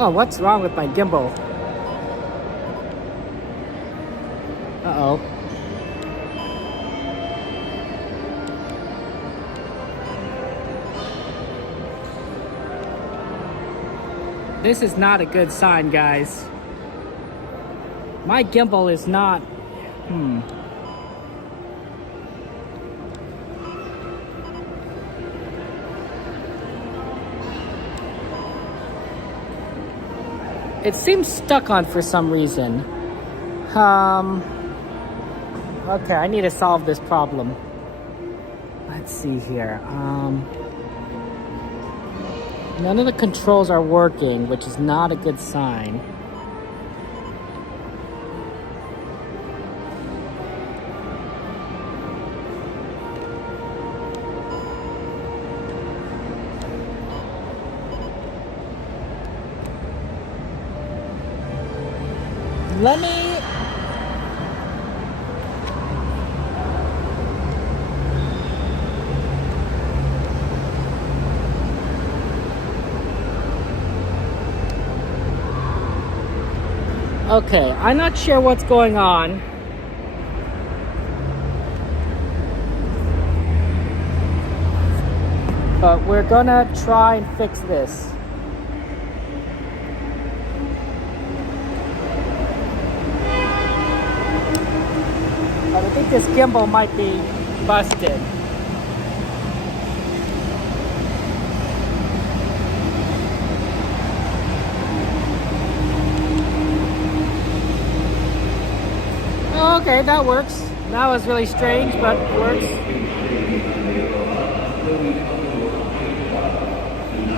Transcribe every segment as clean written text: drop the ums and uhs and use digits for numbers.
Oh, what's wrong with my gimbal? Uh-oh. This is not a good sign, guys. My gimbal is not... It seems stuck on for some reason. Okay, I need to solve this problem. Let's see here. None of the controls are working, which is not a good sign. Let me... Okay, I'm not sure what's going on. But we're gonna try and fix this. But I think this gimbal might be busted. Okay, that works. That was really strange, but it works.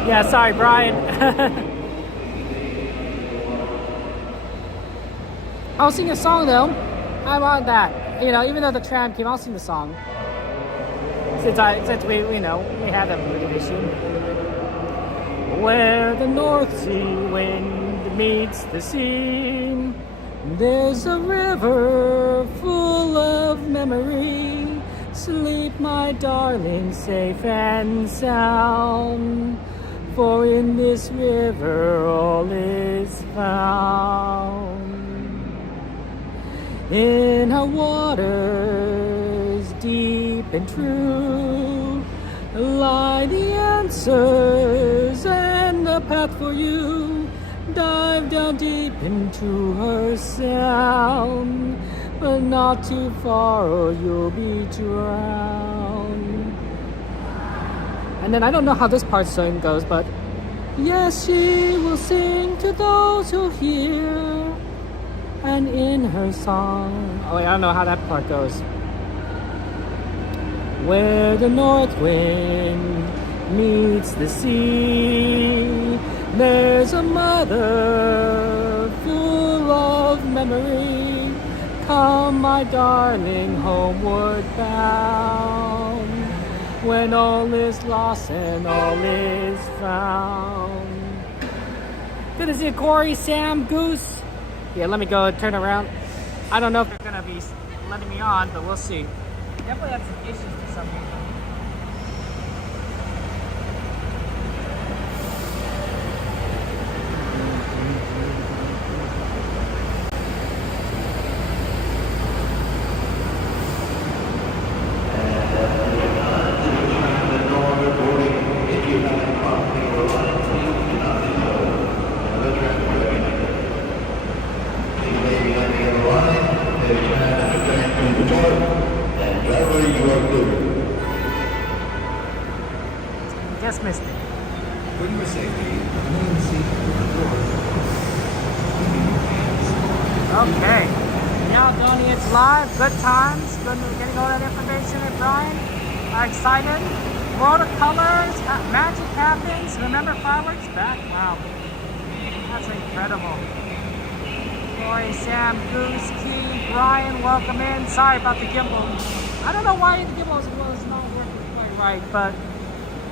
Yeah, sorry, Brian. I'll sing a song though. I want that. You know, even though the tram came, I'll sing the song. Since we have that issue. Where the North Sea wind meets the sea, there's a river full of memory. Sleep, my darling, safe and sound, for in this river all is found. In her waters deep and true lie the answers and the path for you. Dive down deep into her sound, but not too far or you'll be drowned. And then I don't know how this part song goes, but yes, she will sing to those who hear, and in her song... Oh wait, I don't know how that part goes. Where the north wind meets the sea, there's a mother full of memory. Come, my darling, homeward bound, when all is lost and all is found. Good to see you, Corey, Sam, Goose. Yeah, let me go turn around. I don't know if they're gonna be letting me on, but we'll see. Definitely had some issues for some reason. Just missed it. What do you say, Okay. Now the audience live. Good times. Good getting all that information with Brian. Excited. World of colors. Magic happens. Remember fireworks back? Wow. That's incredible. Corey, Sam, Goose, Key, Brian, welcome in. Sorry about the gimbal. I don't know why the gimbal was not working quite right, but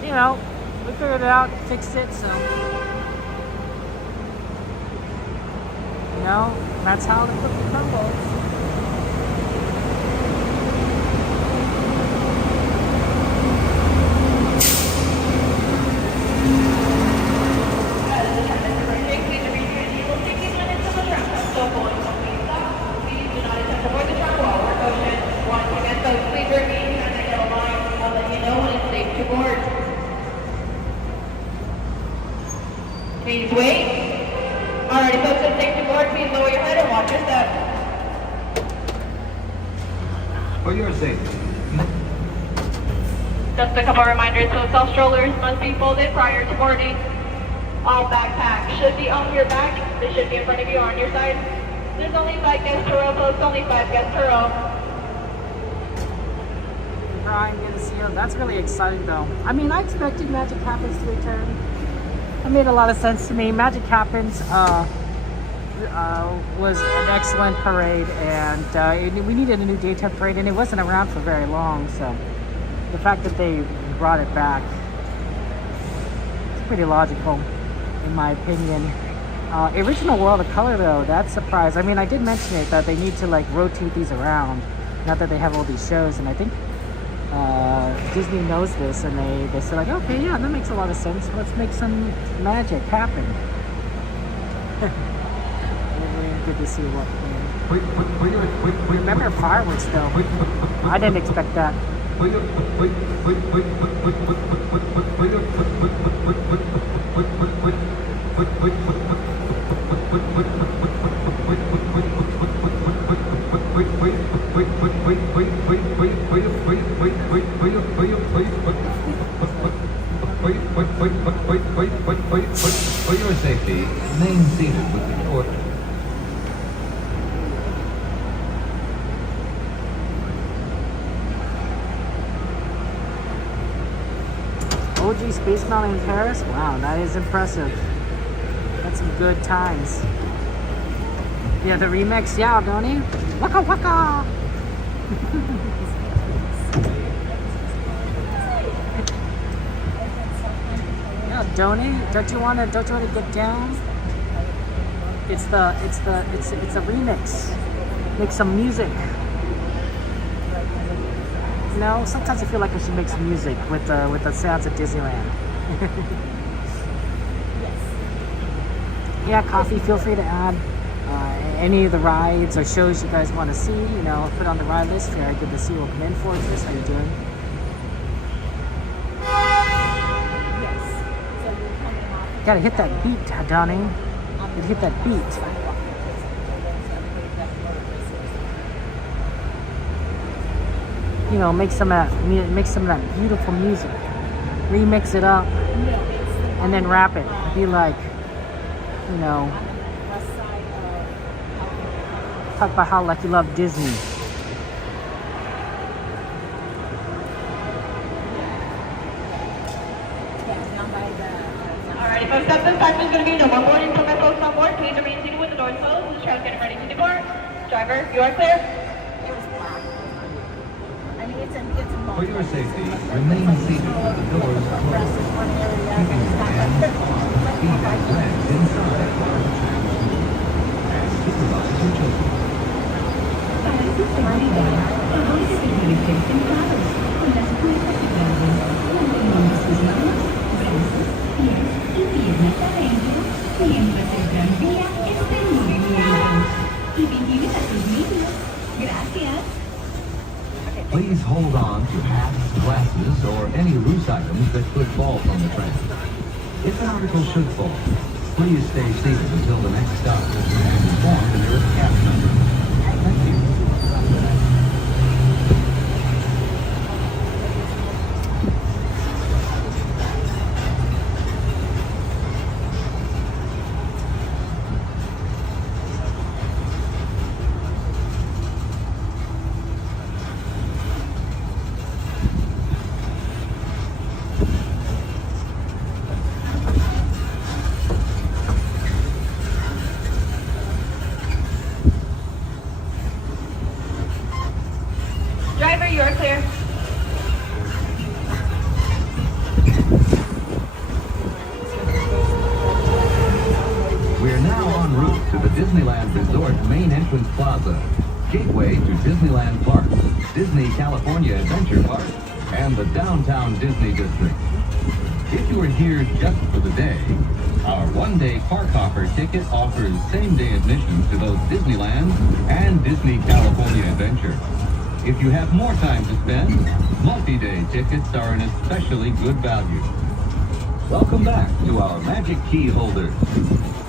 you know, we figured it out, fixed it, so you know, that's how the cookie crumbles. Please wait. Alrighty, folks, at safety board, please lower your head and watch your step. For your safety. Just a couple reminders, hotel strollers must be folded prior to boarding. All backpacks should be on your back. They should be in front of you or on your side. There's only 5 guests per row, folks, only 5 guests per row. Brian, good to see you. That's really exciting, though. I mean, I expected Magic Happens to return. It made a lot of sense to me. Magic Happens was an excellent parade, and we needed a new daytime parade, and it wasn't around for very long, so the fact that they brought it back is pretty logical, in my opinion. Original World of Color, though, that's a surprise. I mean, I did mention it, that they need to, like, rotate these around, now that they have all these shows, and I think Disney knows this, and they said, like, okay, yeah, that makes a lot of sense. Let's make some magic happen. Good to see what. Remember fireworks, though. I didn't expect that. For your safety, remain seated with the door. OG Space Mountain in Paris? Wow, that is impressive. That's some good times. Yeah, the remix, yeah, don't he? Waka waka! Yeah, don't he? Don't you wanna get down? It's a remix. Make some music. You know, sometimes I feel like I should make some music with the sounds of Disneyland. Yeah, coffee, feel free to add any of the rides or shows you guys want to see. You know, put on the ride list. Very good to see you. Welcome in, Fortress. How you doing? Gotta hit that beat, Donnie. Gotta hit that beat. You know, make some of that beautiful music, remix it up, and then rap it. Be like, you know, talk about how like you love Disney. Alrighty, folks, that's this time there's going to be no more boarding for my folks on board. Please remain seated with the doors closed. The train's getting ready to depart. Driver, you are clear. For your safety, remain seated with the doors closed. Keeping your hands, feet, and legs inside while the train moves. And supervise your children. Please hold on to hats, glasses, or any loose items that could fall from the train. If an article should fall, please stay seated until the next stop and inform the nearest cab member. Thank you. Driver, you are clear. We're now en route to the Disneyland Resort Main Entrance Plaza, gateway to Disneyland Park, Disney California Adventure Park, and the Downtown Disney District. If you are here just for the day, our one-day park hopper ticket offers same-day admission to both Disneyland and Disney California Adventure. If you have more time to spend, multi-day tickets are an especially good value. Welcome back to our magic key holders.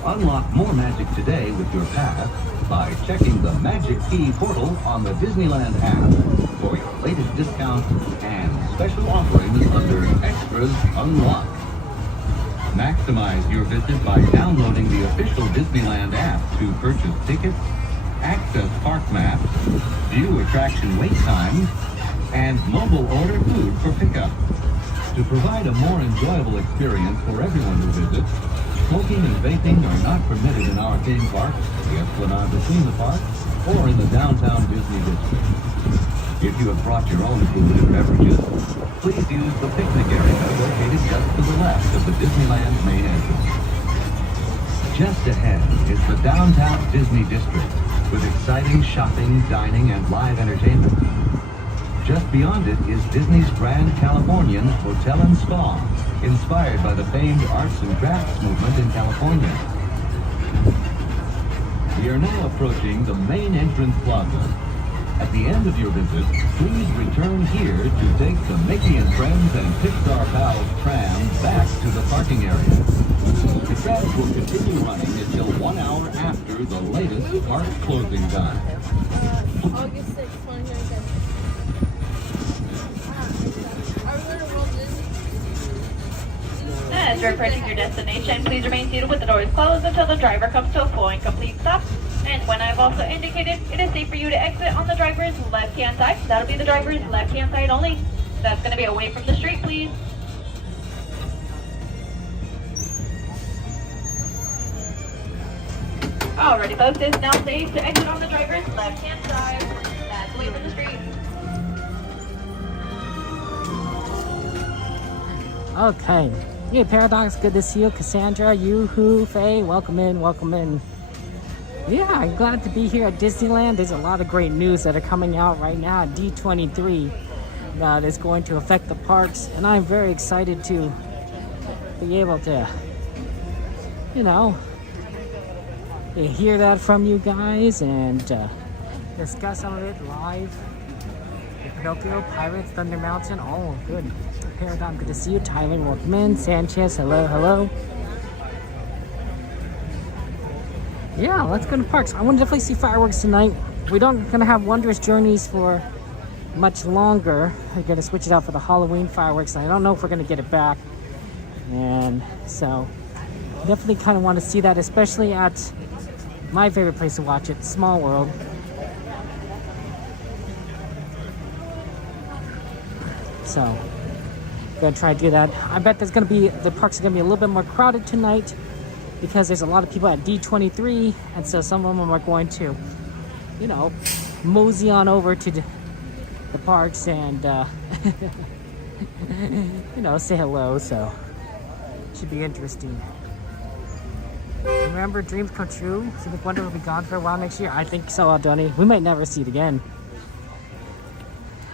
Unlock more magic today with your pass by checking the Magic Key portal on the Disneyland app for your latest discounts and special offerings under Extras Unlocked. Maximize your visit by downloading the official Disneyland app to purchase tickets, access park maps, view attraction wait times, and mobile order food for pickup. To provide a more enjoyable experience for everyone who visits, smoking and vaping are not permitted in our theme parks, the Esplanade between the parks, or in the downtown Disney district. If you have brought your own food and beverages, please use the picnic area located just to the left of the Disneyland main entrance. Just ahead is the downtown Disney district with exciting shopping, dining, and live entertainment. Just beyond it is Disney's Grand Californian Hotel and Spa, inspired by the famed arts and crafts movement in California. We are now approaching the main entrance plaza. At the end of your visit, please return here to take the Mickey and Friends and Pixar Pals tram back to the parking area. The trams will continue running until 1 hour after the latest park closing time. August 6th, 2027. Are we going to Walt Disney? As you're approaching your destination, please remain seated with the doors closed until the driver comes to a full and complete stop. And when I've also indicated, it is safe for you to exit on the driver's left-hand side. That'll be the driver's left-hand side only. That's going to be away from the street, please. Alrighty, folks, it's now safe to exit on the driver's left-hand side. That's away from the street. Okay. Hey, Paradox, good to see you. Cassandra, Yoo-Hoo, Faye, welcome in, welcome in. Yeah, I'm glad to be here at Disneyland. There's a lot of great news that are coming out right now at D23 that is going to affect the parks, and I'm very excited to be able to, you know, to hear that from you guys and discuss some of it live. Pinocchio, Pirates, Thunder Mountain, oh, good. Paradigm, good to see you. Tyler, welcome in. Sanchez, hello, hello. Yeah, let's go to parks. I want to definitely see fireworks tonight. We don't gonna have Wondrous Journeys for much longer. We're gonna switch it out for the Halloween fireworks. I don't know if we're gonna get it back, and so definitely kind of want to see that, especially at my favorite place to watch it, Small World. So gonna try to do that. I bet the parks are gonna be a little bit more crowded tonight because there's a lot of people at D23, and so some of them are going to, you know, mosey on over to the parks and you know, say hello. So should be interesting. Remember, dreams come true. So the Wonder will be gone for a while next year. I think so, Aldoni. We might never see it again.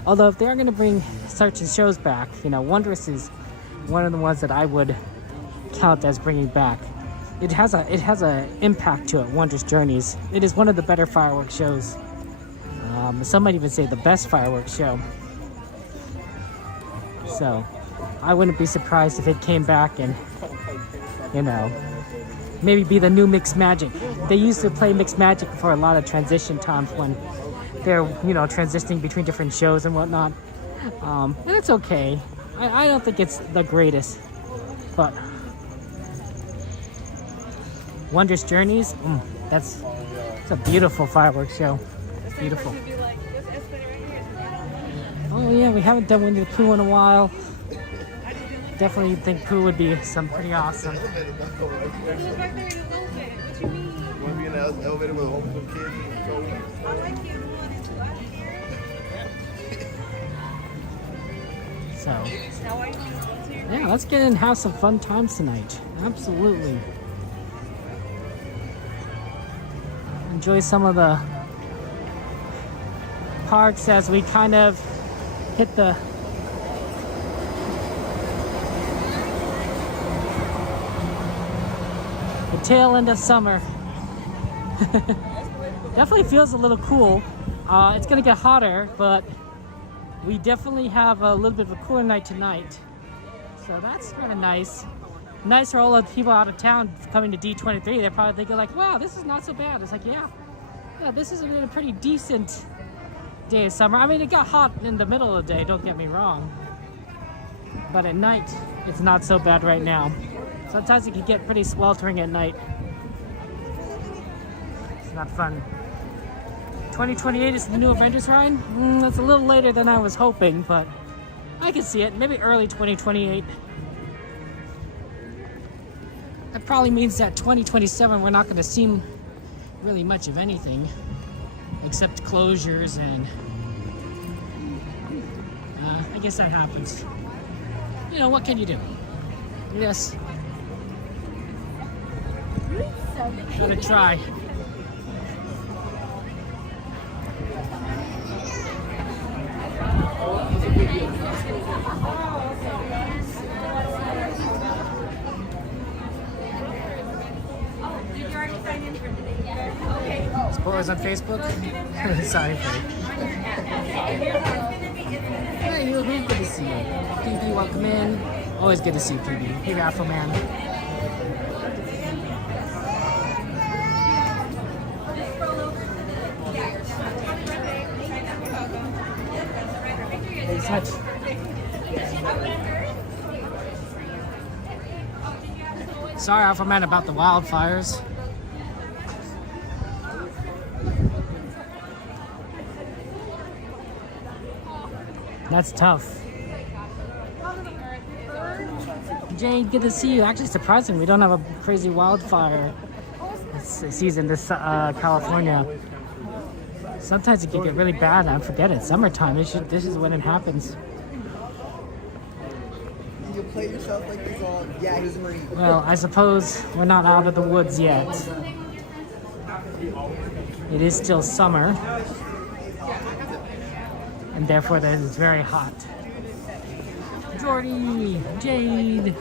Although if they are going to bring certain shows back, you know, Wondrous is one of the ones that I would count as bringing back. It has a impact to it. Wondrous Journeys. It is one of the better fireworks shows. Some might even say the best fireworks show. So I wouldn't be surprised if it came back and, you know, maybe be the new Mixed Magic. They used to play Mixed Magic for a lot of transition times when they're, you know, transitioning between different shows and whatnot. And it's okay. I don't think it's the greatest, but Wondrous Journeys, it's a beautiful fireworks show. Beautiful. Oh yeah, we haven't done Winnie the Pooh in a while. Definitely think Pooh would be some pretty awesome. You want to be in the elevator with all the kids? I like you. So, yeah, let's get in and have some fun times tonight. Absolutely. Enjoy some of the parks as we kind of hit the tail end of summer. Definitely feels a little cool. It's gonna get hotter, but we definitely have a little bit of a cooler night tonight, so that's kind of nice. nice for all the people out of town coming to D23. They're probably thinking like, wow, this is not so bad. It's like, yeah, this is a pretty decent day of summer. I mean, it got hot in the middle of the day, don't get me wrong. But at night, it's not so bad right now. Sometimes it can get pretty sweltering at night. It's not fun. 2028 is the new Avengers ride. That's a little later than I was hoping, but I can see it. Maybe early 2028. That probably means that 2027 we're not going to see really much of anything except closures, and I guess that happens. You know, what can you do? Yes. Gotta try. Spoilers on Facebook? Sci-Fi. Hey, you, good to see you. PB, welcome in. Always good to see you, PB. Hey, Raffle Man. Thanks much. Sorry, Alpha Man, about the wildfires. That's tough. Jane, good to see you. Actually, surprising, we don't have a crazy wildfire season this California. Sometimes it can get really bad. I forget it. Summertime. This is when it happens. You play yourself like this all. Yeah, he's Marine. Well, I suppose we're not out of the woods yet. It is still summer, and therefore that is very hot. Jordy, Jade.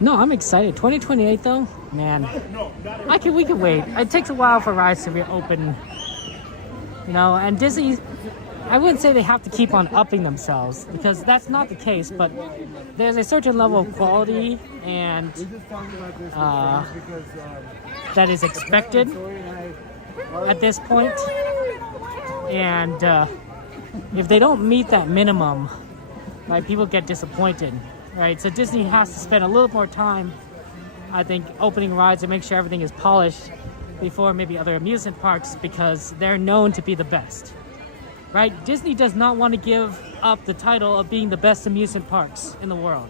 No, I'm excited. 2028 though, man. We can wait. It takes a while for rides to reopen, you know. And Disney, I wouldn't say they have to keep on upping themselves, because that's not the case. But there's a certain level of quality and that is expected at this point. And if they don't meet that minimum, right, people get disappointed. Right, so Disney has to spend a little more time, I think, opening rides and make sure everything is polished before maybe other amusement parks, because they're known to be the best. Right, Disney does not want to give up the title of being the best amusement parks in the world.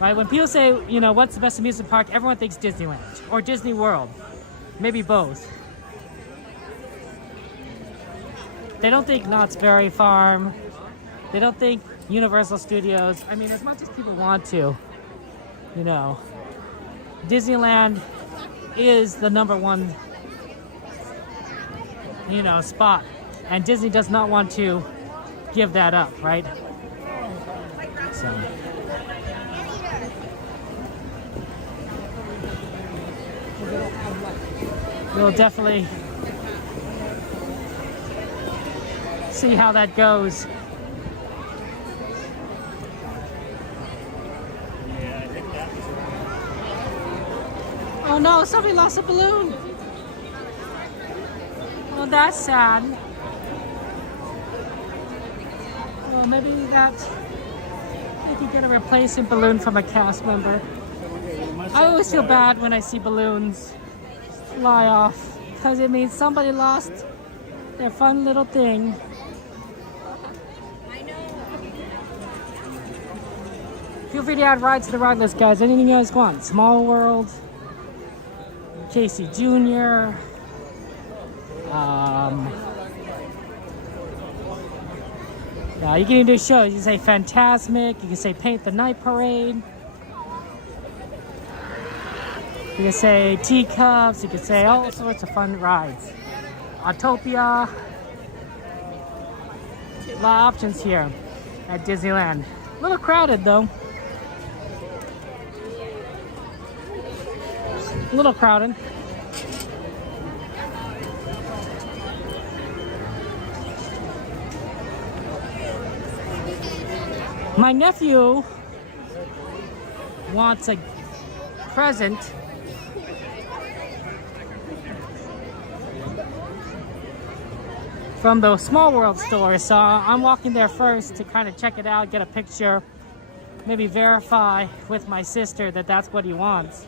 Right, when people say, you know, what's the best amusement park, everyone thinks Disneyland or Disney World, maybe both. They don't think Knott's Berry Farm. They don't think Universal Studios. I mean, as much as people want to, you know, Disneyland is the number one, you know, spot, and Disney does not want to give that up, right? So we'll definitely see how that goes. Oh no, somebody lost a balloon. Oh, that's sad. Well, maybe they could get a replacement balloon from a cast member. I always feel bad when I see balloons fly off, because it means somebody lost their fun little thing. Feel free to add rides to the ride list, guys. Anything you guys want. Small World, Casey Jr. Yeah, you can even do shows. You can say Fantasmic. You can say Paint the Night Parade. You can say Teacups. You can say all sorts of fun rides. Autopia. A lot of options here at Disneyland. A little crowded though. A little crowded. My nephew wants a present from the Small World store, so I'm walking there first to kind of check it out, get a picture, maybe verify with my sister that that's what he wants.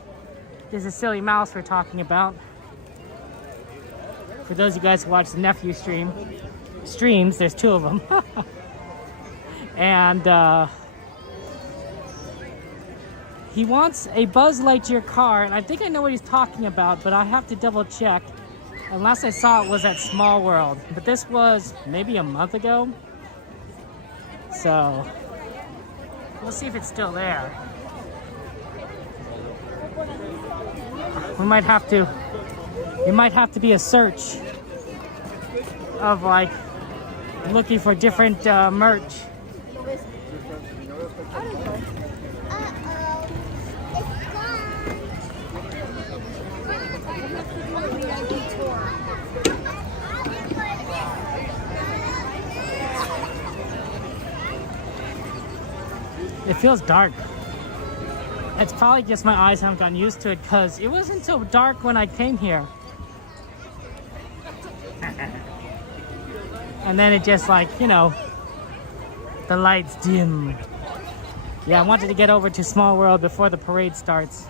This is Silly Mouse we're talking about. For those of you guys who watch the nephew streams, there's 2 of them. And he wants a Buzz Lightyear car, and I think I know what he's talking about, but I have to double check. And last I saw it was at Small World, but this was maybe a month ago. So we'll see if it's still there. It might have to be a search of like looking for different merch. It feels dark. It's probably just my eyes haven't gotten used to it because it wasn't so dark when I came here. And then it just like, you know, the lights dim. Yeah, I wanted to get over to Small World before the parade starts.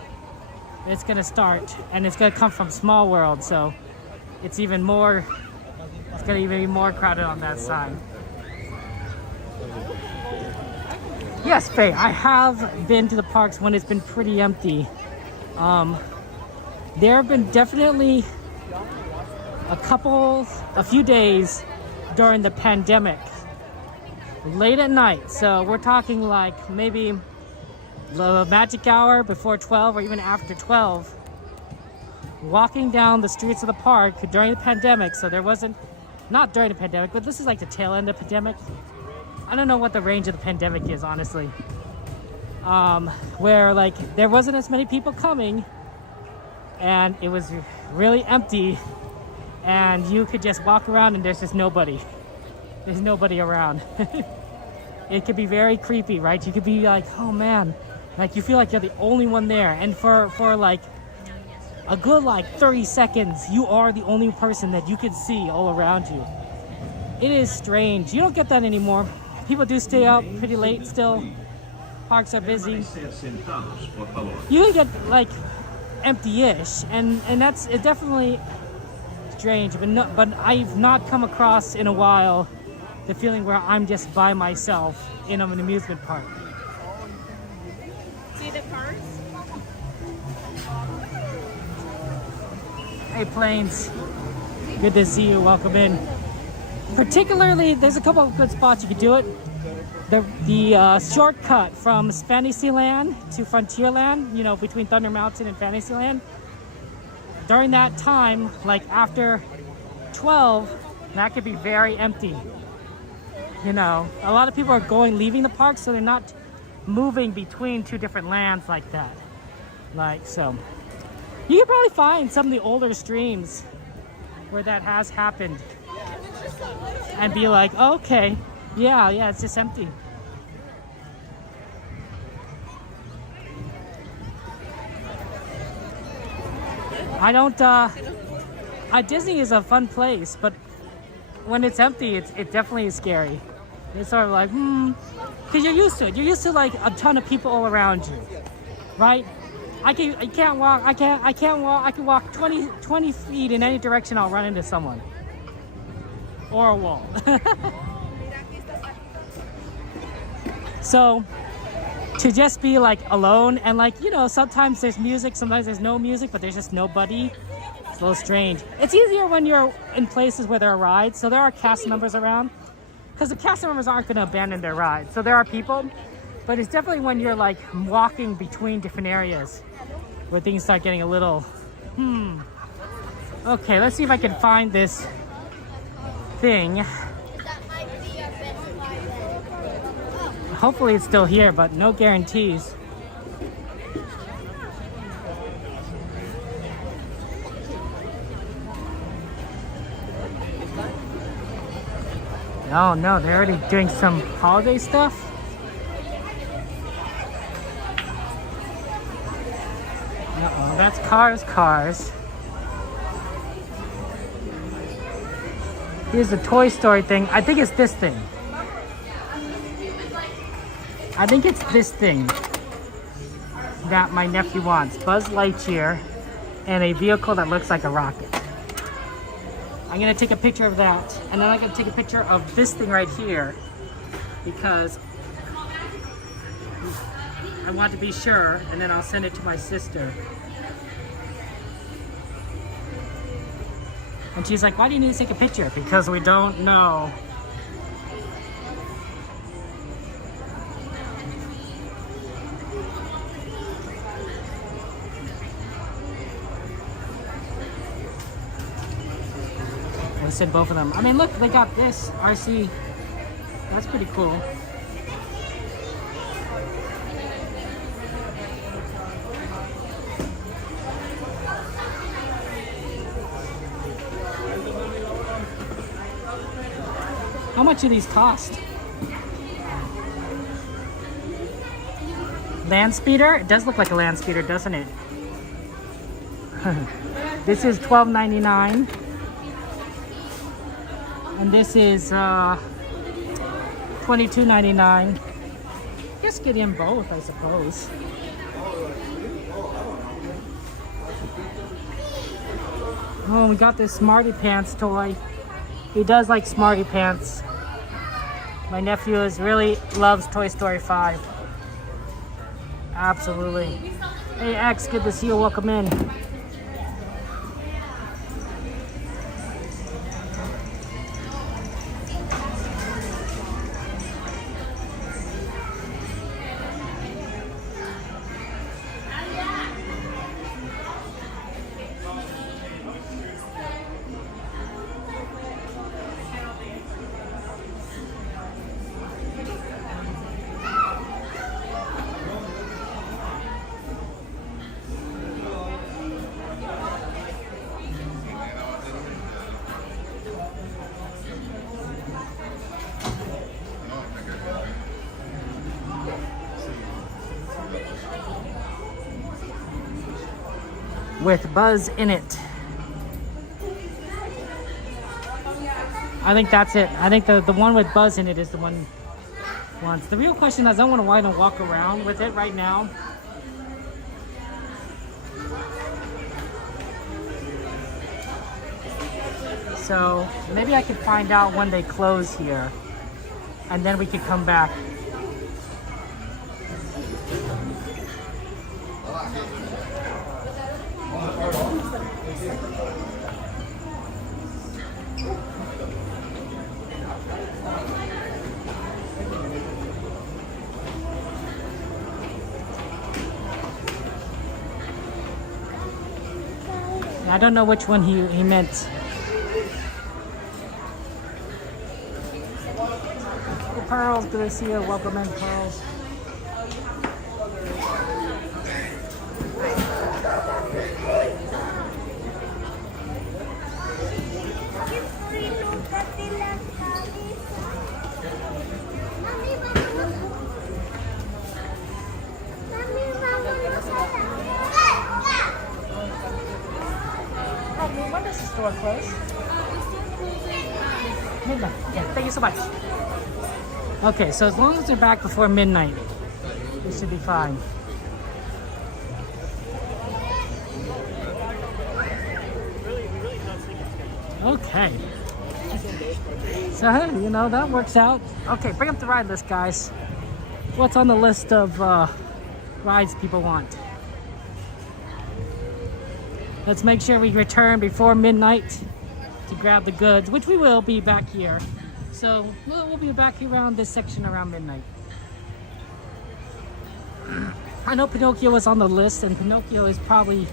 It's gonna start and it's gonna come from Small World, so it's gonna even be more crowded on that side. Yes, Faye, I have been to the parks when it's been pretty empty. There have been definitely a few days during the pandemic, late at night. So we're talking like maybe the magic hour before 12 or even after 12. Walking down the streets of the park during the pandemic. So there wasn't, not during the pandemic, but this is like the tail end of the pandemic. I don't know what the range of the pandemic is, honestly. Where like there wasn't as many people coming and it was really empty and you could just walk around and there's just nobody. There's nobody around. It could be very creepy, right? You could be like, oh man, like you feel like you're the only one there. And for like a good like 30 seconds, you are the only person that you can see all around you. It is strange. You don't get that anymore. People do stay up pretty late still. Parks are busy. You can get like empty-ish, and that's it. Definitely strange, but I've not come across in a while the feeling where I'm just by myself in an amusement park. See the cars? Hey Plains, good to see you. Welcome in. Particularly, there's a couple of good spots you could do it. The shortcut from Fantasyland to Frontierland, you know, between Thunder Mountain and Fantasyland. During that time, like after 12, that could be very empty. You know, a lot of people are leaving the park, so they're not moving between 2 different lands like that. Like, so. You could probably find some of the older streams where that has happened. And be like, oh, okay, yeah, it's just empty. Disney is a fun place, but when it's empty, it definitely is scary. It's sort of like, because you're used to it. You're used to like a ton of people all around you, right? I can walk 20 feet in any direction, I'll run into someone. Or a wall. So to just be like alone and like, you know, sometimes there's music, sometimes there's no music, but there's just nobody. It's a little strange. It's easier when you're in places where there are rides, so there are cast members around, because the cast members aren't going to abandon their ride. So there are people, but it's definitely when you're like walking between different areas where things start getting a little, Okay, let's see if I can find this thing. Hopefully it's still here, but no guarantees. Oh no, they're already doing some holiday stuff. Uh-oh, that's Cars. Here's the Toy Story thing. I think it's this thing. I think it's this thing that my nephew wants. Buzz Lightyear and a vehicle that looks like a rocket. I'm gonna take a picture of that, and then I'm gonna take a picture of this thing right here because I want to be sure, and then I'll send it to my sister. And she's like, why do you need to take a picture? Because we don't know. I said both of them. I mean, look, they got this RC. That's pretty cool. How much do these cost? Land speeder? It does look like a land speeder, doesn't it? This is $12.99. And this is $22.99. Just get in both, I suppose. Oh, we got this Smarty Pants toy. He does like Smarty Pants. My nephew really loves Toy Story 5. Absolutely. Hey X, good to see you. Welcome in. With Buzz in it. I think that's it. I think the one with Buzz in it is the one wants. The real question is, I don't want to walk around with it right now. So maybe I could find out when they close here, and then we could come back. I don't know which one he meant. Hey, Pearls, good to see you. Welcome in, Pearls. When does the store close? Midnight. Yeah, thank you so much. Okay, so as long as they're back before midnight, we should be fine. Okay. So, you know, that works out. Okay, bring up the ride list, guys. What's on the list of rides people want? Let's make sure we return before midnight to grab the goods, which we will be back here. So we'll be back around this section around midnight. I know Pinocchio was on the list, and Pinocchio is probably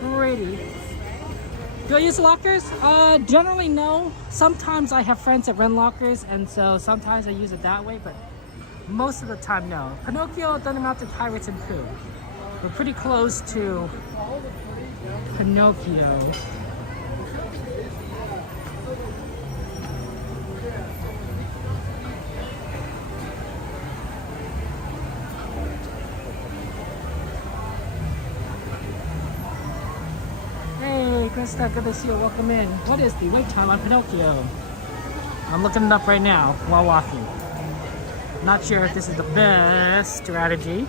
pretty. Do I use lockers? Generally no. Sometimes I have friends that rent lockers, and so sometimes I use it that way, but most of the time no. Pinocchio doesn't amount to Pirates and Pooh. We're pretty close to Pinocchio. Krista, good to see you. Welcome in. What is the wait time on Pinocchio? I'm looking it up right now while walking. Not sure if this is the best strategy.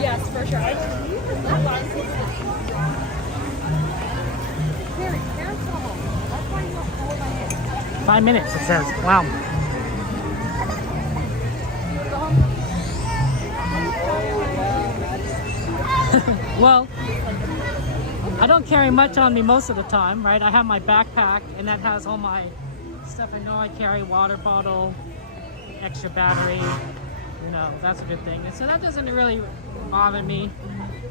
Yes, for sure. 5 minutes, it says. Wow. Well, I don't carry much on me most of the time, right? I have my backpack, and that has all my stuff I know I carry, water bottle, extra battery, you know, that's a good thing. And so that doesn't really bother me.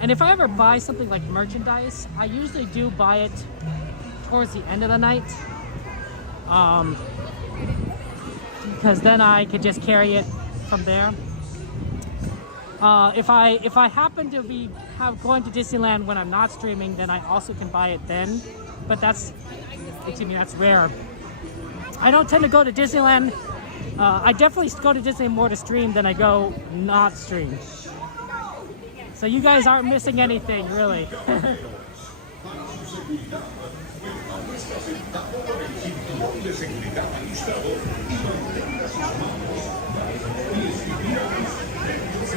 And if I ever buy something like merchandise, I usually do buy it towards the end of the night. Because then I could just carry it from there. If I happen to be going to Disneyland when I'm not streaming, then I also can buy it then. But that's rare. I don't tend to go to Disneyland. I definitely go to Disneyland more to stream than I go not stream. So you guys aren't missing anything, really.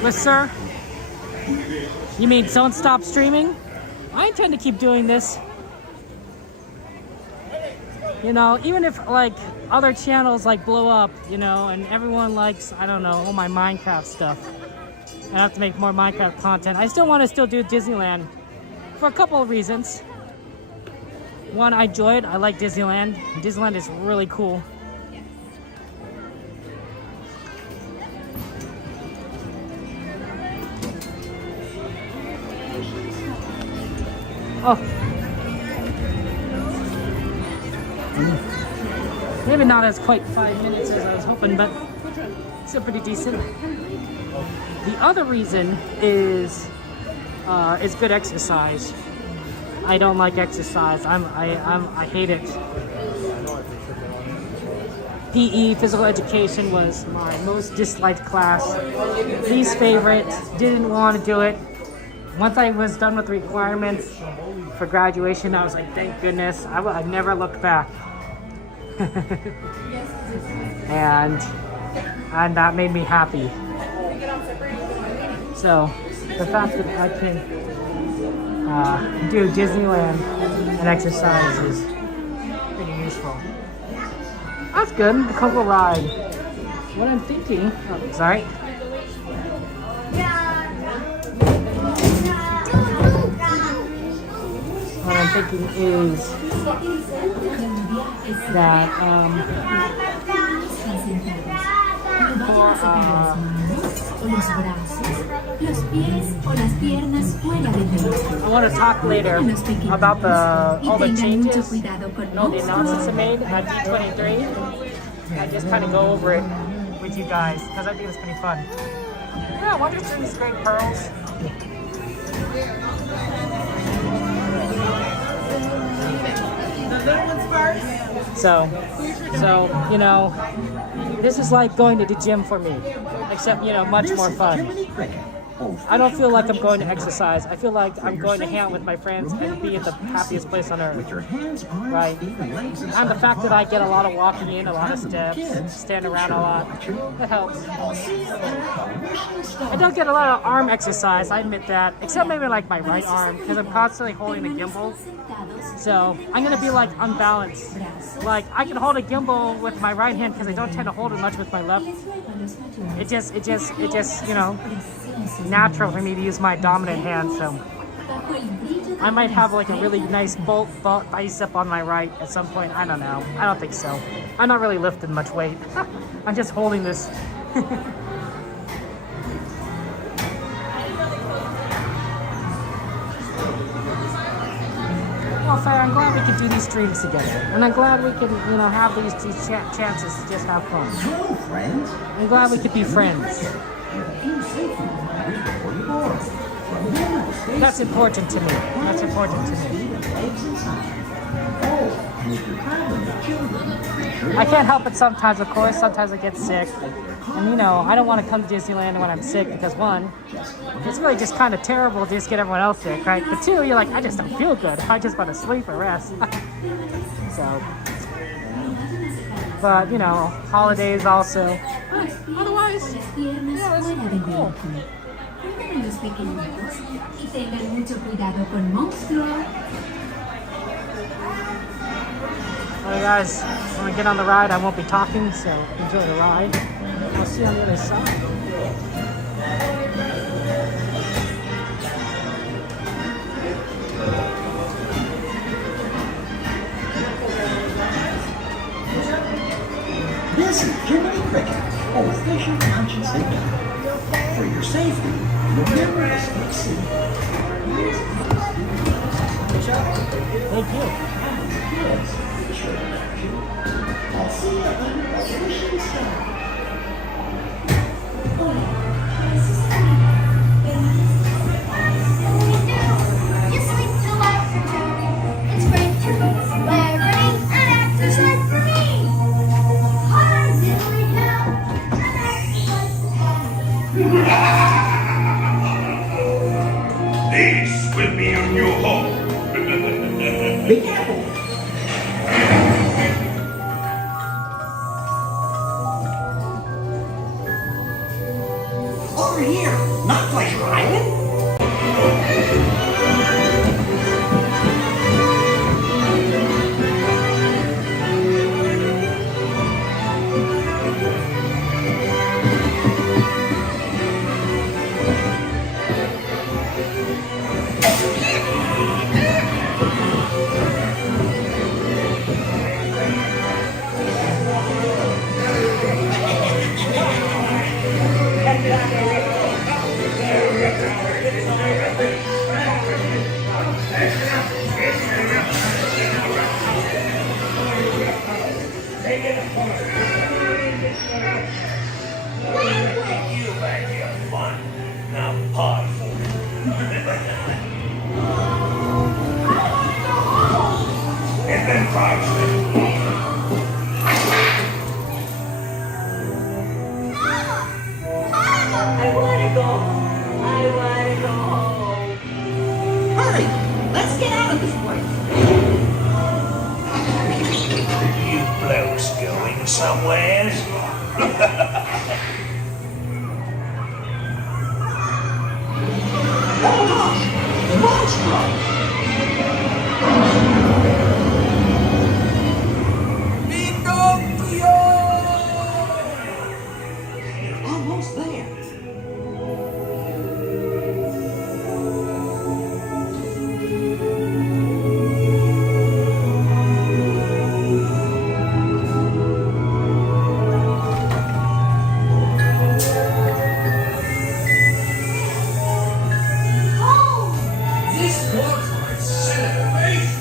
What, sir? You mean don't stop streaming? I intend to keep doing this. You know, even if like other channels like blow up, you know, and everyone likes, I don't know, all my Minecraft stuff. I have to make more Minecraft content. I still want to do Disneyland for a couple of reasons. One, I enjoy it. I like Disneyland. Disneyland is really cool. Oh. Maybe not as quite 5 minutes as I was hoping, but still pretty decent. The other reason is it's good exercise. I don't like exercise. I hate it. PE, physical education, was my most disliked class. Least favorite. Didn't want to do it. Once I was done with the requirements for graduation, I was like, thank goodness. I never looked back. and that made me happy. So the fact that I can do Disneyland and exercise is pretty useful. That's good. The Coco ride. What I'm thinking, sorry. What I'm thinking is that I want to talk later about all the changes and all the announcements I made at D23. I just kind of go over it with you guys because I think it's pretty fun. Yeah, Wonderous doing these great pearls. So, you know, this is like going to the gym for me, except, you know, much more fun. I don't feel like I'm going to exercise. I feel like I'm going to hang out with my friends and be in the happiest place on earth. Right? And the fact that I get a lot of walking in, a lot of steps, stand around a lot, that helps. I don't get a lot of arm exercise, I admit that, except maybe like my right arm, because I'm constantly holding the gimbal. So I'm gonna be like unbalanced. Like I can hold a gimbal with my right hand because I don't tend to hold it much with my left. It just, you know, natural for me to use my dominant hand. So I might have like a really nice bulk bicep on my right at some point. I don't know. I don't think so. I'm not really lifting much weight. I'm just holding this. Well, Faye, I'm glad we could do these streams together, and I'm glad we can, you know, have these chances to just have fun. Hello, friends. I'm glad we could be friends. That's important to me. That's important to me. I can't help it sometimes, of course. Sometimes I get sick. And you know, I don't want to come to Disneyland when I'm sick because one, it's really just kind of terrible to just get everyone else sick, right? But two, you're like, I just don't feel good. I just want to sleep or rest. So, but you know, holidays also. Otherwise, yeah, it's cool. Los pequeñitos y tengan mucho cuidado con monstruos. Alright guys, when I get on the ride I won't be talking, so enjoy the ride. I'll see you on the other side. This is Jiminy Cricket, old-fashioned conscience signal. For your safety, remember to stay safe. Thank you. I'll see you on the wishing star. Just like the lights are turning. It's great to wear rain and exercise for me. Hi, Disneyland. This will be your new home. Be careful. Over here, not Pleasure Island. You had your fun. Now party. And then try I want to go home. I want to go home. Hurry, let's get out of this place. You blokes going somewhere? Oh gosh, the monster! Almost there. This looks like celebration.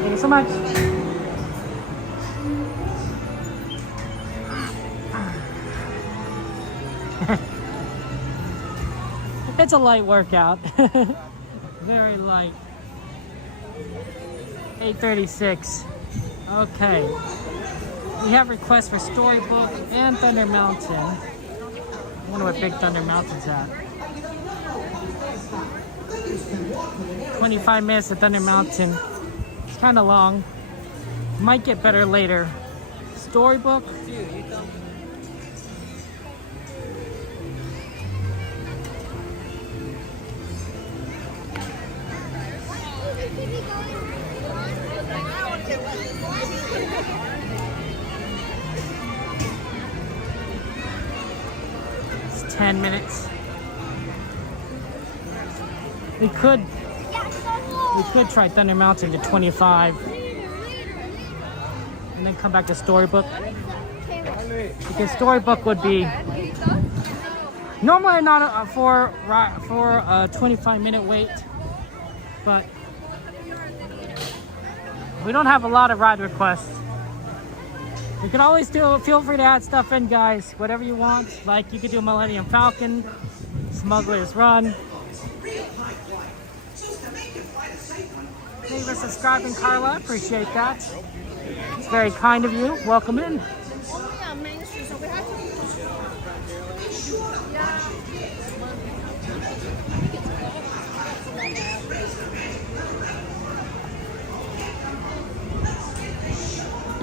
Thank you so much. It's a light workout. Very light. 8:36. Okay. We have requests for Storybook and Thunder Mountain. I wonder what Big Thunder Mountain's at. 25 minutes to Thunder Mountain. It's kind of long. Might get better later. Storybook. It's 10 minutes. We could try Thunder Mountain to 25 and then come back to Storybook. Because Storybook would be Normally I'm not for a 25-minute wait, but we don't have a lot of ride requests. You can always feel free to add stuff in, guys, whatever you want. Like you could do Millennium Falcon, Smuggler's Run. Thank you for subscribing, Carla. Appreciate that. It's very kind of you. Welcome in. Only on Main Street, so we have to.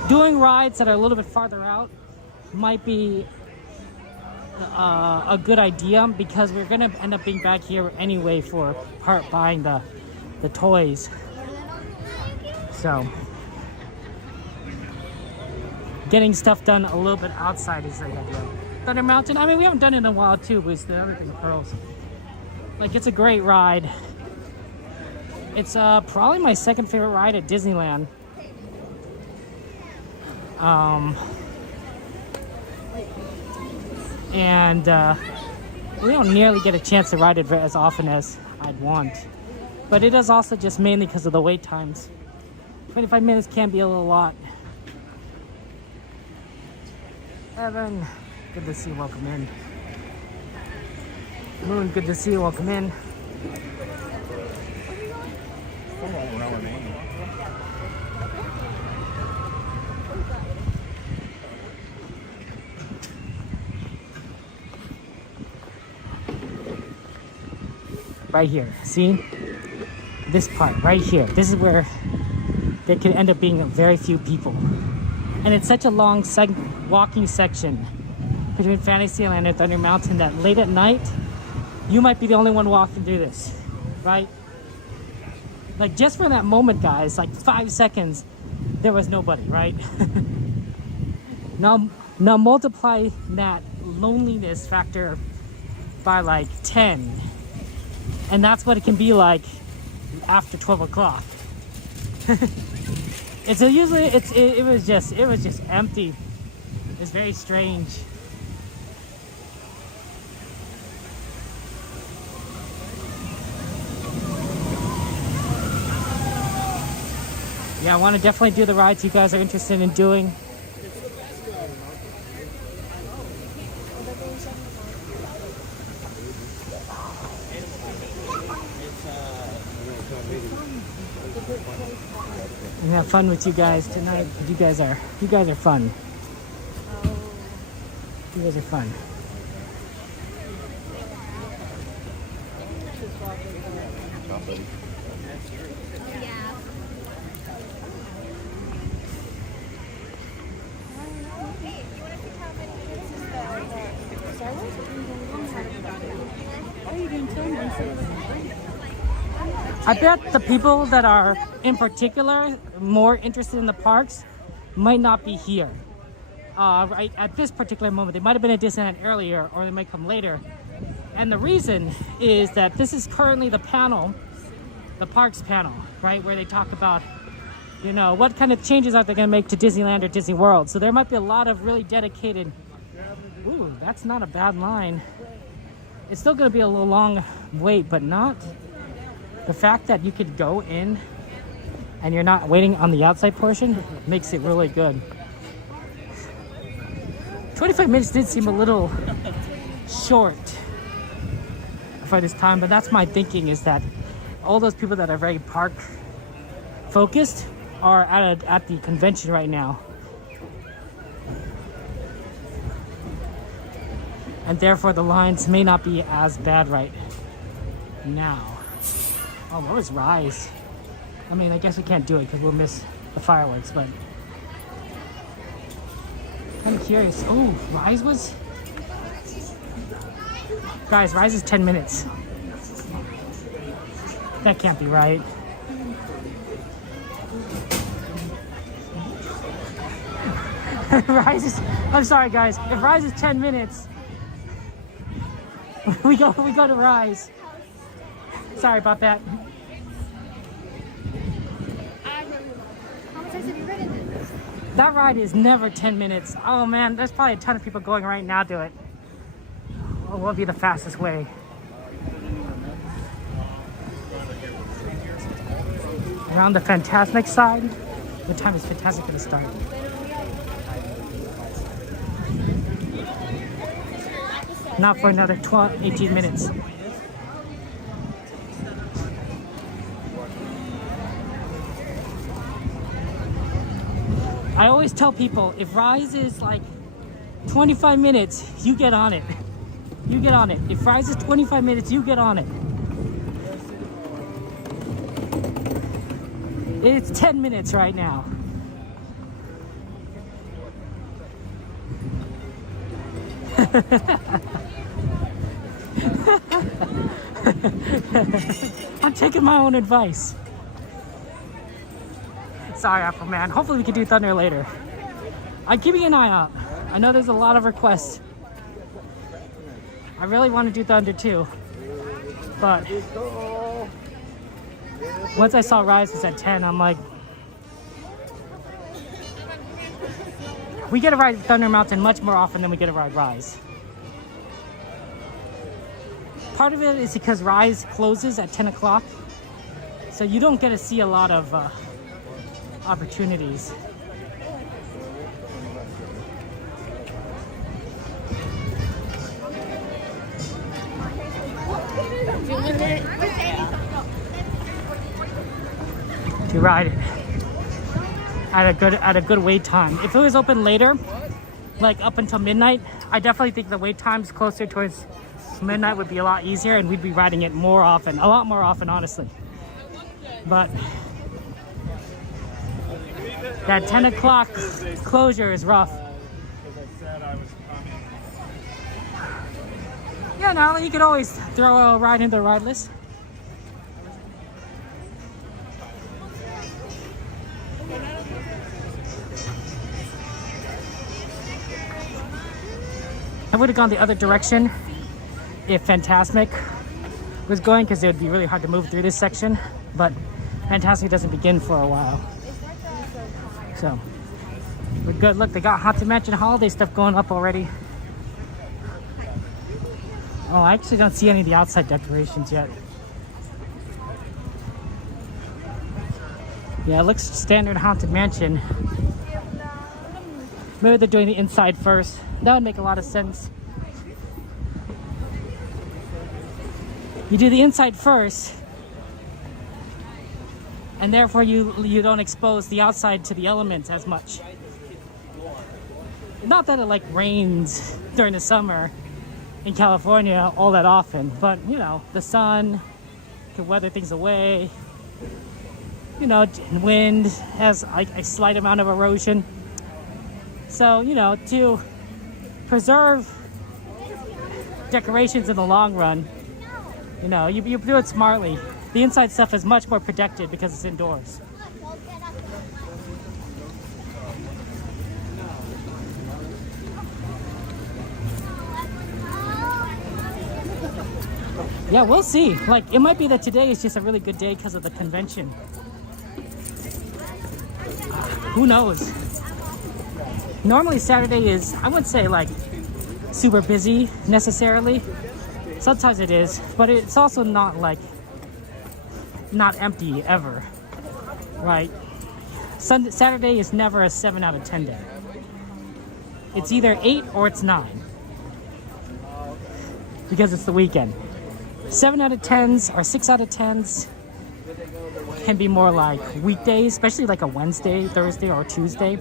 Doing rides that are a little bit farther out might be a good idea because we're gonna end up being back here anyway for buying the toys. So getting stuff done a little bit outside is the idea. Thunder Mountain, I mean, we haven't done it in a while too, but it's everything pearls. Like, it's a great ride. It's probably my second favorite ride at Disneyland. We don't nearly get a chance to ride it as often as I'd want. But it is also just mainly because of the wait times. 25 minutes can be a little lot. Evan, good to see you, welcome in. Moon, good to see you, welcome in. Right here, see? This part right here, this is where there can end up being very few people. And it's such a long walking section between Fantasyland and Thunder Mountain that late at night, you might be the only one walking through this, right? Like, just for that moment, guys, like 5 seconds, there was nobody, right? Now multiply that loneliness factor by like 10. And that's what it can be like after 12 o'clock. It was just empty. It's very strange. Yeah, I want to definitely do the rides you guys are interested in doing. And have fun with you guys tonight. You guys are fun. You guys are fun. I bet the people that are in particular more interested in the parks might not be here right at this particular moment. They might have been at Disneyland earlier, or they might come later. And the reason is that this is currently the panel, the parks panel, right, where they talk about, you know, what kind of changes are they going to make to Disneyland or Disney World. So there might be a lot of really dedicated. Ooh, that's not a bad line. It's still going to be a little long wait, but not. The fact that you could go in and you're not waiting on the outside portion makes it really good. 25 minutes did seem a little short for this time, but that's my thinking, is that all those people that are very park focused are at the convention right now. And therefore the lines may not be as bad right now. Oh, what was Rise? I mean, I guess we can't do it because we'll miss the fireworks, but I'm curious. Oh, Rise was... Guys, Rise is 10 minutes. That can't be right. Rise is... I'm sorry, guys. If Rise is 10 minutes, we go to Rise. Sorry about that. That ride is never 10 minutes. Oh man, there's probably a ton of people going right now to it. what will be the fastest way. We're on the Fantasmic side. What time is Fantasmic going to start? Not for another 18 minutes. I always tell people, if Rise is like 25 minutes, you get on it. You get on it. If Rise is 25 minutes, you get on it. It's 10 minutes right now. I'm taking my own advice. Sorry, Apple Man. Hopefully we can do Thunder later. I'm keeping an eye out. I know there's a lot of requests. I really want to do Thunder too. But once I saw Rise was at 10, I'm like, we get to ride Thunder Mountain much more often than we get to ride Rise. Part of it is because Rise closes at 10 o'clock, so you don't get to see a lot of opportunities. To ride it at a good wait time. If it was open later, like up until midnight, I definitely think the wait times closer towards midnight would be a lot easier, and we'd be riding it more often, a lot more often, honestly. But that 10 o'clock closure is rough. Yeah, no, you could always throw a ride into the ride list. I would have gone the other direction if Fantasmic was going, because it would be really hard to move through this section, but Fantasmic doesn't begin for a while. So, we're good. Look, they got Haunted Mansion holiday stuff going up already. Oh, I actually don't see any of the outside decorations yet. Yeah, it looks standard Haunted Mansion. Maybe they're doing the inside first. That would make a lot of sense. You do the inside first, and therefore you don't expose the outside to the elements as much. Not that it like rains during the summer in California all that often, but you know, the sun can weather things away. You know, wind has like a slight amount of erosion. So, you know, to preserve decorations in the long run, you know, you do it smartly. The inside stuff is much more protected because it's indoors. Yeah, we'll see. Like, it might be that today is just a really good day because of the convention. Who knows? Normally Saturday is, I wouldn't say like super busy necessarily. Sometimes it is, but it's also not like, not empty ever, right? Saturday is never a 7 out of 10 day. It's either 8 or it's 9 because it's the weekend. 7 out of 10s or 6 out of 10s can be more like weekdays, especially like a Wednesday, Thursday, or Tuesday.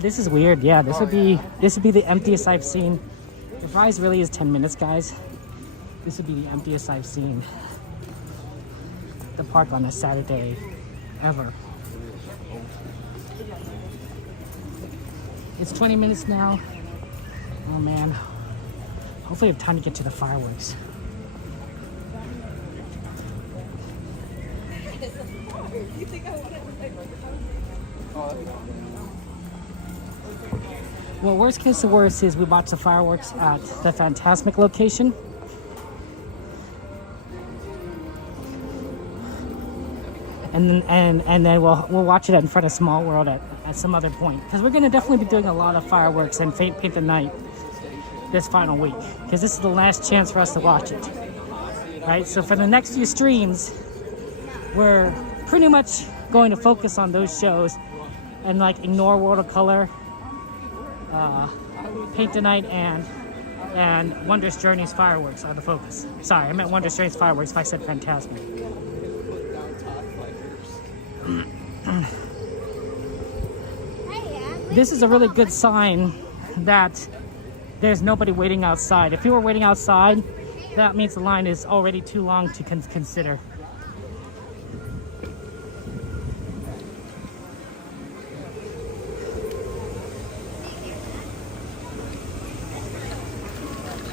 This is weird. Yeah, this would be the emptiest I've seen. If Rise really is 10 minutes, guys, this would be the emptiest I've seen the park on a Saturday ever. It's 20 minutes now. Oh man. Hopefully I have time to get to the fireworks. Well, worst case of worst is we watch the fireworks at the Fantasmic location. and then we'll watch it in front of Small World at some other point, because we're gonna definitely be doing a lot of fireworks and paint the night this final week, because this is the last chance for us to watch it. Right, so for the next few streams, we're pretty much going to focus on those shows and like ignore World of Color, Paint the Night, and Wondrous Journey's fireworks are the focus. Sorry, I meant Wondrous Journey's fireworks if I said Phantasmic. This is a really good sign that there's nobody waiting outside. If you were waiting outside, that means the line is already too long to consider.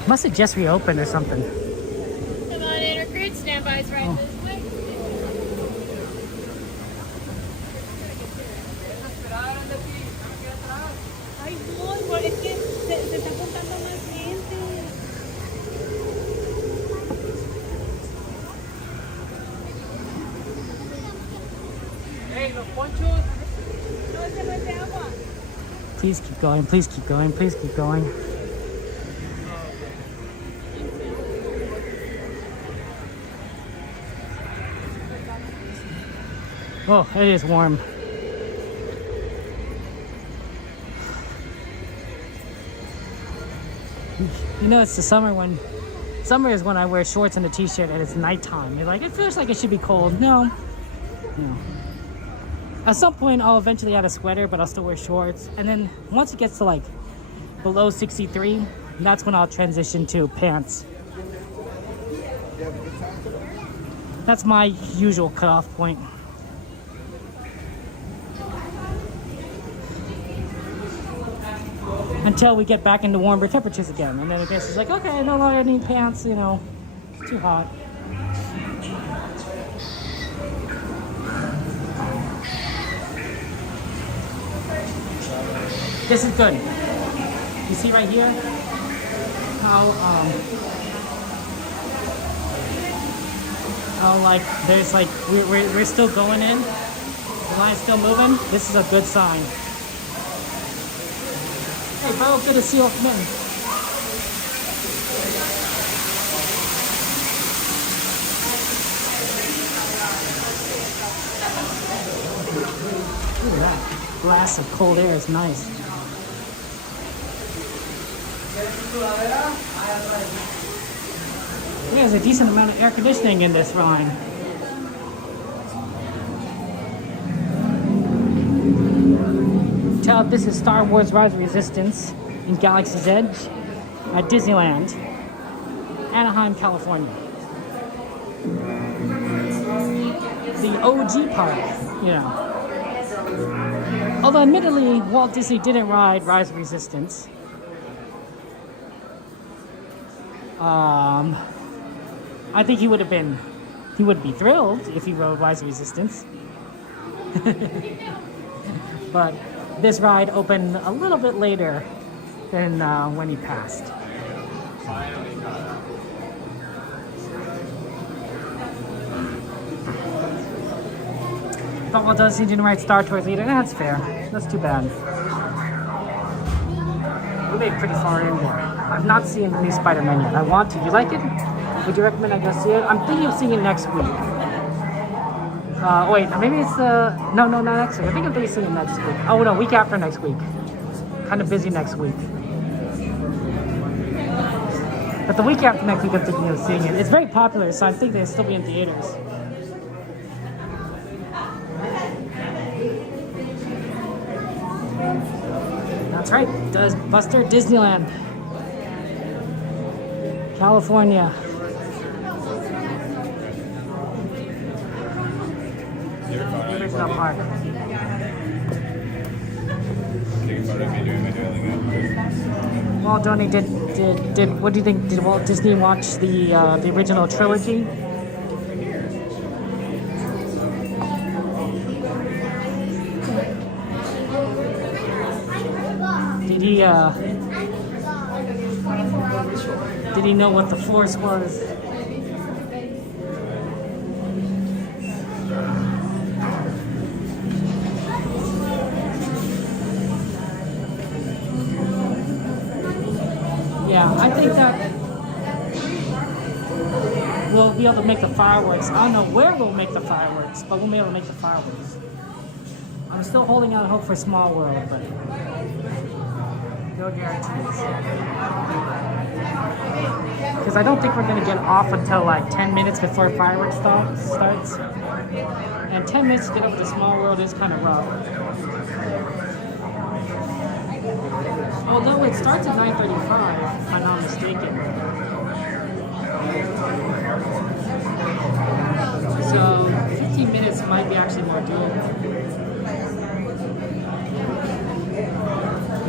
Must have just reopened or something. Come on in, our great standby's right this way. Ay, no, es que se está juntando más gente. Hey, los ponchos. No, ese no es de agua. Please keep going, please keep going, please keep going. Oh, it is warm. You know, it's the summer when... Summer is when I wear shorts and a t-shirt and it's nighttime. You're like, it feels like it should be cold. No. No. At some point, I'll eventually add a sweater, but I'll still wear shorts. And then once it gets to like below 63, that's when I'll transition to pants. That's my usual cutoff point. Until we get back into warmer temperatures again. And then I guess it's like, okay, no longer need pants, you know, it's too hot. This is good. You see right here how like there's like we're still going in. The line's still moving. This is a good sign. Hey, bro, good to see you. Come in. Look at that. Glass of cold air is nice. There's a decent amount of air conditioning in this line. Tell this is Star Wars Rise of Resistance in Galaxy's Edge at Disneyland, Anaheim, California. The OG park, you know. Although admittedly, Walt Disney didn't ride Rise of Resistance. I think he would be thrilled if he rode Rise of Resistance. But this ride opened a little bit later than when he passed. Thought Walt Disney didn't ride Star Tours either. That's fair. That's too bad. We made pretty far in here. I've not seen the new Spider-Man yet. I want to. You like it? Would you recommend I go see it? I'm thinking of seeing it next week. Wait, maybe it's no, not next week. I think I'm thinking of seeing it next week. Oh no, week after next week. Kind of busy next week. But the week after next week, I'm thinking of seeing it. It's very popular, so I think they'll still be in theaters. That's right, does Buster Disneyland, California. The original park. Well, Donnie, did what do you think? Did Walt Disney watch the original trilogy? Did he know what the Force was? think that we'll be able to make the fireworks. I don't know where we'll make the fireworks, but we'll be able to make the fireworks. I'm still holding out hope for Small World, but no guarantees. Because I don't think we're going to get off until like 10 minutes before fireworks starts. And 10 minutes to get up to Small World is kind of rough. Although it starts at 9:35, if I'm not mistaken. So 15 minutes might be actually more doable.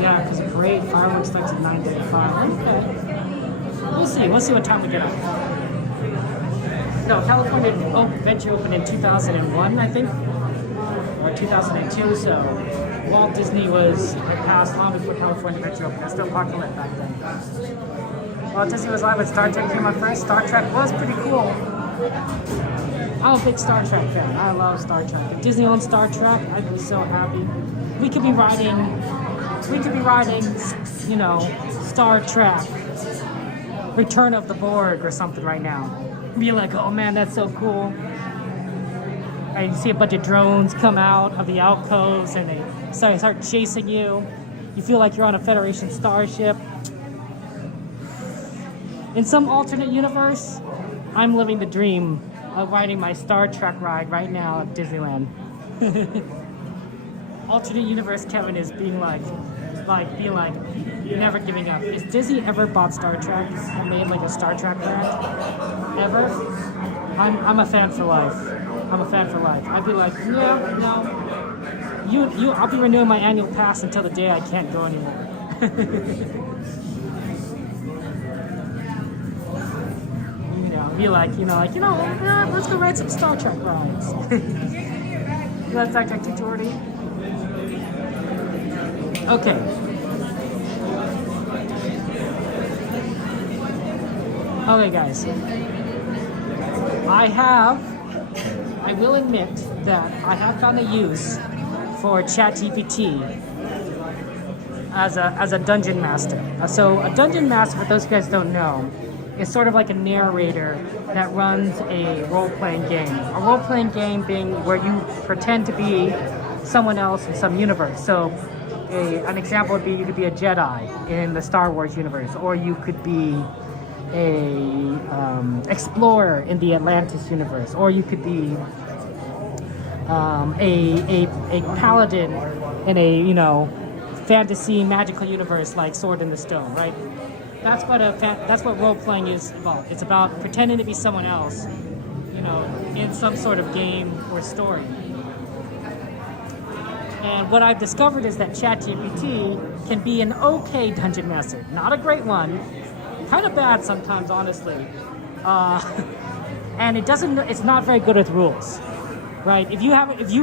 Yeah, because parade fireworks starts at 9:35. Okay. We'll see what time we get up. No, California Adventure opened in 2001, I think, or 2002. So Walt Disney had passed long before California Adventure opened. It's still popular back then. Walt Disney was live when Star Trek came out first. Star Trek was pretty cool. I'm a big Star Trek fan. I love Star Trek. If Disney owned Star Trek, I'd be so happy. We could be riding, you know, Star Trek, Return of the Borg or something right now. Be like, oh man, that's so cool. And you see a bunch of drones come out of the alcoves and they start chasing you. You feel like you're on a Federation starship. In some alternate universe, I'm living the dream of riding my Star Trek ride right now at Disneyland. Alternate universe Kevin is being like, never giving up. Has Disney ever bought Star Trek and made like a Star Trek brand? Ever? I'm a fan for life. I'm a fan for life. I'd be like, yeah, no. I'll be renewing my annual pass until the day I can't go anymore. Be like, let's go ride some Star Trek rides. You got Star Trek 240? Okay. Okay, guys. I will admit that I have found a use for ChatGPT as a dungeon master. So a dungeon master, for those of you guys who don't know, is sort of like a narrator that runs a role-playing game. A role-playing game being where you pretend to be someone else in some universe. So an example would be you could be a Jedi in the Star Wars universe, or you could be a explorer in the Atlantis universe, or you could be a paladin in a fantasy magical universe like Sword in the Stone, right? That's what role playing is about. It's about pretending to be someone else, in some sort of game or story. And what I've discovered is that ChatGPT can be an okay dungeon master, not a great one, kind of bad sometimes, honestly. And it's not very good with rules, right? If you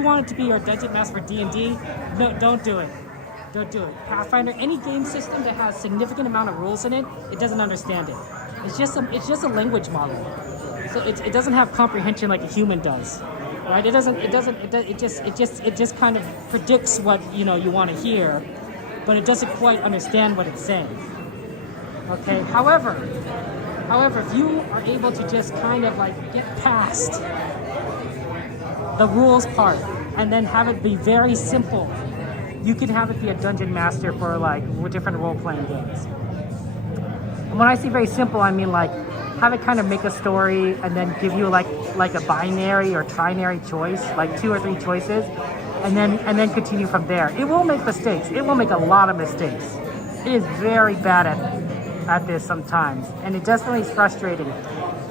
want it to be your dungeon master for D&D, no, don't do it. Don't do it. Pathfinder, any game system that has significant amount of rules in it, it doesn't understand it. It's just a language model. So it doesn't have comprehension like a human does, right? It just kind of predicts what you want to hear, but it doesn't quite understand what it's saying. Okay. However, if you are able to just kind of like get past the rules part and then have it be very simple, you can have it be a dungeon master for like different role-playing games. And when I say very simple, I mean like have it kind of make a story and then give you like a binary or trinary choice, like 2 or 3 choices, and then continue from there. It will make mistakes. It will make a lot of mistakes. It is very bad at this sometimes, and it definitely is frustrating.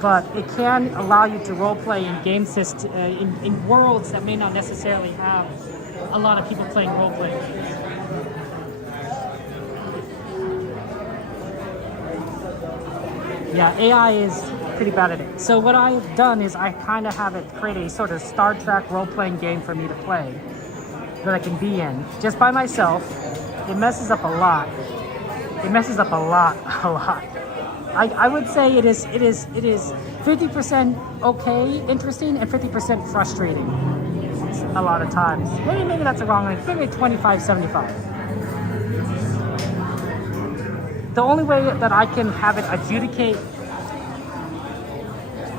But it can allow you to role-play in game in worlds that may not necessarily have a lot of people playing role-playing games. Yeah, AI is pretty bad at it. So what I've done is I kind of have it create a sort of Star Trek role-playing game for me to play that I can be in just by myself. It messes up a lot. It messes up a lot. I would say it is 50% okay, interesting, and 50% frustrating. A lot of times. Maybe that's the wrong thing. Maybe 25-75. the only way that I can have it adjudicate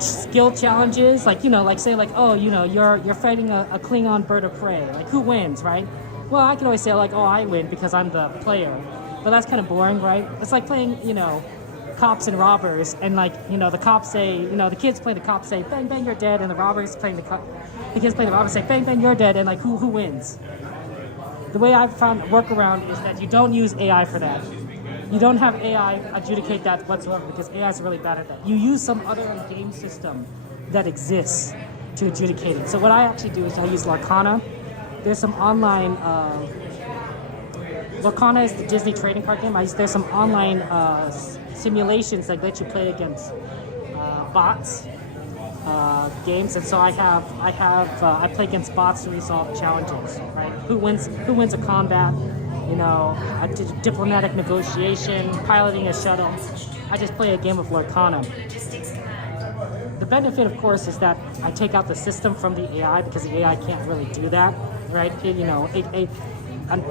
skill challenges, like, you know, like say like, oh, you know, you're fighting a Klingon bird of prey, like who wins, right? Well, I can always say like, oh, I win because I'm the player, but that's kind of boring, right? It's like playing, you know, cops and robbers, and like, you know, the cops say, you know, the kids playing the cops say bang bang you're dead, and the robbers playing the kids playing the robbers say bang bang you're dead, and like who wins? The way I've found a workaround is that you don't use AI for that. You don't have AI adjudicate that whatsoever, because AI is really bad at that. You use some other game system that exists to adjudicate it. So what I actually do is I use Larcana. There's some online, Larcana is the Disney trading card game. There's some online simulations that let you play against bots games, and so I play against bots to resolve challenges. Right? Who wins a combat? You know, a diplomatic negotiation, piloting a shuttle. I just play a game of Larcana. The benefit, of course, is that I take out the system from the AI, because the AI can't really do that, right?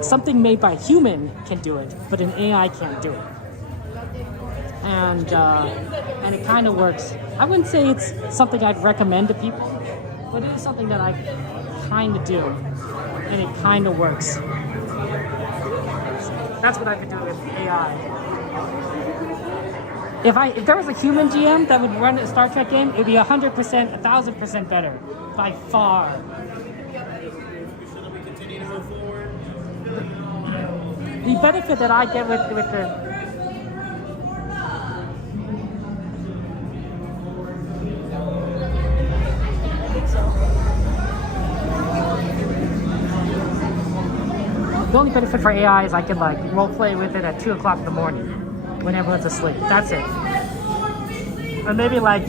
Something made by a human can do it, but an AI can't do it. And it kind of works. I wouldn't say it's something I'd recommend to people, but it is something that I kind of do, and it kind of works. That's what I could do with AI. If there was a human GM that would run a Star Trek game, it would be 100%, 1,000% better, by far. The benefit that I get with the The only benefit for AI is I can like role play with it at 2 o'clock in the morning when everyone's asleep. That's it. Or maybe like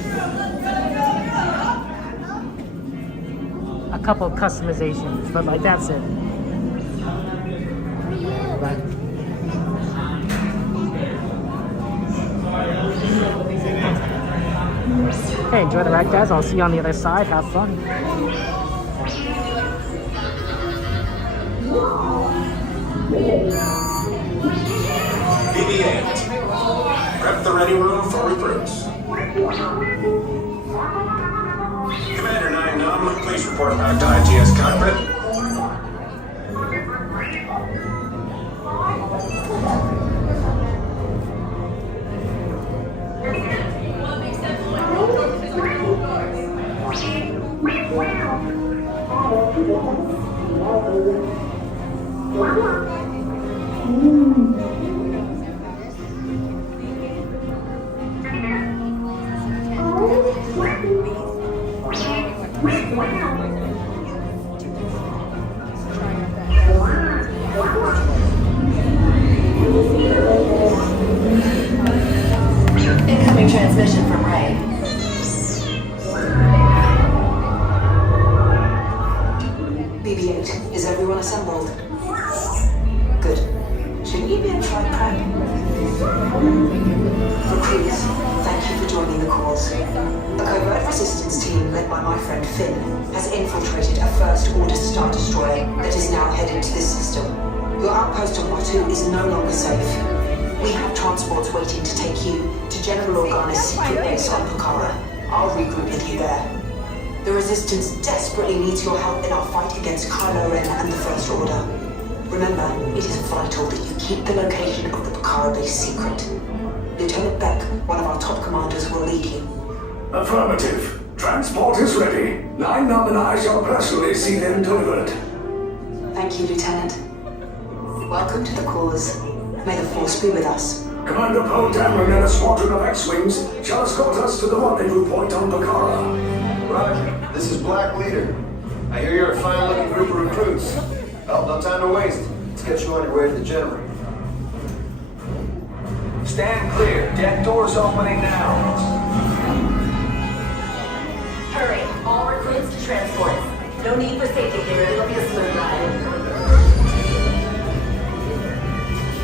a couple of customizations, but like that's it. Right. Hey, enjoy the ride, guys. I'll see you on the other side. Have fun. BB-8. Prep the ready room for recruits. Commander 9-Num, please report back to ITS cockpit. Incoming transmission from Ray. BB-8, is everyone assembled? Good. Shouldn't you be in flight prep? Recruits, thank you for joining the cause. A covert resistance team led by my friend Finn has infiltrated a First Order Star Destroyer that is now headed to this system. Your outpost on Watu is no longer safe. We have transports waiting to take you to General Organa's secret base on Pucara. I'll regroup with you there. The Resistance desperately needs your help in our fight against Kylo Ren and the First Order. Remember, it is vital that you keep the location of the Pucara base secret. Lieutenant Beck, one of our top commanders, will lead you. Affirmative. Transport is ready. 9-Num and I shall personally see them delivered. Thank you, Lieutenant. Welcome to the cause. May the Force be with us. Commander Poe Dameron and a squadron of X-Wings shall escort us to the rendezvous point on Pucara. Roger. This is Black Leader. I hear you're a fine-looking group of recruits. Well, no time to waste. Let's get you on your way to the General. Stand clear. Deck doors opening now. Hurry, all recruits to transport. No need for safety gear. It'll be a smooth ride.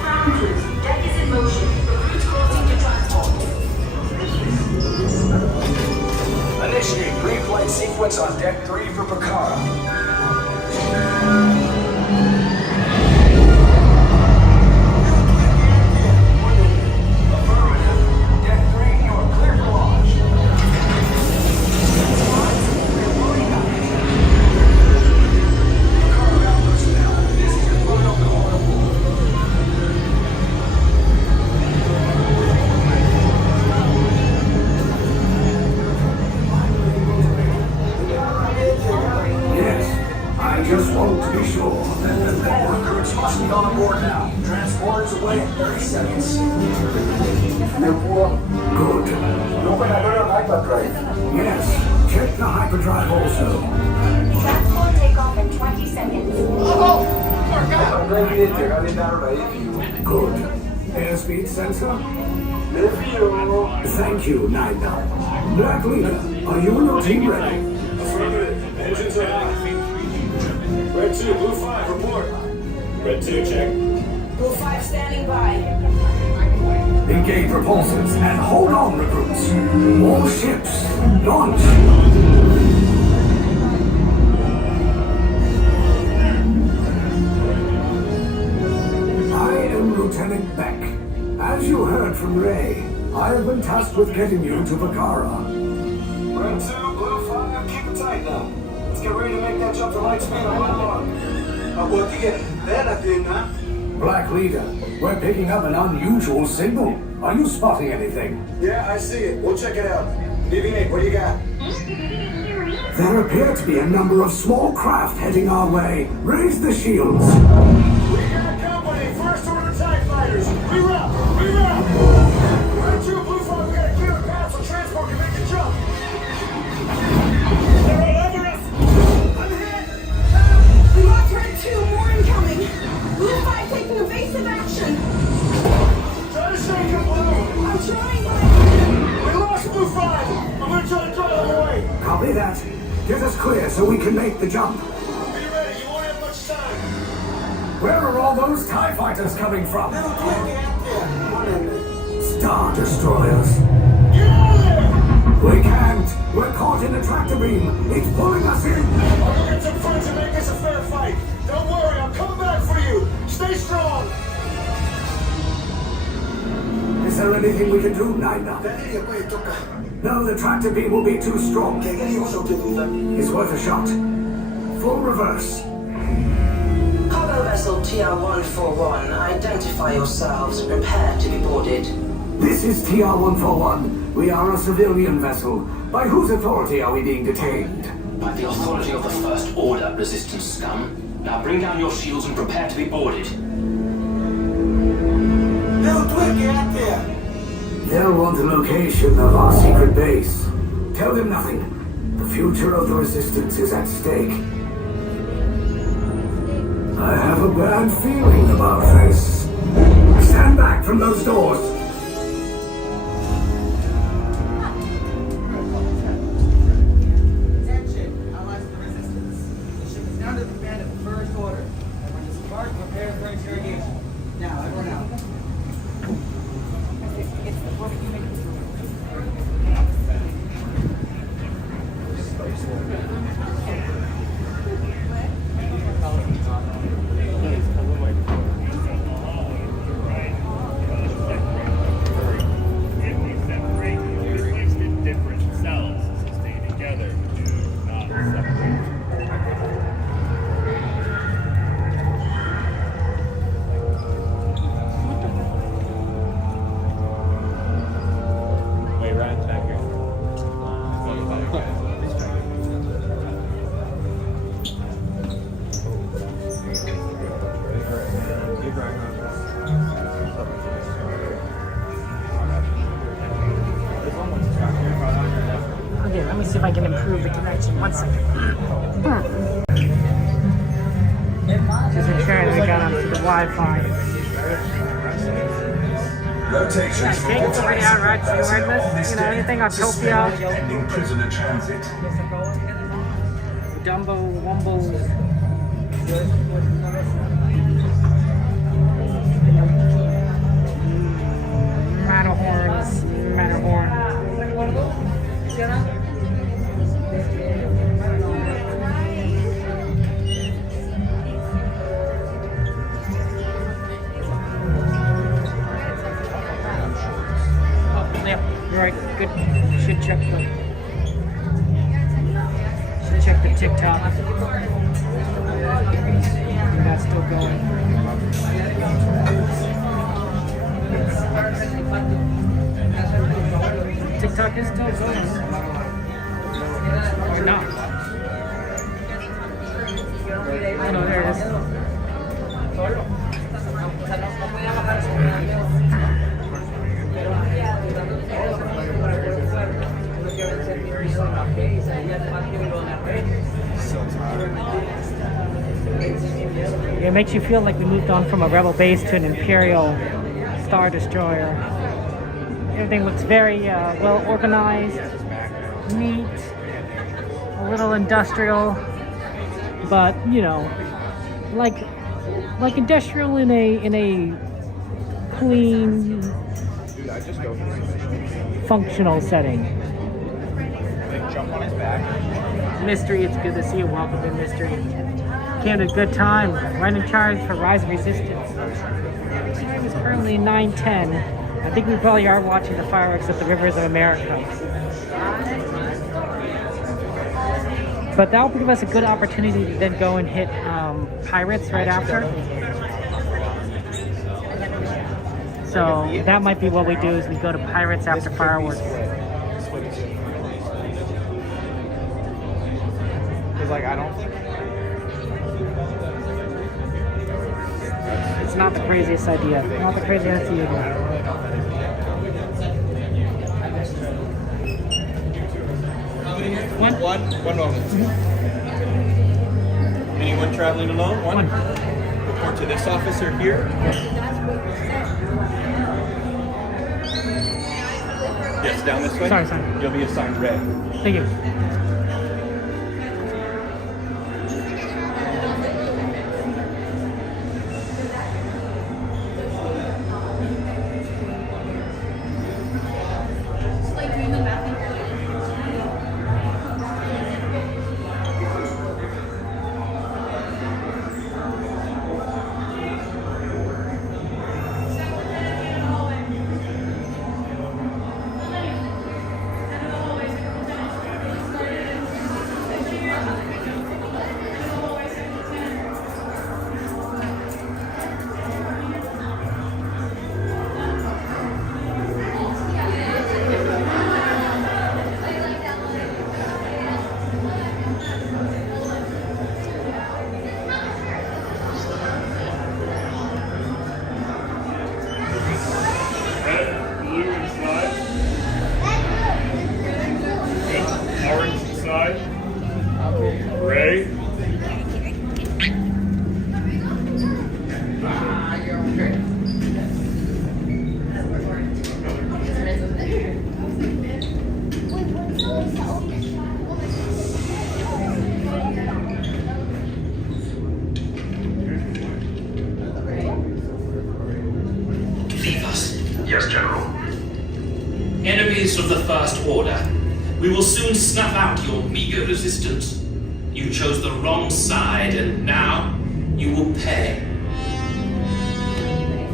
Ground crews, deck is in motion. Recruits crossing to transport. Initiate pre-flight sequence on Deck 3 for Pucara. 30 seconds. Good. Open another hyperdrive. Yes. Check the hyperdrive also. Transport takeoff in 20 seconds. Good. Airspeed sensor? Thank you, Naida. Black Leader, are you and your team ready? Affirmative. Engines are hot. Red 2, Blue 5, report. Red 2, check. Blue 5 standing by. Engage repulsors and hold on, recruits. All ships, launch. I am Lieutenant Beck. As you heard from Ray, I have been tasked with getting you to Vakara. Red 2, Blue 5, keep it tight now. Let's get ready to make that jump to light speed on my mark. Black Leader, we're picking up an unusual signal. Are you spotting anything? Yeah, I see it. We'll check it out. BB-8, what do you got? There appear to be a number of small craft heading our way. Raise the shields. We got company. First order TIE fighters. Reroute! Reroute! Red 2, Blue 5, we got a clear path so transport can make the jump. They're all over us! I'm hit! We lost Red 2, more incoming. Blue 5 taking evasive action. Try to shake him, Blue! I'm trying, We lost Blue 5! I'm gonna try to drive them away! Copy that. Get us clear so we can make the jump. Be ready, you won't have much time. Where are all those TIE fighters coming from? Star Destroyers. Get out of there! We can't. We're caught in a tractor beam. It's pulling us in. I'll go get some friends and make this a fair fight. Don't worry, I'm coming back for you. Stay strong. Is there anything we can do, Naida? No, the tractor beam will be too strong. It's worth a shot. Full reverse. Cargo vessel TR-141, identify yourselves. Prepare to be boarded. This is TR-141. We are a civilian vessel. By whose authority are we being detained? By the authority of the First Order, Resistance scum. Now bring down your shields and prepare to be boarded. They'll want the location of our secret base. Tell them nothing. The future of the Resistance is at stake. I have a bad feeling about this. Stand back from those doors. Attention, allies of the Resistance. The ship is now under the command of the First Order. Everyone is embarked and prepared for interrogation. Now, everyone out. Okay, let me see if I can improve the connection. 1 second. Just ensuring we got onto the Wi-Fi. Rotations Thank you for bringing out right to wireless. You know, anything on Tokyo, Pending prisoner transit. Dumbo, Wumbo. Matterhorn. Yep, you're right. Good. Should check the TikTok. That's still going. TikTok is still going. Or not. Oh no, there it is. It makes you feel like we moved on from a rebel base to an Imperial Star Destroyer. Everything looks very well organized, neat, a little industrial, but you know, like industrial in a clean, functional setting. Mystery, it's good to see you. Welcome in, Mystery. Came at a good time. Right in charge for Rise of Resistance. Time is currently 9:10. I think we probably are watching the fireworks at the Rivers of America. But that'll give us a good opportunity to then go and hit Pirates right after. So that might be what we do, is we go to Pirates after fireworks. Because like I don't think it's not the craziest idea. Not the craziest idea. One moment. Anyone traveling alone? One. Report to this officer here. Yes, down this way. Sorry. You'll be assigned red. Thank you. Yes, General. Enemies of the First Order, we will soon snuff out your meager resistance. You chose the wrong side, and now you will pay.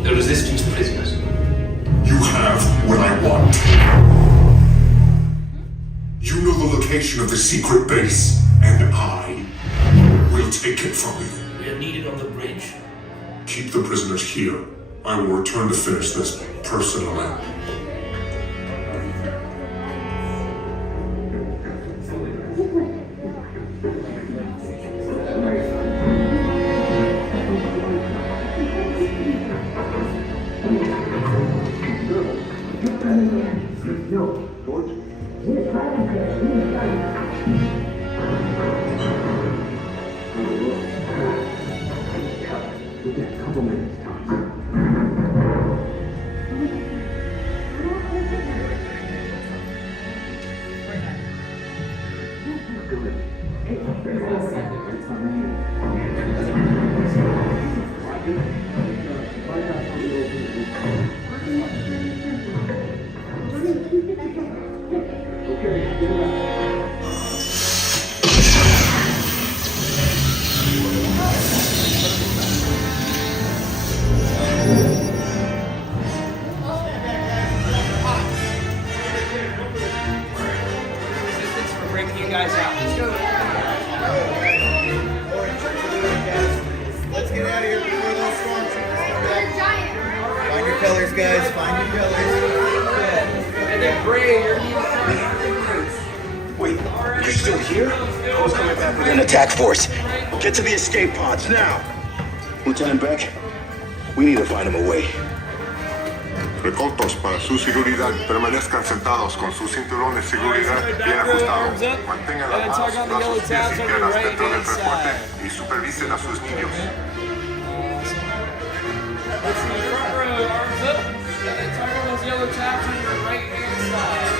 The Resistance prisoners. You have what I want. You know the location of the secret base, and I will take it from you. We are needed on the bridge. Keep the prisoners here. I will return to finish this personally. Force. Get to the escape pods now. Lieutenant Beck, we need to find him a way. Recortos para su seguridad. Permanezcan sentados con su cinturón de seguridad bien ajustado. Mantengan las manos, brazos, pies y piernas dentro del transporte y supervisen a sus niños. Let's see, front row, arms up, and then target those yellow tabs on your right hand side.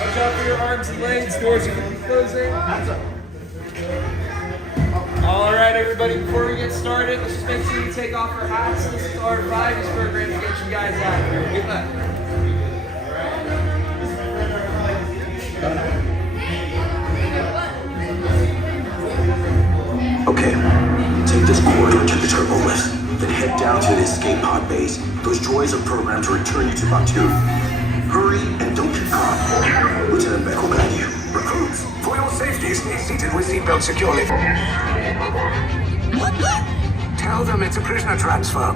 Watch out for your arms and legs, doors are going to be closing. All right, everybody, before we get started, let's just make sure you take off our hats. This is our Vibes program to get you guys out of here. Good luck. Okay, take this corridor to the turbo lift, then head down to the escape pod base. Those droids are programmed to return you to Batuu. Hurry and don't get caught. Lieutenant Beck will guide you. Recruits, for your safety, stay seated with seatbelt securely. Tell them it's a prisoner transfer.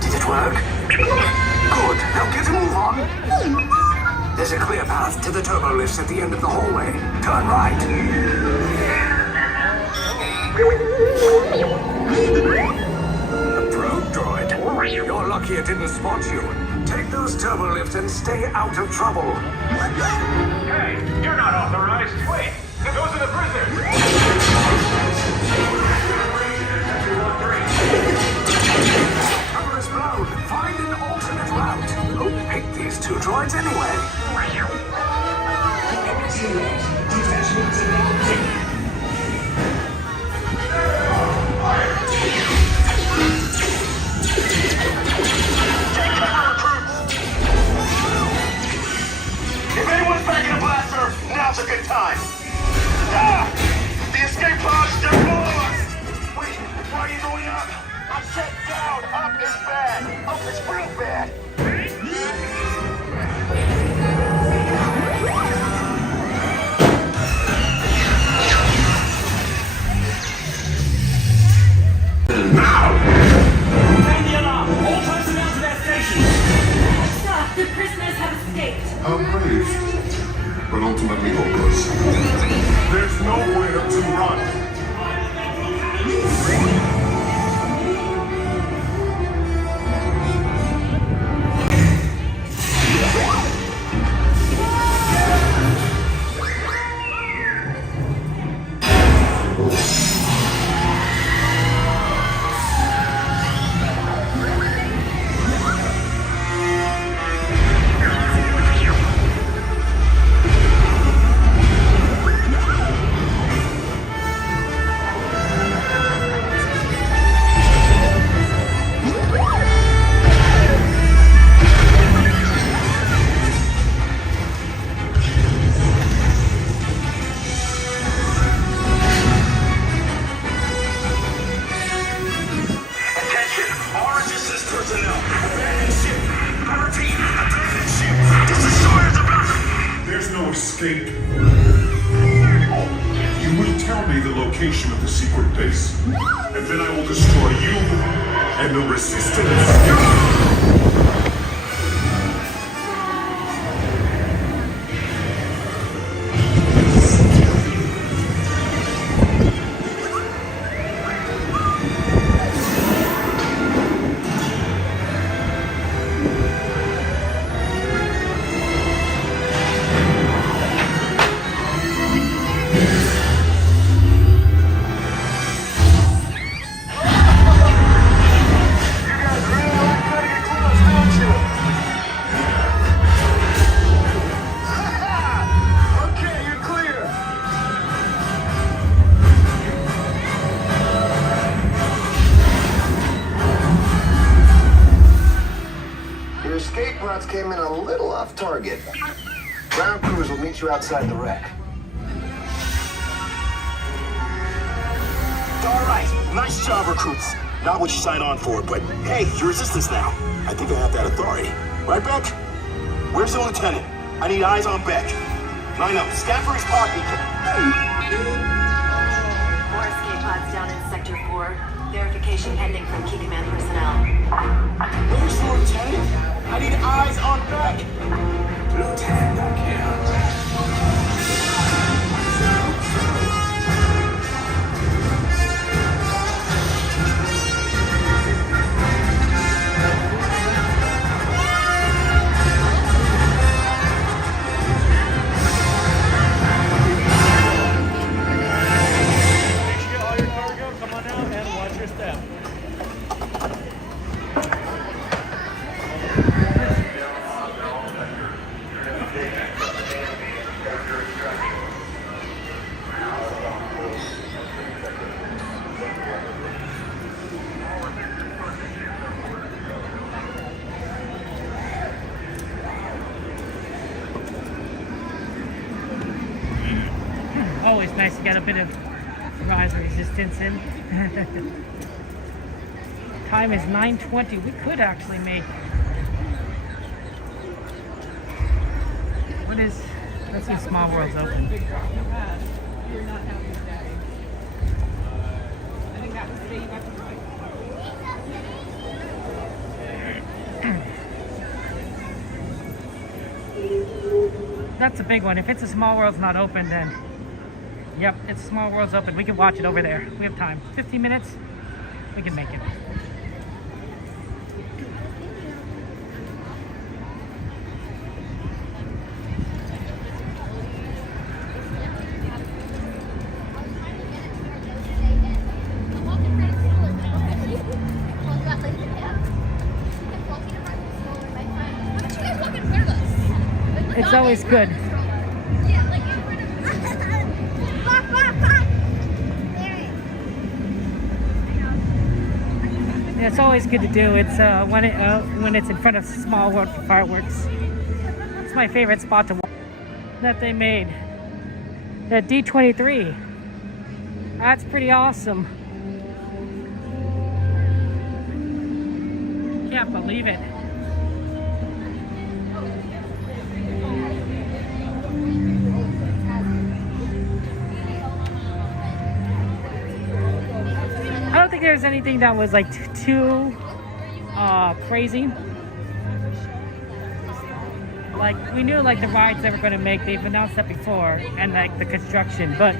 Did it work? Good. Now get a move on. There's a clear path to the turbo lifts at the end of the hallway. Turn right. A probe droid. You're lucky it didn't spot you. Take those turbo lifts and stay out of trouble. Hey, you're not authorized. Wait, those are the prisoners. Cover is blown. Find an alternate route. Who picked these two droids anyway? If anyone's packing a blaster, now's a good time. Ah! The escape pods, they're below us! Wait, why are you going up? I'm set down. Up is bad. Up is real bad. Now! Sound the alarm. All personnel to their stations. Sir, the prisoners have escaped. How brave, but ultimately hopeless. There's nowhere to run. escape. You will tell me the location of the secret base, and then I will destroy you and the Resistance. Came in a little off target. Ground crews will meet you outside the wreck. All right, nice job, recruits. Not what you signed on for, but hey, you're Resistance now. I think I have that authority. Right, Beck? Where's the lieutenant? I need eyes on Beck. Line up, scan for his pod beacon. More escape pods down in Sector 4. Verification pending from Key Command personnel. Where's the lieutenant? I need eyes on Beck. Lieutenant back here. It's nice to get a bit of rise resistance in. Time is 9:20. We could actually make. What is? Let's see if Small World's open. You're not having a day. I think that was the day you got to That's a big one. If it's a Small World's not open, then yep, it's Small World's open. We can watch it over there. We have time. 15 minutes. We can make it. It's always good. Yeah, it's always good to do. It's when it's in front of Small World for fireworks. It's my favorite spot to watch that they made. The D23. That's pretty awesome. Can't believe it. I don't think there's anything that was like too crazy. Like we knew like the rides they were going to make, they've announced that before, and like the construction, but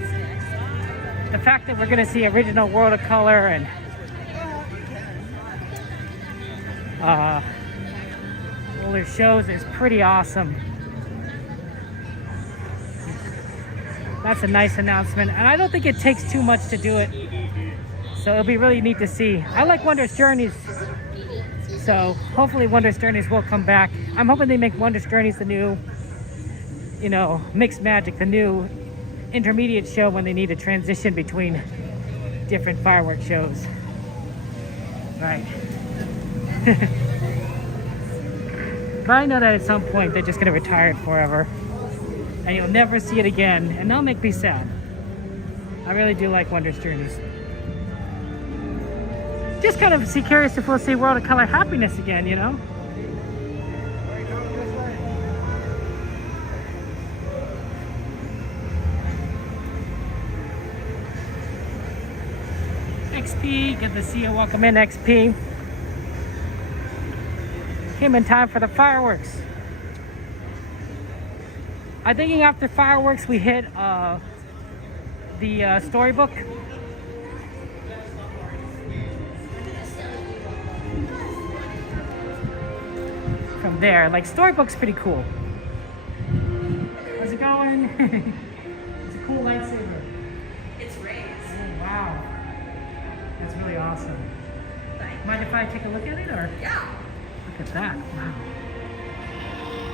the fact that we're going to see original World of Color and roller shows is pretty awesome. That's a nice announcement, and I don't think it takes too much to do it. So it'll be really neat to see. I like Wondrous Journeys, so hopefully Wondrous Journeys will come back. I'm hoping they make Wondrous Journeys the new, you know, Mixed Magic, the new intermediate show when they need a transition between different fireworks shows. Right. But I know that at some point they're just going to retire it forever, and you'll never see it again, and that'll make me sad. I really do like Wondrous Journeys. Just kind of curious if we'll see World of Color Happiness again, you know? XP, good to see you. Welcome in, XP. Came in time for the fireworks. I'm thinking after fireworks we hit the storybook. From there, like storybook's pretty cool. How's it going? It's a cool lightsaber. It's raised. Oh, wow. That's really awesome. Mind if I take a look at it, or? Yeah. Look at that. Wow.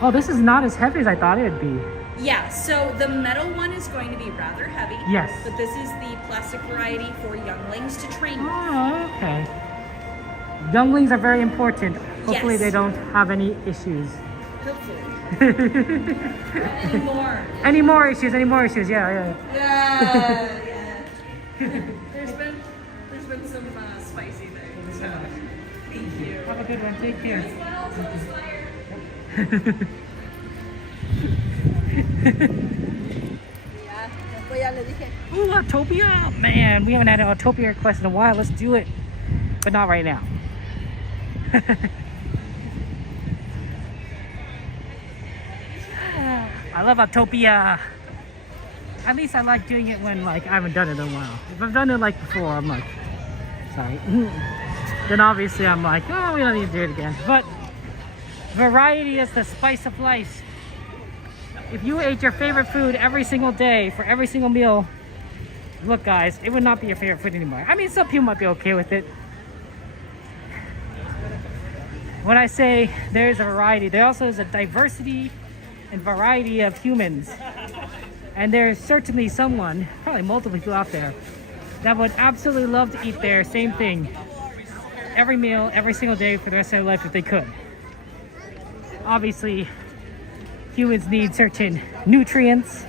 Oh, this is not as heavy as I thought it would be. Yeah, so the metal one is going to be rather heavy. Yes. But this is the plastic variety for younglings to train with. Oh, okay. Younglings are very important. Hopefully Yes. they don't have any issues. Hopefully. Any more issues, yeah. Yeah. There's been some spicy things. So. Thank you. Have a good one. Take care. Ooh, Autopia! Man, we haven't had an Autopia request in a while. Let's do it. But not right now. I love Autopia. At least I like doing it when like I haven't done it in a while. If I've done it like before, I'm like, sorry. Then obviously I'm like, oh, we don't need to do it again. But variety is the spice of life. If you ate your favorite food every single day for every single meal, look guys, it would not be your favorite food anymore. I mean, some people might be okay with it. When I say there's a variety, there also is a diversity and variety of humans. And there's certainly someone, probably multiple people out there, that would absolutely love to eat their same thing every meal, every single day for the rest of their life if they could. Obviously, humans need certain nutrients.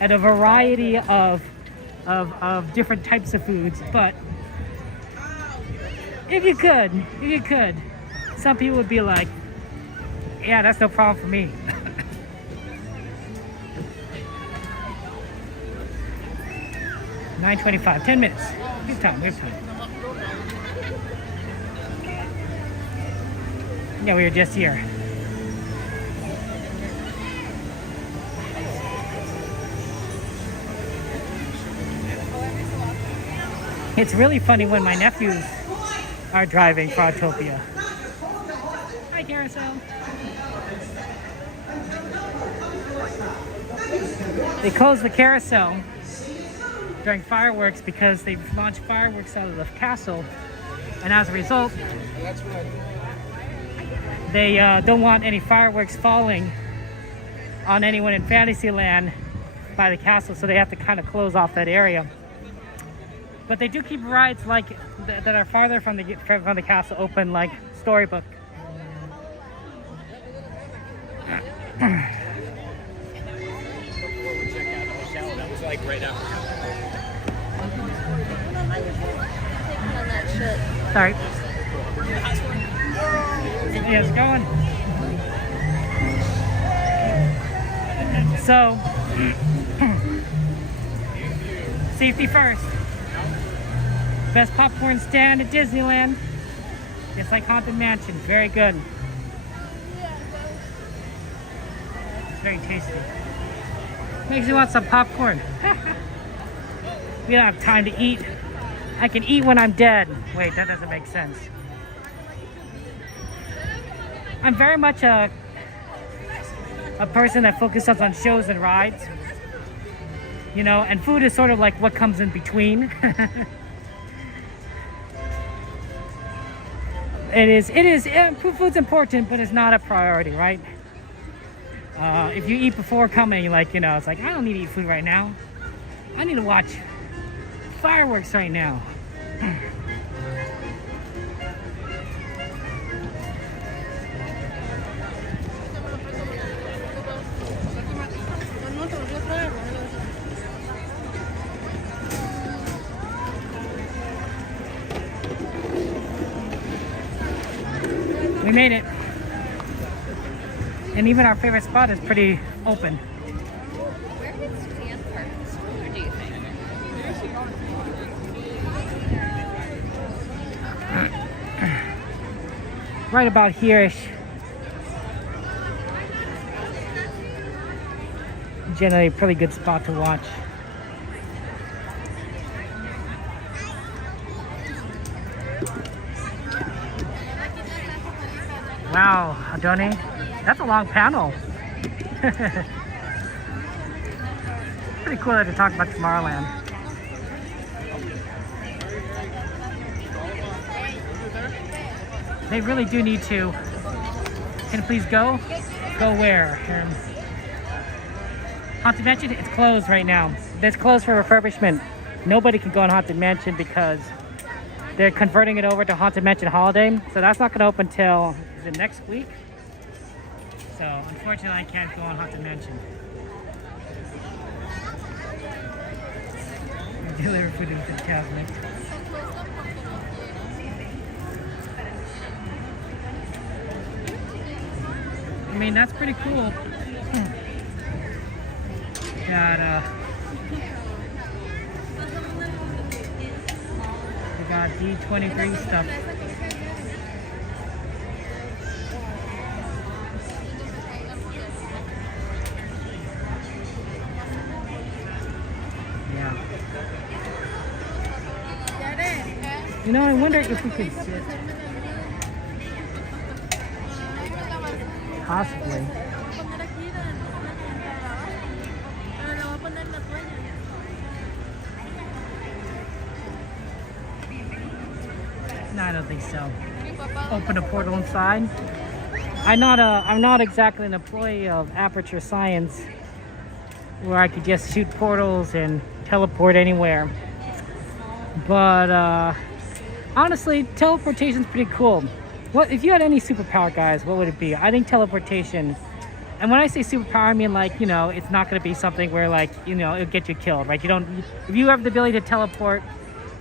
and a variety of different types of foods. But if you could, some people would be like, yeah, that's no problem for me. 9:25, 10 minutes. Good time, good time. Yeah, we were just here. It's really funny when my nephews are driving for Autopia. Hi, Carousel. They closed the carousel during fireworks because they launched fireworks out of the castle, and as a result, they don't want any fireworks falling on anyone in Fantasyland by the castle, so they have to kind of close off that area. But they do keep rides like that are farther from the castle open, like Storybook. That was like right after. Sorry. Yeah, it's going. So, safety first. Best popcorn stand at Disneyland. Just like Haunted Mansion. Very good. It's very tasty. Makes you want some popcorn. We don't have time to eat. I can eat when I'm dead. Wait, that doesn't make sense. I'm very much a person that focuses on shows and rides. You know, and food is sort of like what comes in between. Food's important, but it's not a priority, right? If you eat before coming, like, you know, it's like, I don't need to eat food right now. I need to watch fireworks right now. We made it. And even our favorite spot is pretty open. Where did Suzanne park this stroller, do you think? Right about here-ish. Generally a pretty good spot to watch. Wow, Adoni, that's a long panel. Pretty cool to talk about Tomorrowland. They really do need to. Can it please go? Go where? Haunted Mansion, it's closed right now. It's closed for refurbishment. Nobody can go in Haunted Mansion because they're converting it over to Haunted Mansion Holiday. So that's not going to open till the next week. So unfortunately I can't go on Haunted Mansion. Deliver food is fantastic. I mean, that's pretty cool. We got D23 stuff. Yeah. You know, I wonder if we could sit. Possibly. No, I don't think so. Open a portal inside. I'm not exactly an employee of Aperture Science where I could just shoot portals and teleport anywhere. But honestly, teleportation's pretty cool. What if you had any superpower, guys? What would it be? I think teleportation And when I say superpower, I mean like, you know, it's not going to be something where like, you know, it'll get you killed, right? If you have the ability to teleport,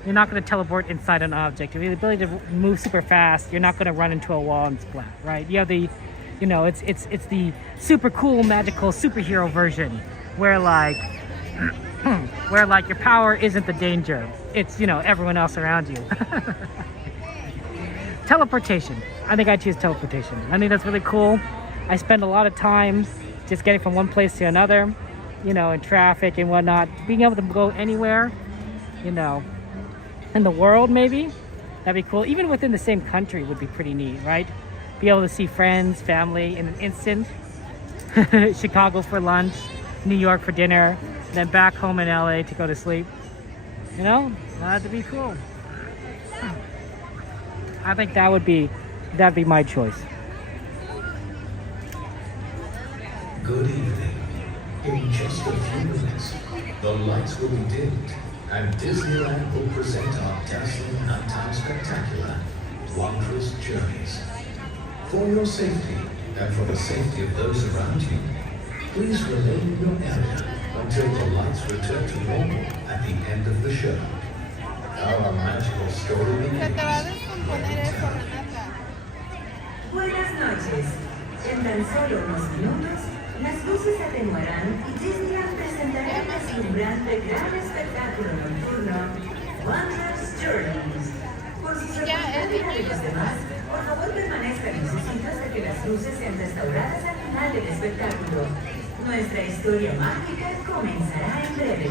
you're not going to teleport inside an object. If you have the ability to move super fast, you're not going to run into a wall and splat, right? You have the, you know, it's the super cool, magical superhero version where like, where like your power isn't the danger. It's, you know, everyone else around you. Teleportation. I think I choose teleportation. I think that's really cool. I spend a lot of time just getting from one place to another, you know, in traffic and whatnot. Being able to go anywhere, you know, in the world maybe, that'd be cool. Even within the same country would be pretty neat, right? Be able to see friends, family in an instant. Chicago for lunch, New York for dinner, then back home in LA to go to sleep. You know, that'd be cool. I think that'd be my choice. Good evening. In just a few minutes, the lights will be dimmed and Disneyland will present our dazzling nighttime spectacular, Wondrous Journeys. For your safety and for the safety of those around you, please remain in your area until the lights return to normal at the end of the show. Our magical story begins. Buenas noches. En tan solo unos minutos, las luces se atenuarán y Disneyland presentará el deslumbrante gran espectáculo nocturno, Wondrous Journeys. Por su seguridad y la de los demás, por favor permanezcan en sus sitios hasta que las luces sean restauradas al final del espectáculo. Nuestra historia mágica comenzará en breve.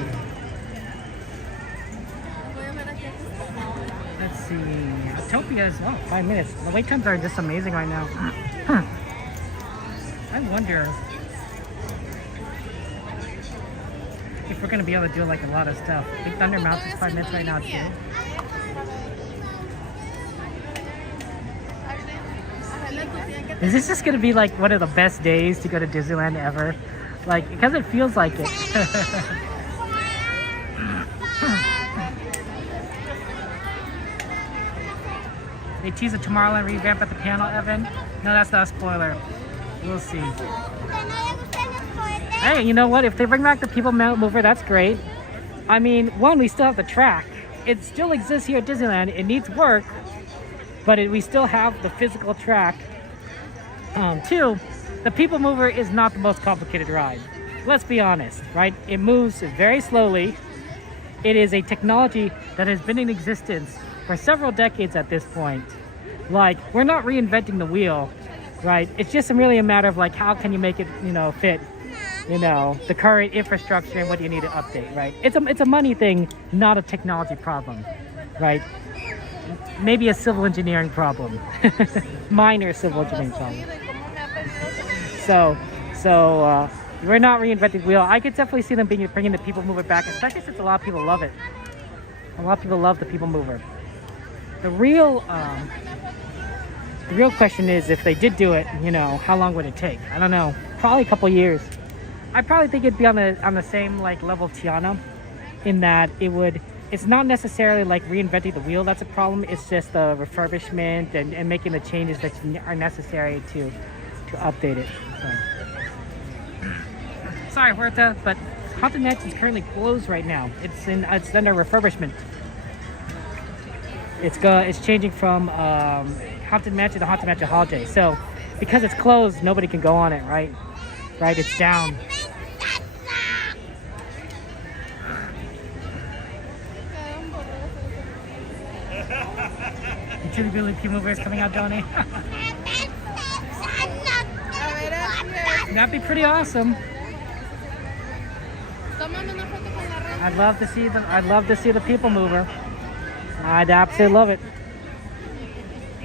Let's see, Autopia as well, 5 minutes. The wait times are just amazing right now. I wonder if we're gonna be able to do like a lot of stuff. Big Thunder Mountain's 5 minutes right now too. Is this just gonna be like one of the best days to go to Disneyland ever? Like, because it feels like it. They tease a Tomorrowland revamp at the panel, Evan? No, that's not a spoiler. We'll see. Hey, you know what? If they bring back the People Mover, that's great. I mean, one, we still have the track. It still exists here at Disneyland. It needs work, but we still have the physical track. Two, the People Mover is not the most complicated ride. Let's be honest, right? It moves very slowly. It is a technology that has been in existence for several decades at this point. Like, we're not reinventing the wheel, right? It's just really a matter of like, how can you make it, you know, fit, you know, the current infrastructure and what do you need to update, right? It's a money thing, not a technology problem, right? Maybe a civil engineering problem. Minor civil engineering problem. So we're not reinventing the wheel. I could definitely see them bringing the People Mover back, especially since a lot of people love it. A lot of people love the People Mover. The real question is, if they did do it, you know, how long would it take? I don't know. Probably a couple years. I probably think it'd be on the same like level Tiana, in that it's not necessarily like reinventing the wheel that's a problem. It's just the refurbishment and making the changes that are necessary to update it. So. Sorry, Huerta, but Haunted Mansion is currently closed right now. It's under refurbishment. It's changing from Haunted Mansion to Haunted Mansion Holiday. So because it's closed, nobody can go on it, right? Right, it's down. The Billy P Mover is coming out, Donnie. That'd be pretty awesome. I'd love to see the People Mover. I'd absolutely love it.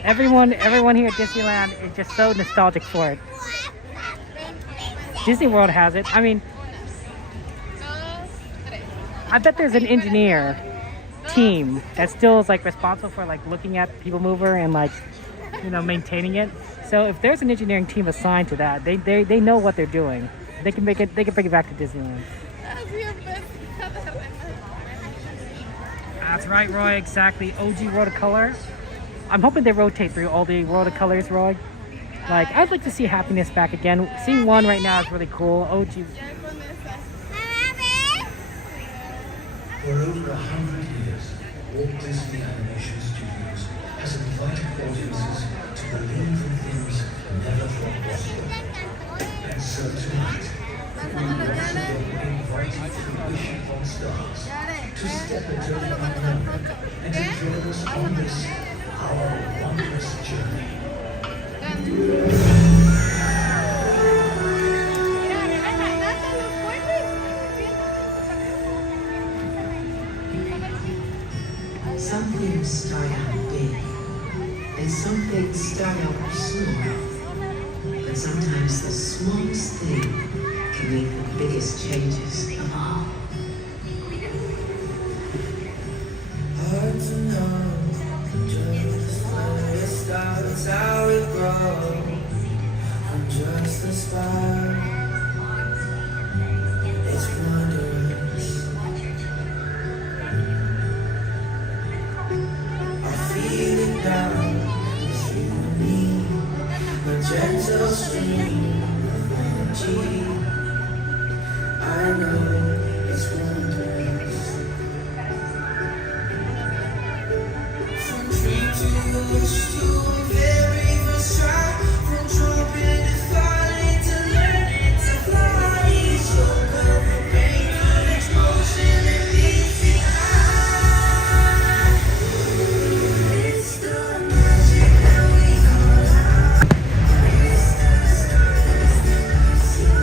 Everyone here at Disneyland is just so nostalgic for it. Disney World has it. I mean, I bet there's an engineer team that still is like responsible for like looking at People Mover and like, you know, maintaining it. So if there's an engineering team assigned to that, they know what they're doing. They can bring it back to Disneyland. That's right, Roy, exactly. OG World of Color. I'm hoping they rotate through all the World of Colors, Roy. Like, I'd like to see Happiness back again. Seeing one right now is really cool. Oh, geez. For over 100 years, Walt Disney Animation Studios has invited audiences to believe in things never thought possible. And so tonight, we once again invite you to wish upon stars, to step into the unknown, and to join us on this, our wondrous journey. Some things start out big, and some things start out small. But sometimes the smallest thing can make the biggest changes of all. Hard to know just where it starts, how it grows. I'm just a spark. It's wondrous. I feel it now. It's you and me. A gentle stream of energy. I know it's wondrous. From dream to wish to a very first try. From dropping to falling to learning to fly. So come and bring an explosion and leave behind. It's the magic that we call love. It's the stars that we see.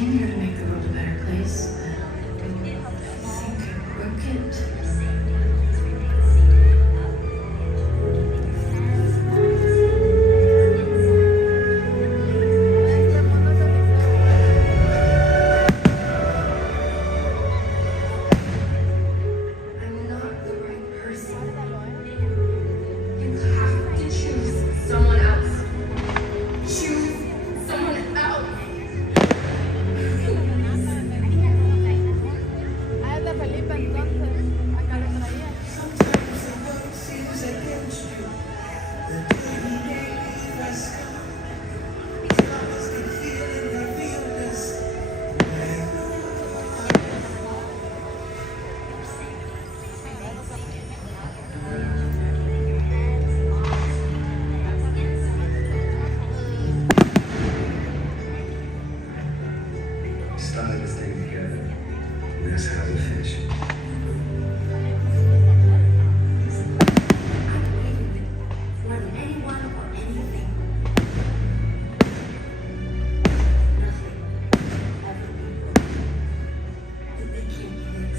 came here to make the world a better place, but I think I broke it. I'm not the right person. You have to choose someone else. Choose someone else. Starting this thing together. Let's have a fish. More than anyone or anything. Nothing ever that they can't fix.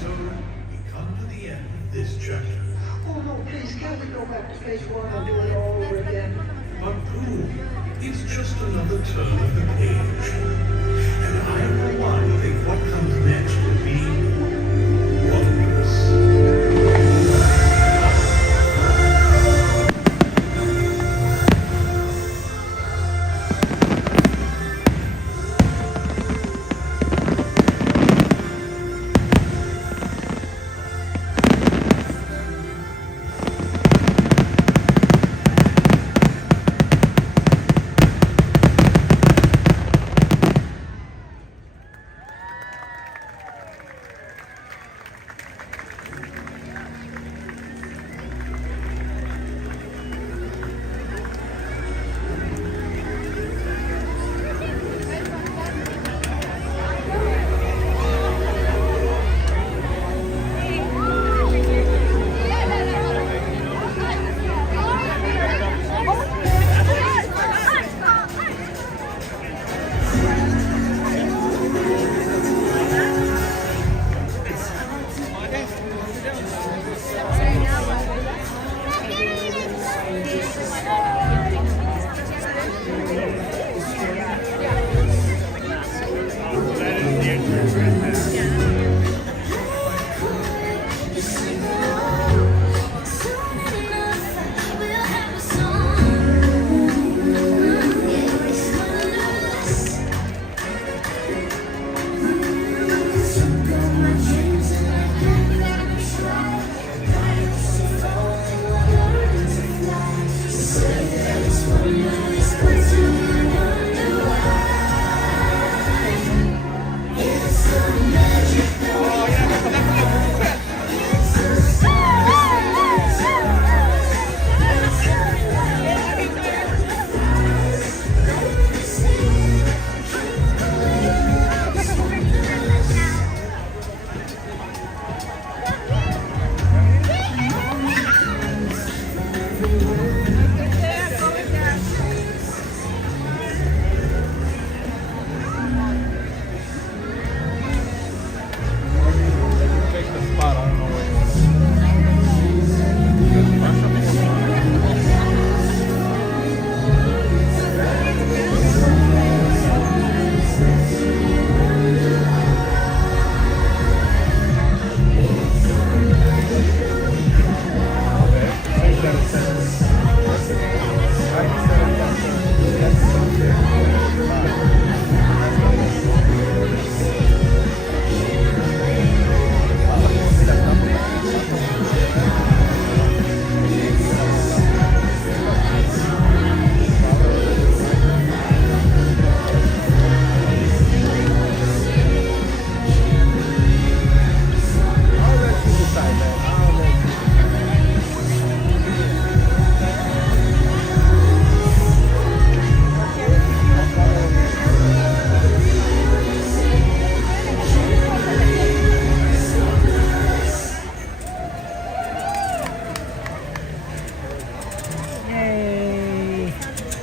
So, we come to the end of this chapter. Oh no, please, can't we go back to page 1 and do it all over again? But cool, it's just another turn of the page. And I, for one, think what comes next will be wondrous.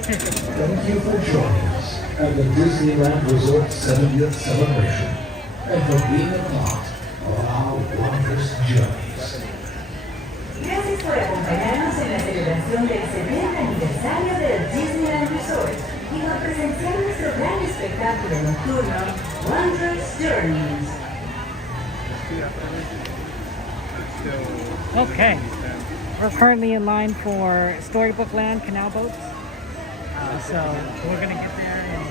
Thank you for joining us at the Disneyland Resort 70th celebration and for being a part of our wondrous journeys. Gracias por acompañarnos en la celebración del 70 aniversario del Disneyland Resort y por presenciar nuestro gran espectáculo nocturno, Wondrous Journeys. Okay, we're currently in line for Storybook Land canal boats. So we're gonna get there and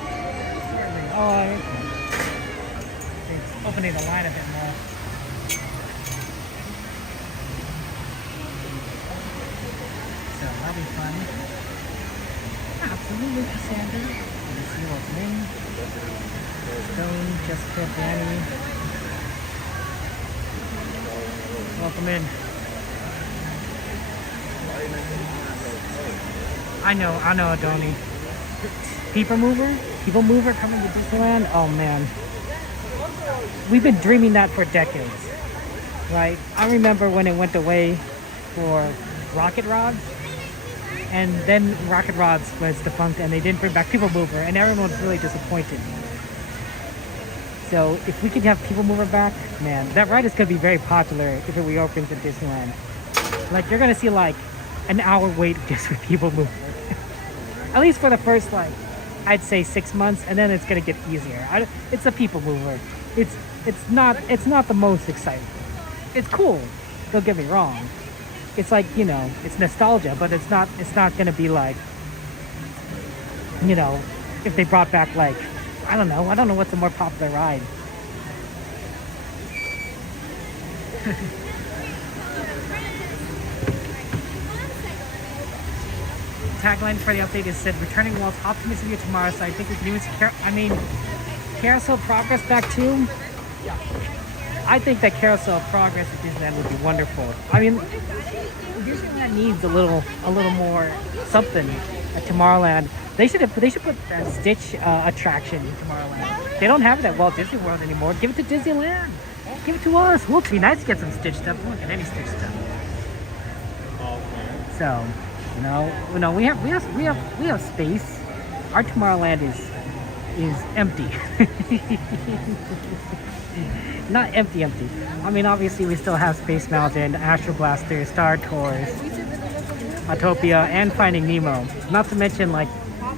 it's opening the line a bit more. So that'll be fun. Absolutely, Cassandra. Let's see what's name. Stone, Jessica, Danny. Welcome in. I know, Adoni. People Mover coming to Disneyland. Oh man, we've been dreaming that for decades, right? I remember when it went away for Rocket Rods, and then Rocket Rods was defunct, and they didn't bring back People Mover, and everyone was really disappointed. So if we could have People Mover back, man, that ride is gonna be very popular if it reopens at Disneyland. Like you're gonna see like an hour wait just for People Mover. At least for the first, like, I'd say 6 months, and then it's gonna get easier. It's a People Mover. It's not the most exciting. It's cool. Don't get me wrong. It's like, you know, it's nostalgia, but it's not gonna be like, you know, if they brought back like, I don't know what's a more popular ride. Tagline for the update is said, returning Walt's optimistic view tomorrow, so I think we can use Carousel Progress back too. I think that Carousel Progress at Disneyland would be wonderful. I mean, Disneyland needs a little more something at Tomorrowland. They should put that Stitch attraction in Tomorrowland. They don't have it at Walt Disney World anymore. Give it to Disneyland. Give it to us. Well, it'd be nice to get some Stitch stuff. We don't get any Stitch stuff. So. No, we have space. Our Tomorrowland is empty. Not empty. I mean, obviously we still have Space Mountain, Astro Blaster, Star Tours, Autopia, and Finding Nemo. Not to mention, like,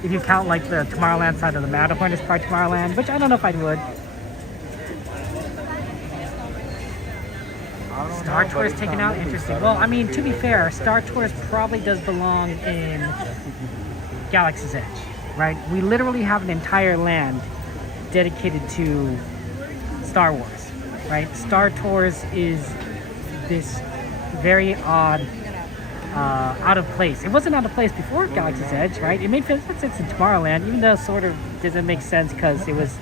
if you count like the Tomorrowland side of the Matterhorn as part of Tomorrowland, which I don't know if I would. Star Tours taken out? Interesting. Well, I mean, to be fair, Star Tours probably does belong in Galaxy's Edge, right? We literally have an entire land dedicated to Star Wars, right? Star Tours is this very odd, out of place. It wasn't out of place before Galaxy's Edge, right? It made sense in Tomorrowland, even though it sort of doesn't make sense because it was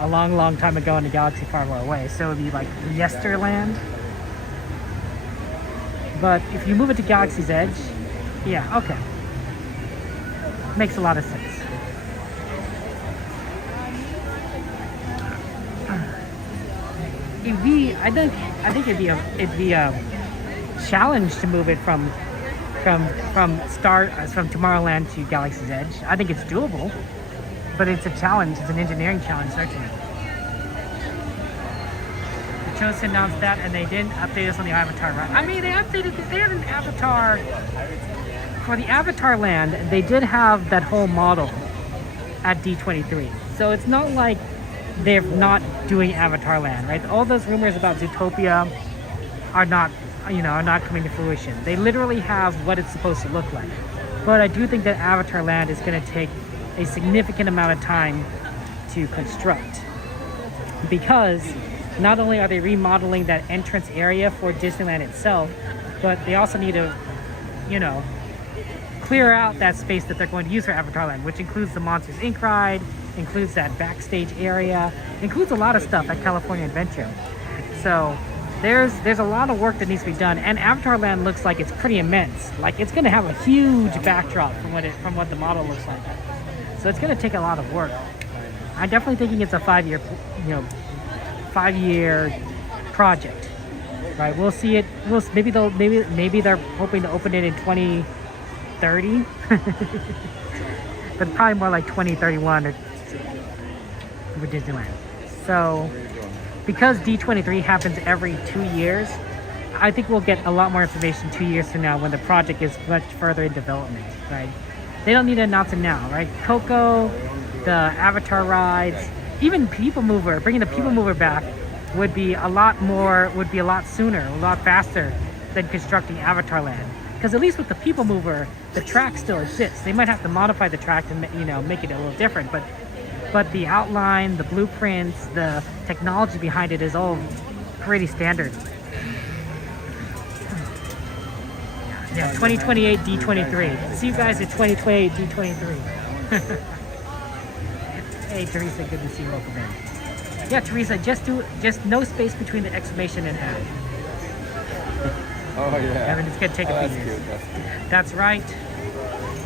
a long time ago in a galaxy far away. So it would be like Yesterland. But if you move it to Galaxy's Edge, yeah, okay. Makes a lot of sense. I think it'd be a challenge to move it from Tomorrowland to Galaxy's Edge. I think it's doable, but it's a challenge. It's an engineering challenge, certainly. They chose to announce that, and they didn't update us on the Avatar ride. I mean, they had an Avatar for the Avatar land. They did have that whole model at D23, so it's not like they're not doing Avatar land, right? All those rumors about Zootopia are not coming to fruition. They literally have what it's supposed to look like. But I do think that Avatar land is going to take a significant amount of time to construct, because not only are they remodeling that entrance area for Disneyland itself, but they also need to, clear out that space that they're going to use for Avatar Land, which includes the Monsters Inc. ride, includes that backstage area, includes a lot of stuff at California Adventure. So there's a lot of work that needs to be done, and Avatar Land looks like it's pretty immense. Like, it's going to have a huge backdrop from what the model looks like. So it's going to take a lot of work. I'm definitely thinking it's a 5-year project, right? We'll see it. Maybe they're hoping to open it in 2030. but probably more like 2031 or for Disneyland. So because D23 happens every 2 years, I think we'll get a lot more information 2 years from now when the project is much further in development, right? They don't need to announce it now, right? Coco, the Avatar rides, even People Mover, bringing the People Mover back would be a lot sooner, a lot faster than constructing Avatar Land. Because at least with the People Mover, the track still exists. They might have to modify the track to, you know, make it a little different, but the outline, the blueprints, the technology behind it is all pretty standard. Yeah, 2028 D23. See you guys at 2028 D23. Hey Teresa, good to see you. Welcome in. Yeah, Teresa, just no space between the exclamation and add. Oh yeah. I mean, it's gonna take a few years. That's cute. That's right.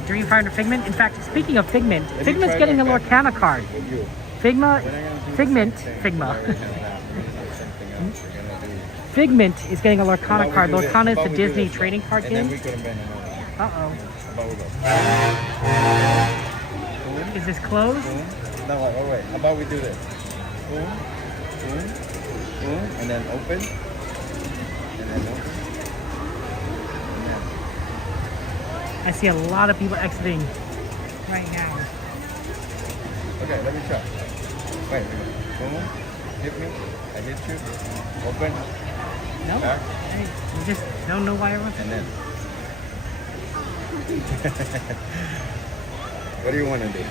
Dreamfinder Figment. In fact, speaking of Figment, Figment's getting a Lorcana card. Figment is getting a Lorcana card. Lorcana is the Disney trading card game. Uh-oh. Is this closed? No, wait. How about we do this? And then open. And then open. I see a lot of people exiting right now. Okay, let me try. Wait. Boom. Hit me. I hit you. Open. No. Back. Hey, you just don't know why everyone's. And then. What do you want to do?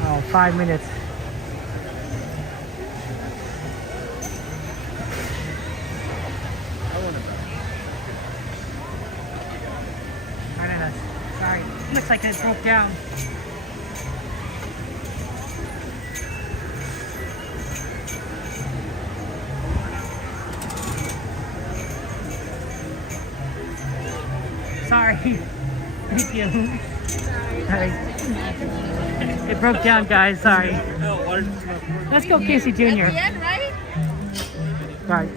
Oh, 5 minutes. Sorry, looks like it broke down. Sorry. Thank you. Sorry. It broke down, guys. Sorry. Let's go, Casey Jr. At the end, right? Right.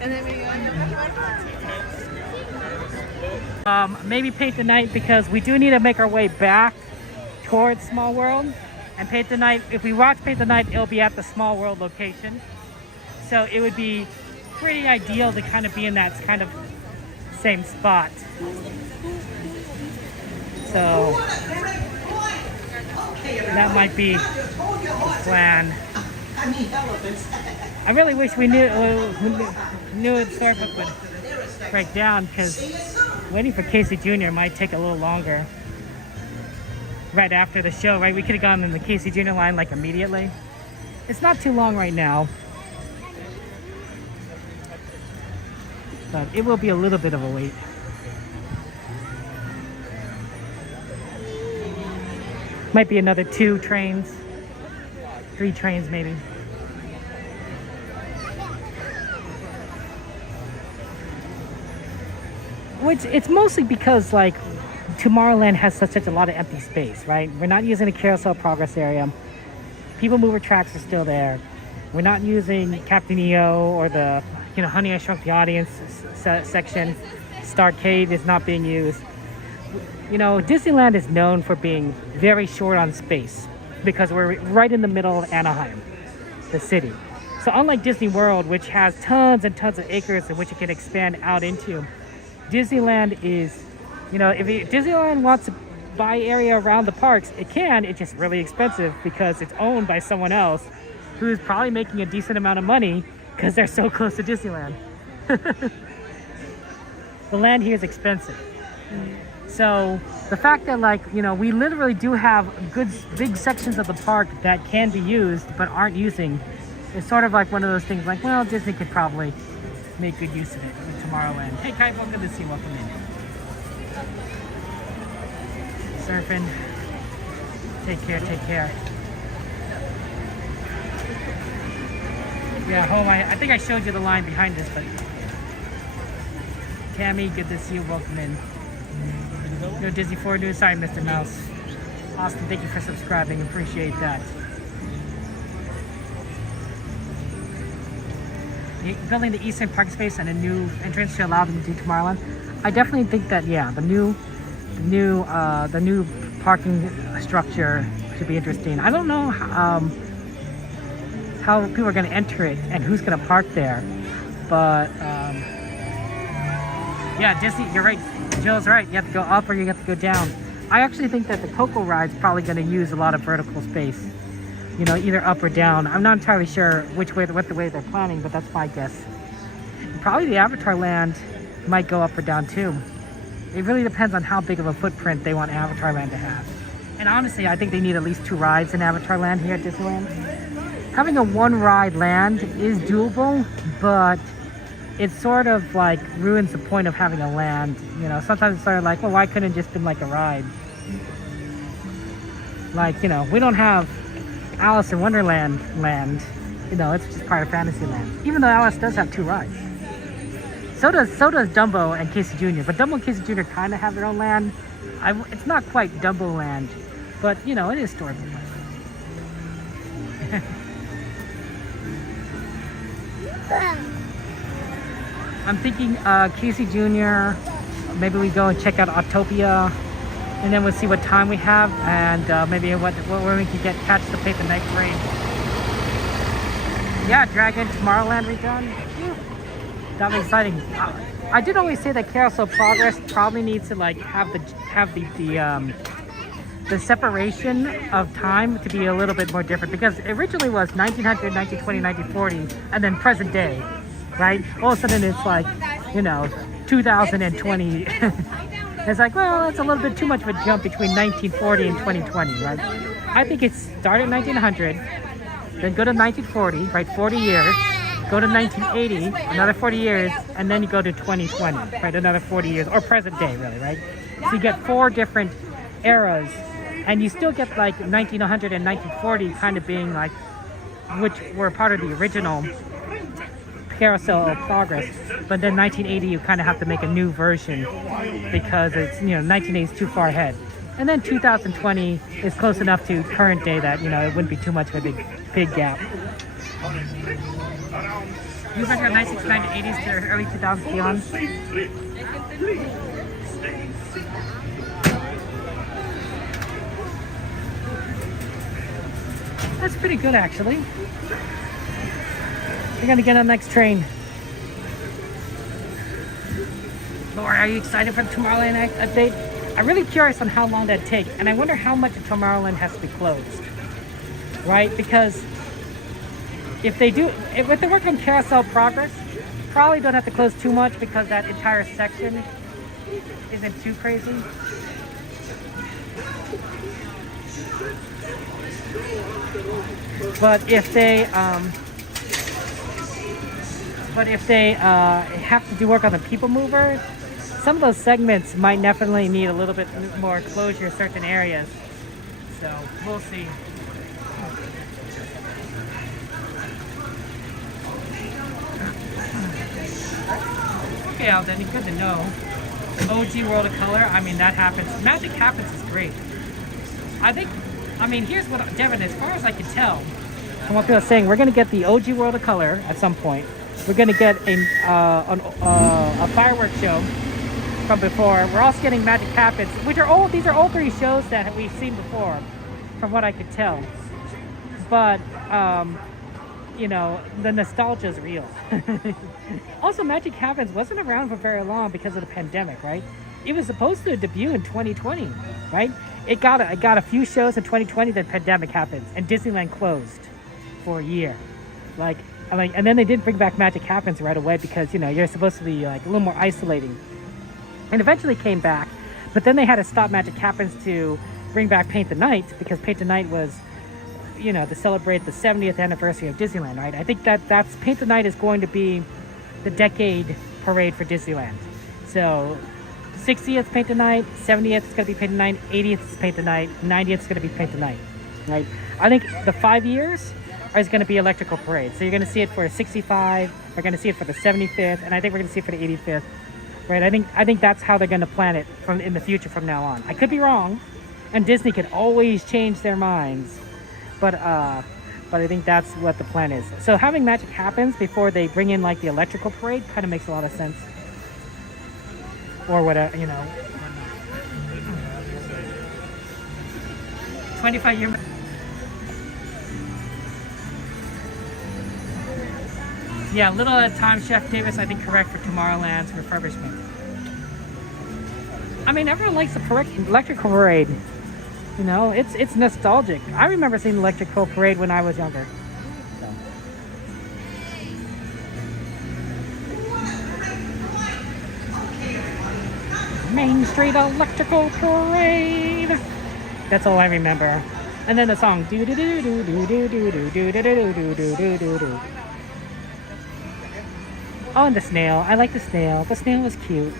And then we maybe paint the night because we do need to make our way back towards Small World. And paint the night, if we watch Paint the Night, it'll be at the Small World location. So it would be pretty ideal to kind of be in that kind of same spot. So that might be the plan. I really wish we knew the storybook would break down because waiting for Casey Jr. might take a little longer. Right after the show, right? We could have gone in the Casey Jr. line like immediately. It's not too long right now. But it will be a little bit of a wait. Might be another 2 trains. 3 trains maybe. Which it's mostly because like Tomorrowland has such a lot of empty space, right? We're not using the carousel progress area. People Mover tracks are still there. We're not using Captain EO or the Honey I Shrunk the Audience section. Starcade is not being used. Disneyland is known for being very short on space because we're right in the middle of Anaheim, the city. So unlike Disney World, which has tons and tons of acres in which it can expand out into, Disneyland is, if Disneyland wants to buy area around the parks, it can. It's just really expensive because it's owned by someone else who's probably making a decent amount of money because they're so close to Disneyland. The land here is expensive. So the fact that we literally do have big sections of the park that can be used but aren't using is sort of like one of those things like, well, Disney could probably make good use of it with Tomorrowland. Hey Kai, welcome to see, welcome in. Surfing. Take care. Yeah, home. I think I showed you the line behind us, but Tammy, good to see you. Welcome in. No Disney 4 News. Sorry, Mr. Mouse. Austin, thank you for subscribing. Appreciate that. building the eastern parking space and a new entrance to allow them to do Tomorrowland. I definitely think that the new parking structure should be interesting. I don't know how people are going to enter it and who's going to park there, but yeah, Disney, you're right. Joe's right. You have to go up or you have to go down. I actually think that the Coco ride's probably going to use a lot of vertical space. You know, either up or down. I'm not entirely sure what the way they're planning, but that's my guess. Probably the Avatar Land might go up or down too. It really depends on how big of a footprint they want Avatar Land to have. And honestly, I think they need at least 2 rides in Avatar Land here at Disneyland. Having a 1-ride land is doable, but it sort of like ruins the point of having a land. You know, sometimes it's sort of like, well, why couldn't it just been like a ride? Like, you know, we don't have Alice in Wonderland land. You know, it's just part of Fantasyland. Even though Alice does have 2 rides. So does Dumbo and Casey Jr. But Dumbo and Casey Jr. kind of have their own land. It's not quite Dumbo land, but you know, it is storybook land. I'm thinking Casey Jr. Maybe we go and check out Autopia, and then we'll see what time we have, and maybe where we can catch the Paper Night Parade. Yeah, Dragon Tomorrowland redone. That'll be exciting. I did always say that Carousel Progress probably needs to like have the separation of time to be a little bit more different, because it originally was 1900, 1920, 1940, and then present day, right? All of a sudden it's like, you know, 2020. It's like, well, it's a little bit too much of a jump between 1940 and 2020, right? I think it started in 1900, then go to 1940, right? 40 years. Go to 1980, another 40 years, and then you go to 2020, right? Another 40 years, or present day, really, right? So you get 4 different eras, and you still get like 1900 and 1940 kind of being like, which were part of the original Carousel of Progress. But then 1980, you kind of have to make a new version because it's, you know, 1980 is too far ahead. And then 2020 is close enough to current day that, you know, it wouldn't be too much of a big gap. You went from 1960s, 1980s to early 2000s beyond. That's pretty good, actually. We're gonna get on the next train. Laura, are you excited for the Tomorrowland update? I'm really curious on how long that'd take, and I wonder how much of Tomorrowland has to be closed, right? Because if they work on Carousel Progress, probably don't have to close too much because that entire section isn't too crazy. But if they have to do work on the People Movers, some of those segments might definitely need a little bit more closure in certain areas. So we'll see. Okay, Alden, good to know. OG World of Color, I mean, that happens. Magic Happens is great. I mean, here's what, Devin, as far as I can tell, from what people are saying, we're going to get the OG World of Color at some point. We're going to get a fireworks show from before. We're also getting Magic Happens, which are all, these are all 3 shows that we've seen before, from what I could tell. But, you know, the nostalgia is real. Also, Magic Happens wasn't around for very long because of the pandemic, right? It was supposed to debut in 2020, right? It got a few shows in 2020, then pandemic happens, and Disneyland closed for a year. And then they didn't bring back Magic Happens right away because, you know, you're supposed to be like a little more isolating. And eventually came back, but then they had to stop Magic Happens to bring back Paint the Night, because Paint the Night was, you know, to celebrate the 70th anniversary of Disneyland, right? I think that's Paint the Night is going to be the decade parade for Disneyland. So 60th Paint the Night, 70th is going to be Paint the Night, 80th is Paint the Night, 90th is going to be Paint the Night, right? I think the 5 years is going to be Electrical Parade. So you're going to see it for 65, we're going to see it for the 75th, and I think we're going to see it for the 85th, right? I think that's how they're going to plan it in the future from now on. I could be wrong, and Disney could always change their minds, but but I think that's what the plan is. So having magic happens before they bring in like the electrical parade kind of makes a lot of sense. Or whatever, you know. 25-year. Yeah, little at a time, Chef Davis, I think correct for Tomorrowland's refurbishment. I mean, everyone likes the electrical parade. You know, it's nostalgic. I remember seeing the electrical parade when I was younger. So. Main Street Electrical Parade. That's all I remember. And then the song do do do do do do do do do do do do do do do. Oh, and the snail. I like the snail. The snail was cute.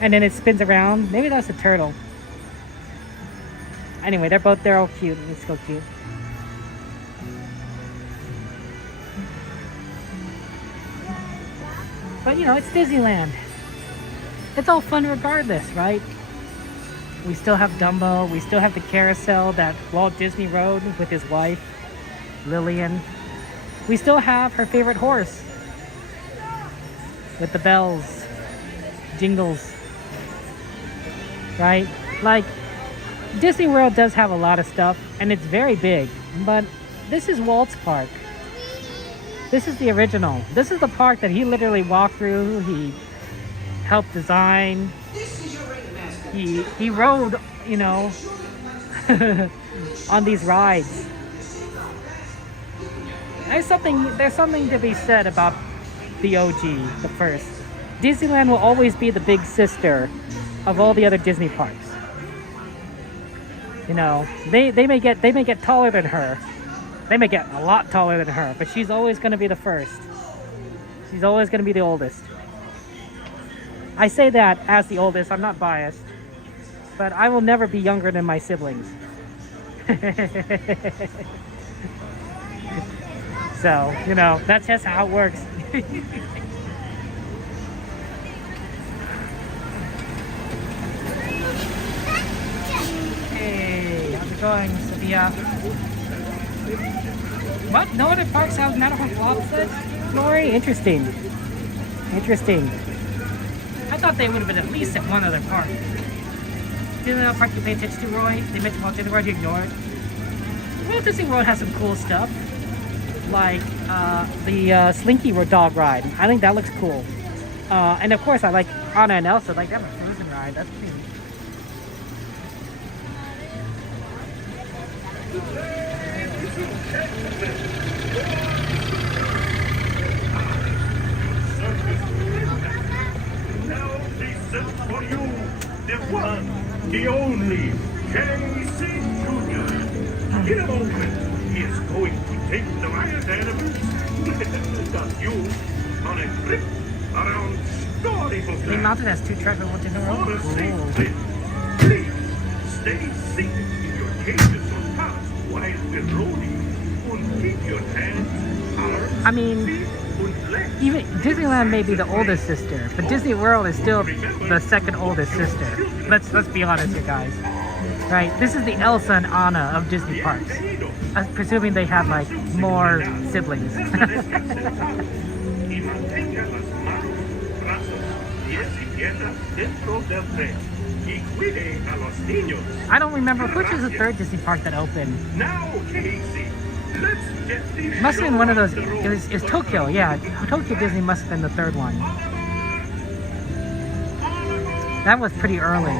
And then it spins around. Maybe that's a turtle. Anyway, they're all cute. It's so cute. But you know, it's Disneyland. It's all fun regardless, right? We still have Dumbo. We still have the carousel that Walt Disney rode with his wife, Lillian. We still have her favorite horse with the bells, jingles, right? Like, Disney World does have a lot of stuff, and it's very big, but this is Walt's park. This is the original. This is the park that he literally walked through. He helped design. He rode, you know, on these rides. There's something to be said about the OG, the first. Disneyland will always be the big sister of all the other Disney parks. You know, they may get taller than her. They may get a lot taller than her, but she's always going to be the first. She's always going to be the oldest. I say that as the oldest. I'm not biased, but I will never be younger than my siblings. So, you know, that's just how it works. Hey, how's it going, Sophia? What? No other parks have Matterhorn flopsets? Lori? Interesting. Interesting. I thought they would have been at least at one other park. Disneyland Park you pay attention to, Roy? They mentioned Walt Disney World, you ignore it. Walt Disney World has some cool stuff. Like the Slinky Dog ride. I think that looks cool. And of course I like Anna and Elsa. Like, they have a Frozen ride. That's cute. Now they search for you, the one, the only, Casey Jr. In a moment, he is going to take the wild animals and you on a trip around Storybook. Green Mountain has 2 tracks, one in a row. Please, stay seated in your cages or cars while we're rolling and keep your hands, arms, I mean, even Disneyland may be the oldest sister, but Disney World is still the second oldest sister. Let's be honest here, guys. Right? This is the Elsa and Anna of Disney parks. I'm presuming they have like more siblings. I don't remember which is the third Disney park that opened. Now, Casey, let's get this. Must have been one of those. It's Tokyo, yeah. Tokyo Disney must have been the third one. That was pretty early.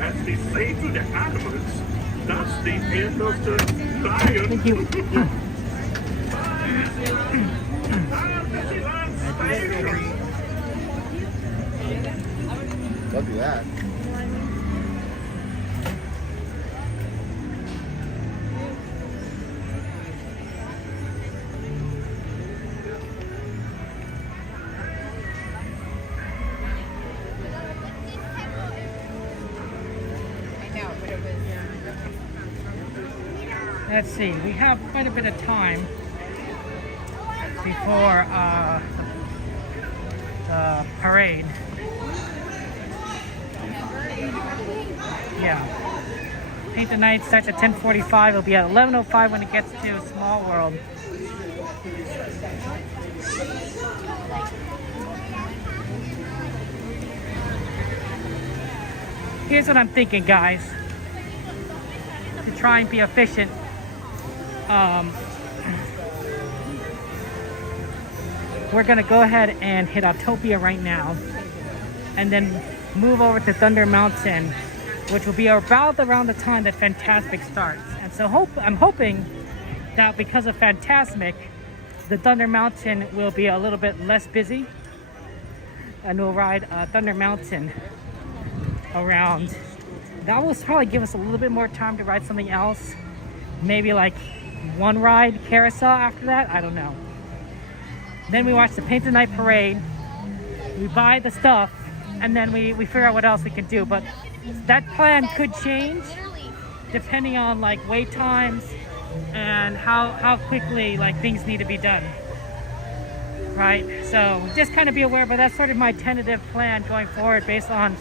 As they say to the animals, that's the end of the lion. Thank you. Don't do that. Let's see, we have quite a bit of time before the parade. Yeah. Paint the Night starts at 10:45. It'll be at 11:05 when it gets to Small World. Here's what I'm thinking, guys. To try and be efficient. We're gonna go ahead and hit Autopia right now, and then move over to Thunder Mountain, which will be about around the time that Fantasmic starts. And so I'm hoping that because of Fantasmic, the Thunder Mountain will be a little bit less busy, and we'll ride Thunder Mountain around. That will probably give us a little bit more time to ride something else. Maybe like one ride carousel after that, I don't know. Then we watch the Paint the Night parade, we buy the stuff, and then we figure out what else we can do. But that plan could change depending on like wait times and how quickly like things need to be done, right? So just kind of be aware, but that's sort of my tentative plan going forward based on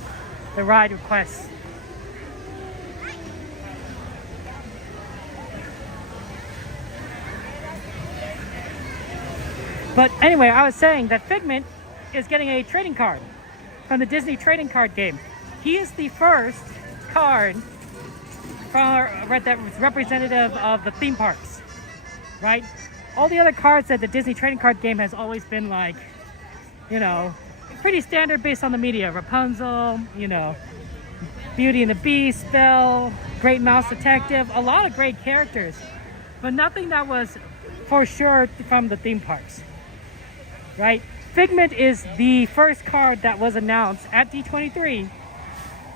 the ride requests. But anyway, I was saying that Figment is getting a trading card from the Disney trading card game. He is the first card that was representative of the theme parks, right? All the other cards that the Disney trading card game has always been like, you know, pretty standard based on the media. Rapunzel, you know, Beauty and the Beast, Belle, Great Mouse Detective, a lot of great characters, but nothing that was for sure from the theme parks. Right? Figment is the first card that was announced at D23,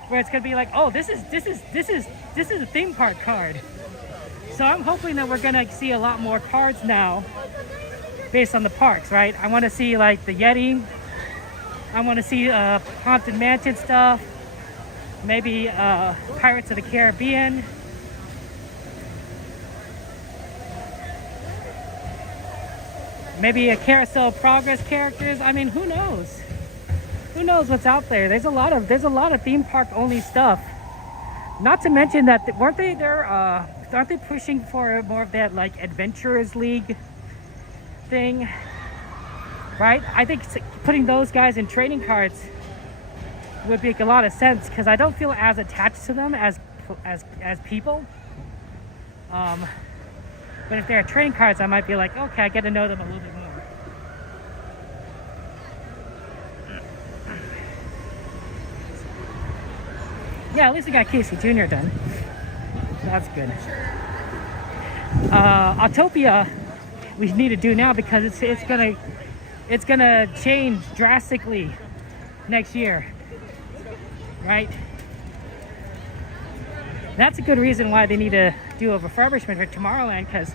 where it's gonna be like, oh, this is a theme park card. So I'm hoping that we're gonna see a lot more cards now based on the parks, right? I want to see like the Yeti. I want to see Haunted Mansion stuff. Maybe Pirates of the Caribbean. Maybe a Carousel of Progress characters. I mean, who knows? Who knows what's out there? There's a lot of theme park only stuff. Not to mention that aren't they pushing for more of that like Adventurers League thing? Right? I think putting those guys in trading cards would make a lot of sense because I don't feel as attached to them as people. But if they're trading cards, I might be like, okay, I get to know them a little bit more. Yeah, at least we got Casey Jr. done. That's good. Autopia, we need to do now because it's gonna change drastically next year, right? That's a good reason why they need to do a refurbishment for Tomorrowland, because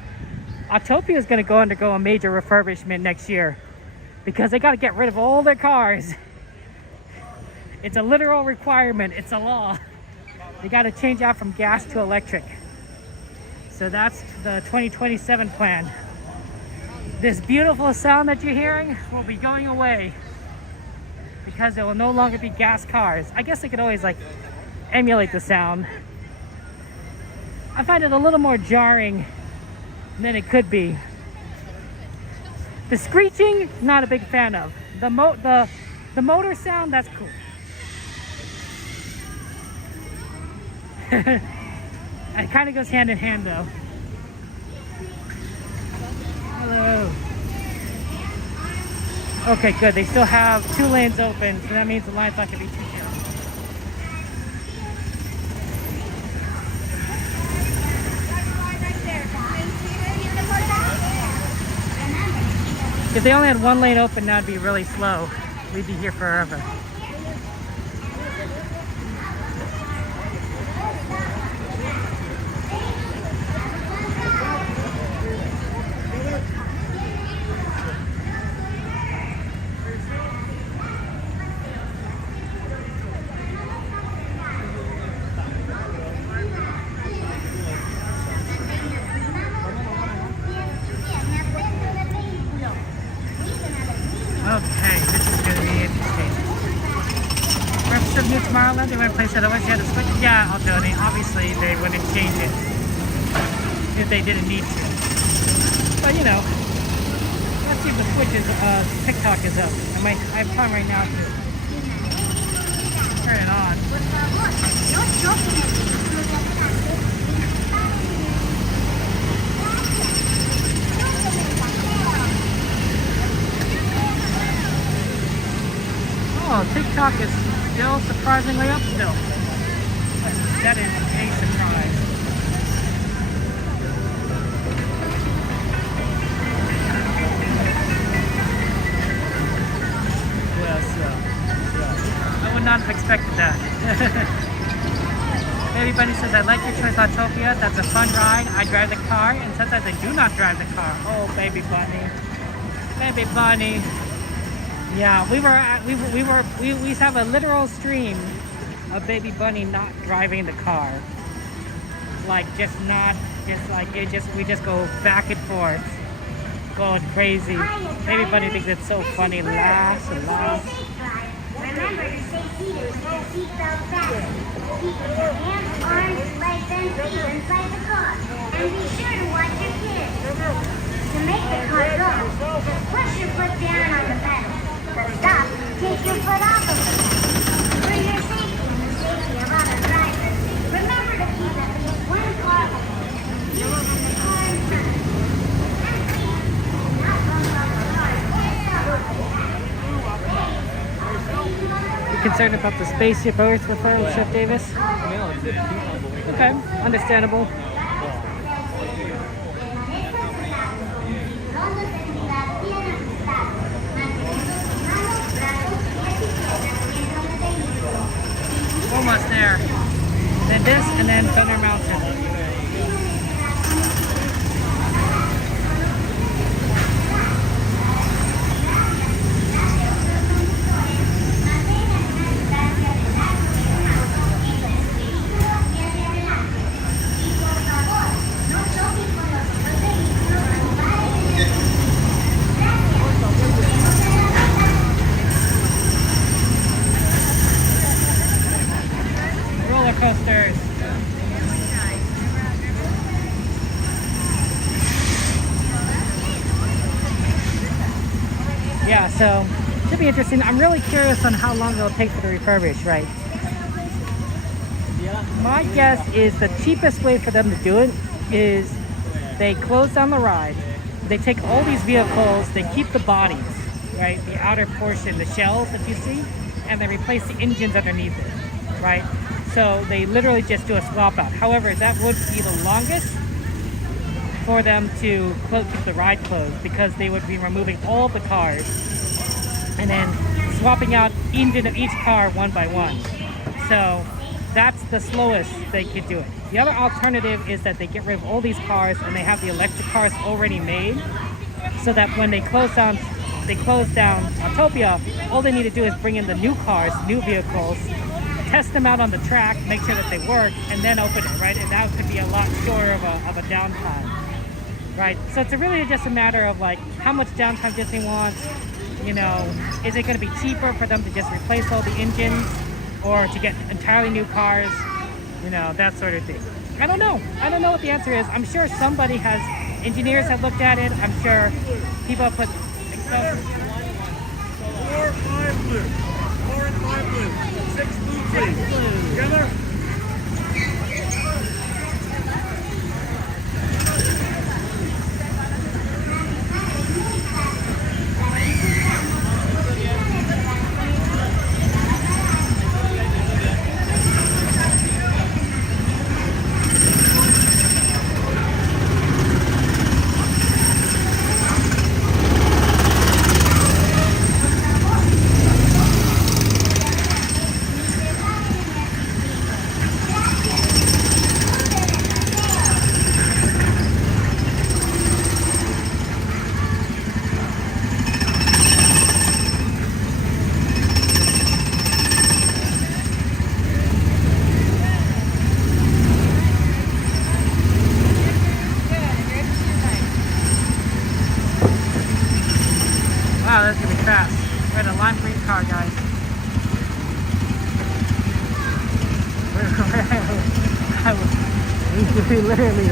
Autopia is going to undergo a major refurbishment next year because they got to get rid of all their cars. It's a literal requirement. It's a law. They got to change out from gas to electric. So that's the 2027 plan. This beautiful sound that you're hearing will be going away because there will no longer be gas cars. I guess they could always like emulate the sound. I find it a little more jarring than it could be. The screeching, not a big fan of. The motor sound, that's cool. It kind of goes hand in hand though. Hello. Okay, good. They still have 2 lanes open, so that means the line's not gonna be too If they only had one lane open, that'd be really slow. We'd be here forever. Okay, this is going to be interesting. Rest of New Tomorrowland, they went place it otherwise you had to switch. Yeah, Altoni, obviously they wouldn't change it if they didn't need to. But you know, let's see if the switch is, TikTok is up. I have time right now to turn it on. Oh, TikTok is still surprisingly up still. That is a surprise. Yes, I would not have expected that. Baby Bunny says, I like your choice, Autopia. That's a fun ride. I drive the car, and sometimes I do not drive the car. Oh, Baby Bunny. Baby Bunny. Yeah, we used to have a literal stream of Baby Bunny not driving the car. Like we just go back and forth, going crazy. Baby Bunny thinks it's so funny, laughs and laughs. Remember to stay seated with your seatbelt fastened. Keep your hands, arms, legs, and feet inside the car. And be sure to watch your kids. To make the car go, just push your foot down on the pedal. To stop, take your foot off of the pedal. For your safety and the safety of other drivers, remember to keep at least one car open. You will have the car in front of you. And please, not bump on the cars You concerned about the spaceship Earth referral, Chef Davis? Okay, understandable. Almost there. Then this, and then Thunder Mountain. Coasters. Yeah, so it should be interesting. I'm really curious on how long it'll take for the refurbish, right? My guess is the cheapest way for them to do it is they close down the ride, they take all these vehicles, they keep the bodies, right? The outer portion, the shells that you see, and they replace the engines underneath it, right? So they literally just do a swap out. However, that would be the longest for them to keep the ride closed because they would be removing all the cars and then swapping out engine of each car one by one. So that's the slowest they could do it. The other alternative is that they get rid of all these cars and they have the electric cars already made so that when they close down Autopia, all they need to do is bring in the new cars, new vehicles, test them out on the track, make sure that they work, and then open it, right? And that could be a lot shorter of a downtime, right? So it's really just a matter of like how much downtime Disney wants. You know, is it going to be cheaper for them to just replace all the engines or to get entirely new cars? You know, that sort of thing. I don't know. I don't know what the answer is. I'm sure somebody has, engineers have looked at it. I'm sure people have put... 4 and 5 blue. 4 and 5 blue. 6 blue, please. Together. lime green car, guys. We literally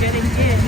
getting in.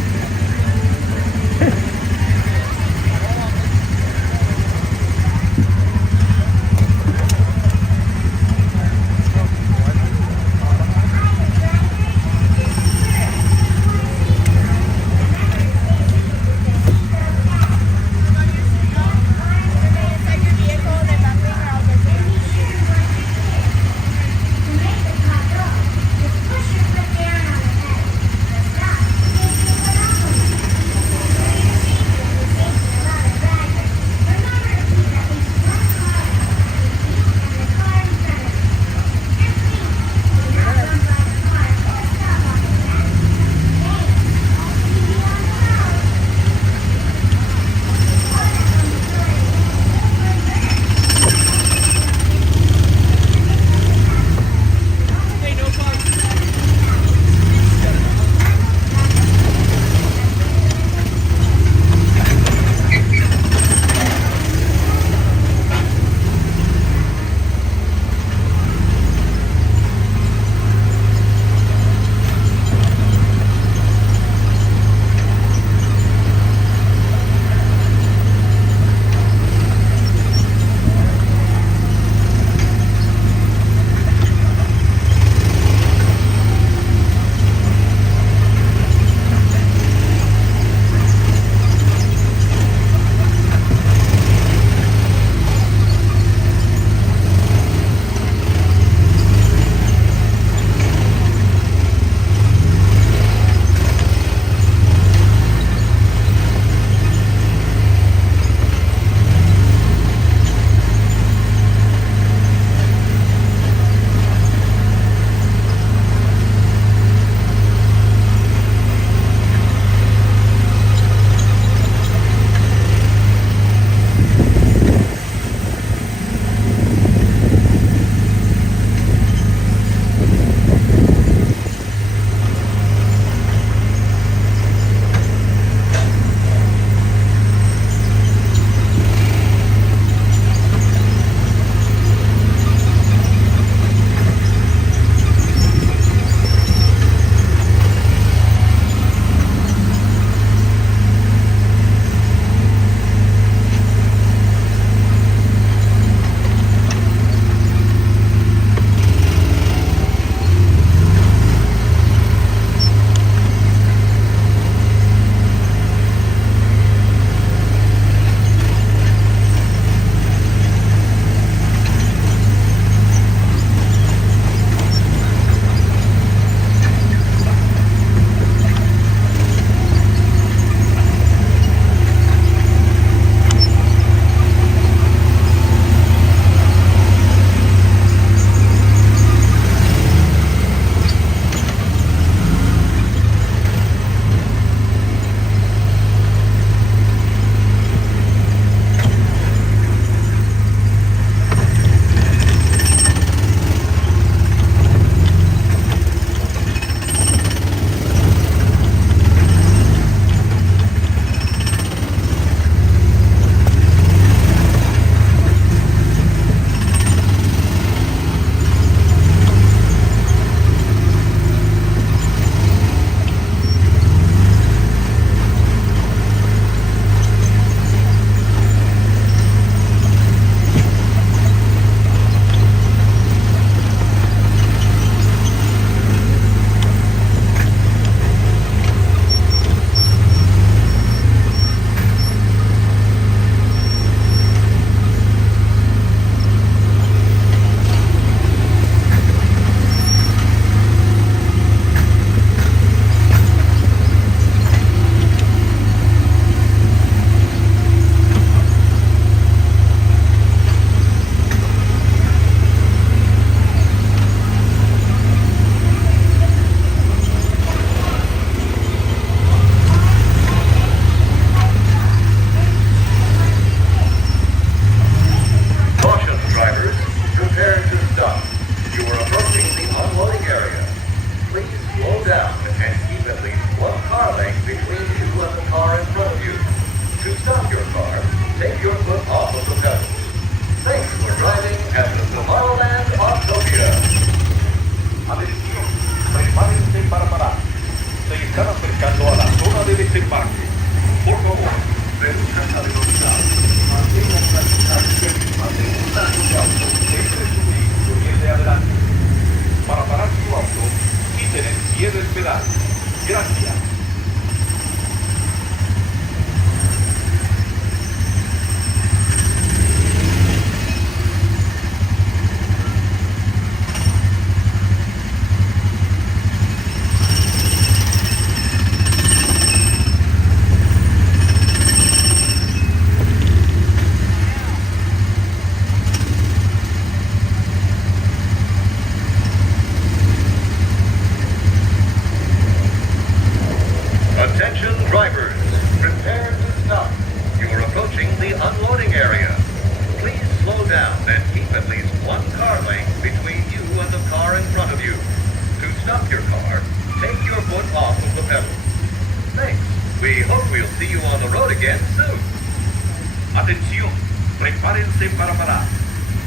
Prepárense para parar.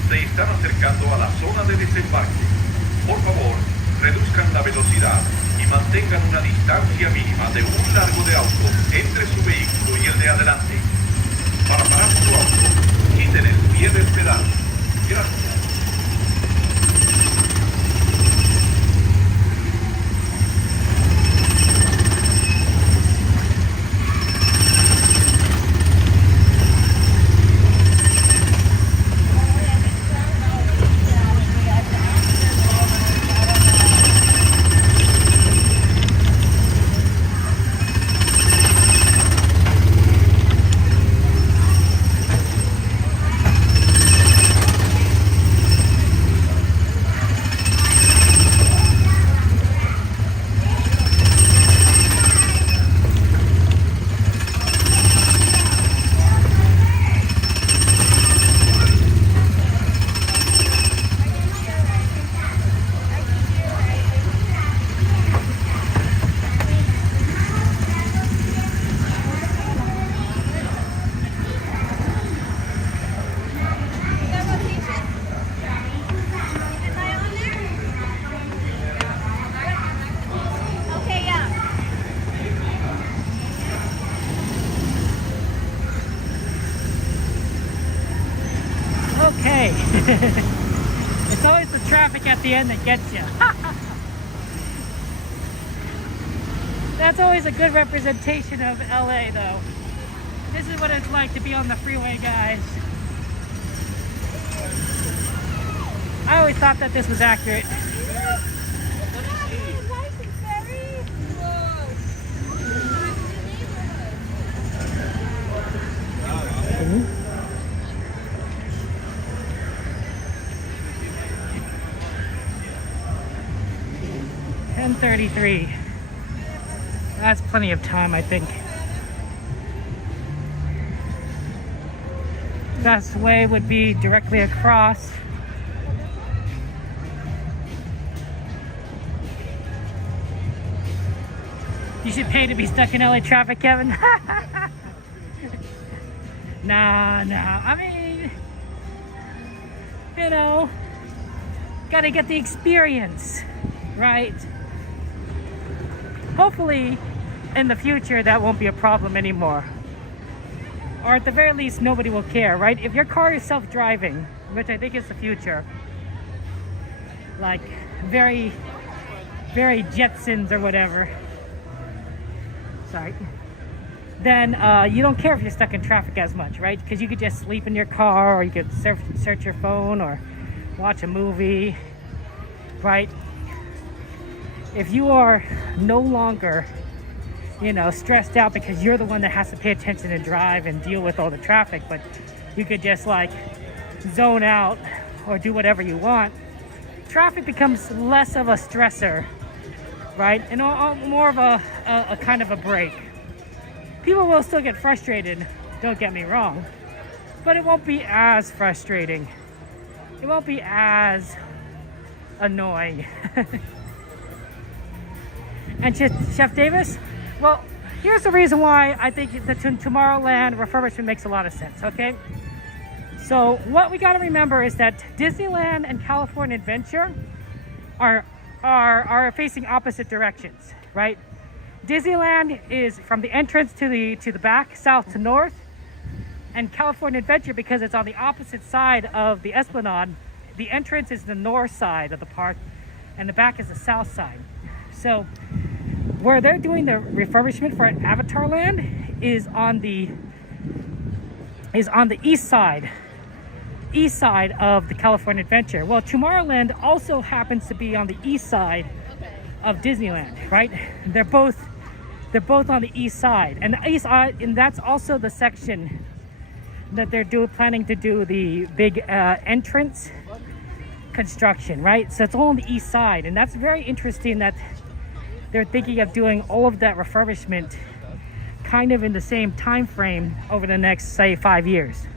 Se están acercando a la zona de desembarque. Por favor, reduzcan la velocidad y mantengan una distancia mínima de un largo de auto entre su vehículo y el de adelante. Para parar su auto, quiten el pie del pedal. Gracias. Okay. It's always the traffic at the end that gets you. That's always a good representation of LA though. This is what it's like to be on the freeway, guys. I always thought that this was accurate. .33. That's plenty of time, I think. Best way would be directly across. You should pay to be stuck in LA traffic, Kevin. Nah. I mean, you know, gotta get the experience, right? Hopefully, in the future, that won't be a problem anymore. Or at the very least, nobody will care, right? If your car is self-driving, which I think is the future, like very Jetsons or whatever, sorry, then you don't care if you're stuck in traffic as much, right? Because you could just sleep in your car, or you could search your phone, or watch a movie, right? If you are no longer, you know, stressed out because you're the one that has to pay attention and drive and deal with all the traffic, but you could just like zone out or do whatever you want, traffic becomes less of a stressor, right? And more of a kind of a break. People will still get frustrated, don't get me wrong, but it won't be as frustrating. It won't be as annoying. And Chef Davis, well, here's the reason why I think the Tomorrowland refurbishment makes a lot of sense, okay? So what we gotta remember is that Disneyland and California Adventure are facing opposite directions, right? Disneyland is from the entrance to the back, south to north, and California Adventure, because it's on the opposite side of the Esplanade, the entrance is the north side of the park, and the back is the south side. So where they're doing the refurbishment for Avatar Land is on the east side of the California Adventure. Well, Tomorrowland also happens to be on the east side of Disneyland, right? They're both on the east side, and the east side, and that's also the section that they're planning to do the big entrance construction, right? So it's all on the east side, and that's very interesting that they're thinking of doing all of that refurbishment kind of in the same time frame over the next, say, 5 years,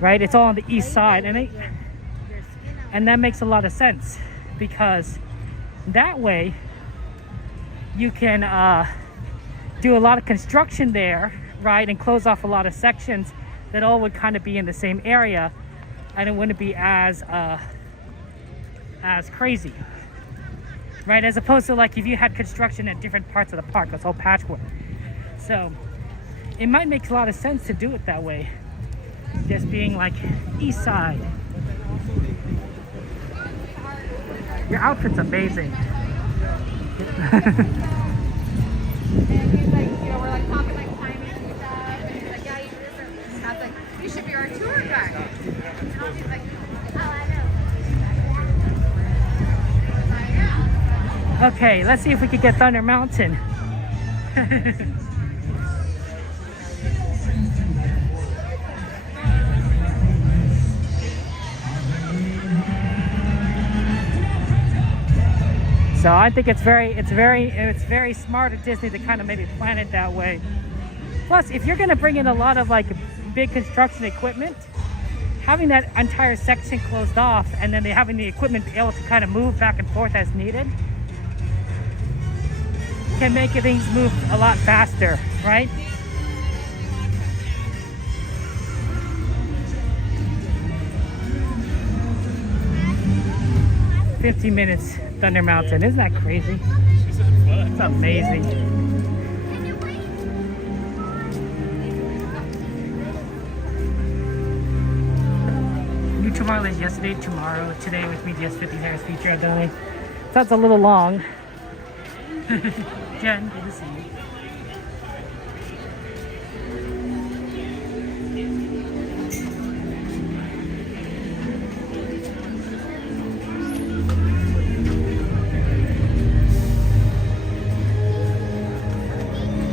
right? It's all on the east side, and that makes a lot of sense, because that way you can do a lot of construction there, right, and close off a lot of sections that all would kind of be in the same area, and it wouldn't be as crazy, right? As opposed to like if you had construction at different parts of the park, that's all patchwork. So it might make a lot of sense to do it that way, just being like east side. Your outfit's amazing. We're like talking like timing and stuff. And he's like, yeah, you do this. And I was like, you should be our tour guide. And I'll be like, oh, I know. Okay, let's see if we could get Thunder Mountain. So I think it's very smart of Disney to kind of maybe plan it that way. Plus, if you're going to bring in a lot of like big construction equipment, having that entire section closed off and then having the equipment be able to kind of move back and forth as needed can make things move a lot faster, right? "15 minutes, Thunder Mountain." Isn't that crazy? It's amazing. New Tomorrowland yesterday, tomorrow, today with me, just 50 Harris feature I've done. That's a little long. Jen, good to see you.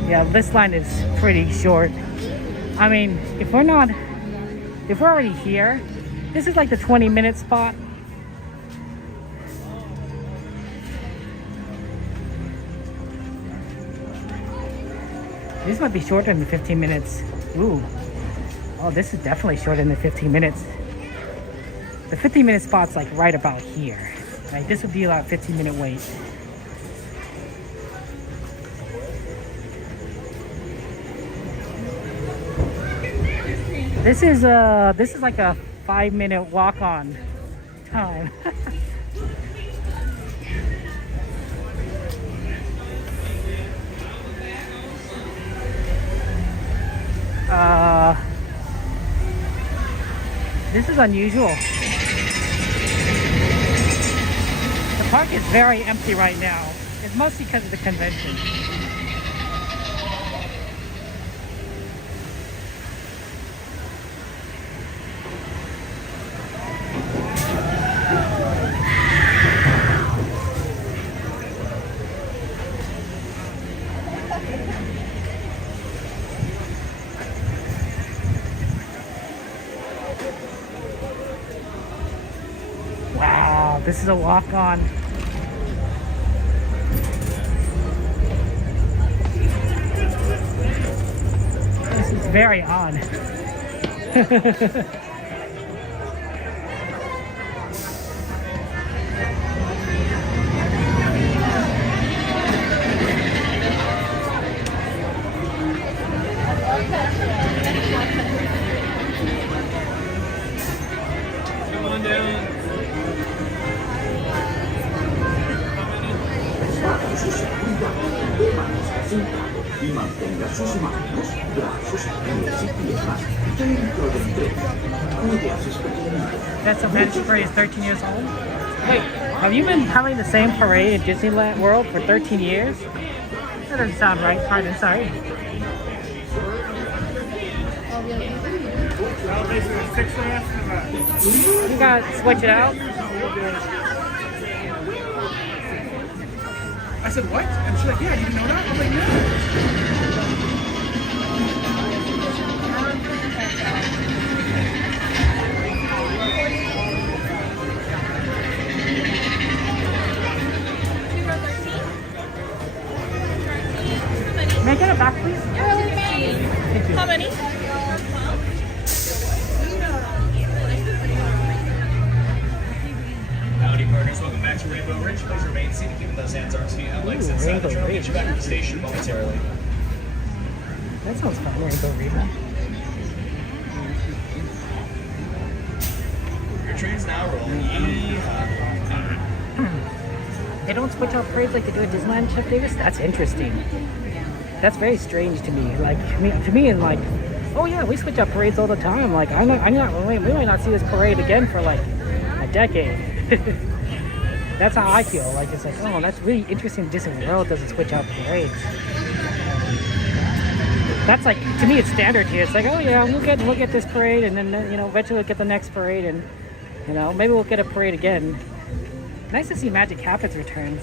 Yeah, this line is pretty short. I mean, if we're already here, this is like the 20-minute spot. This might be shorter than the 15 minutes. Ooh. Oh, this is definitely shorter than the 15 minutes. The 15-minute spot's like right about here. Right? This would be about a 15-minute wait. This is like a 5-minute walk-on time. This is unusual. The park is very empty right now. It's mostly because of the convention. Wow, this is a walk-on. This is very odd. Come on down. That's a Magic Parade is 13 years old? Wait, have you been having the same parade at Disneyland World for 13 years? That doesn't sound right. Pardon, sorry. You gotta switch it out. I said, what? And she's like, yeah, you didn't know that? I was like, no. May I get it back, please? Thank you. How many? Howdy, partners. Welcome back to Rainbow Ridge. Please remain seated, keeping those hands arms feet out, legs inside the trail. Get you back to the station momentarily. That sounds fun, Rainbow Ridge. trains now roll. Yeehaw. They don't switch out parades like they do at Disneyland, Chef Davis? That's interesting. That's very strange to me. Like, to me, and like, oh yeah, we switch out parades all the time. Like, we might not see this parade again for like a decade. That's how I feel. Like, it's like, oh, that's really interesting. Disney World doesn't switch out parades. That's like, to me, it's standard here. It's like, oh yeah, we'll get this parade, and then eventually we'll get the next parade, and maybe we'll get a parade again. Nice to see Magic Happens returns.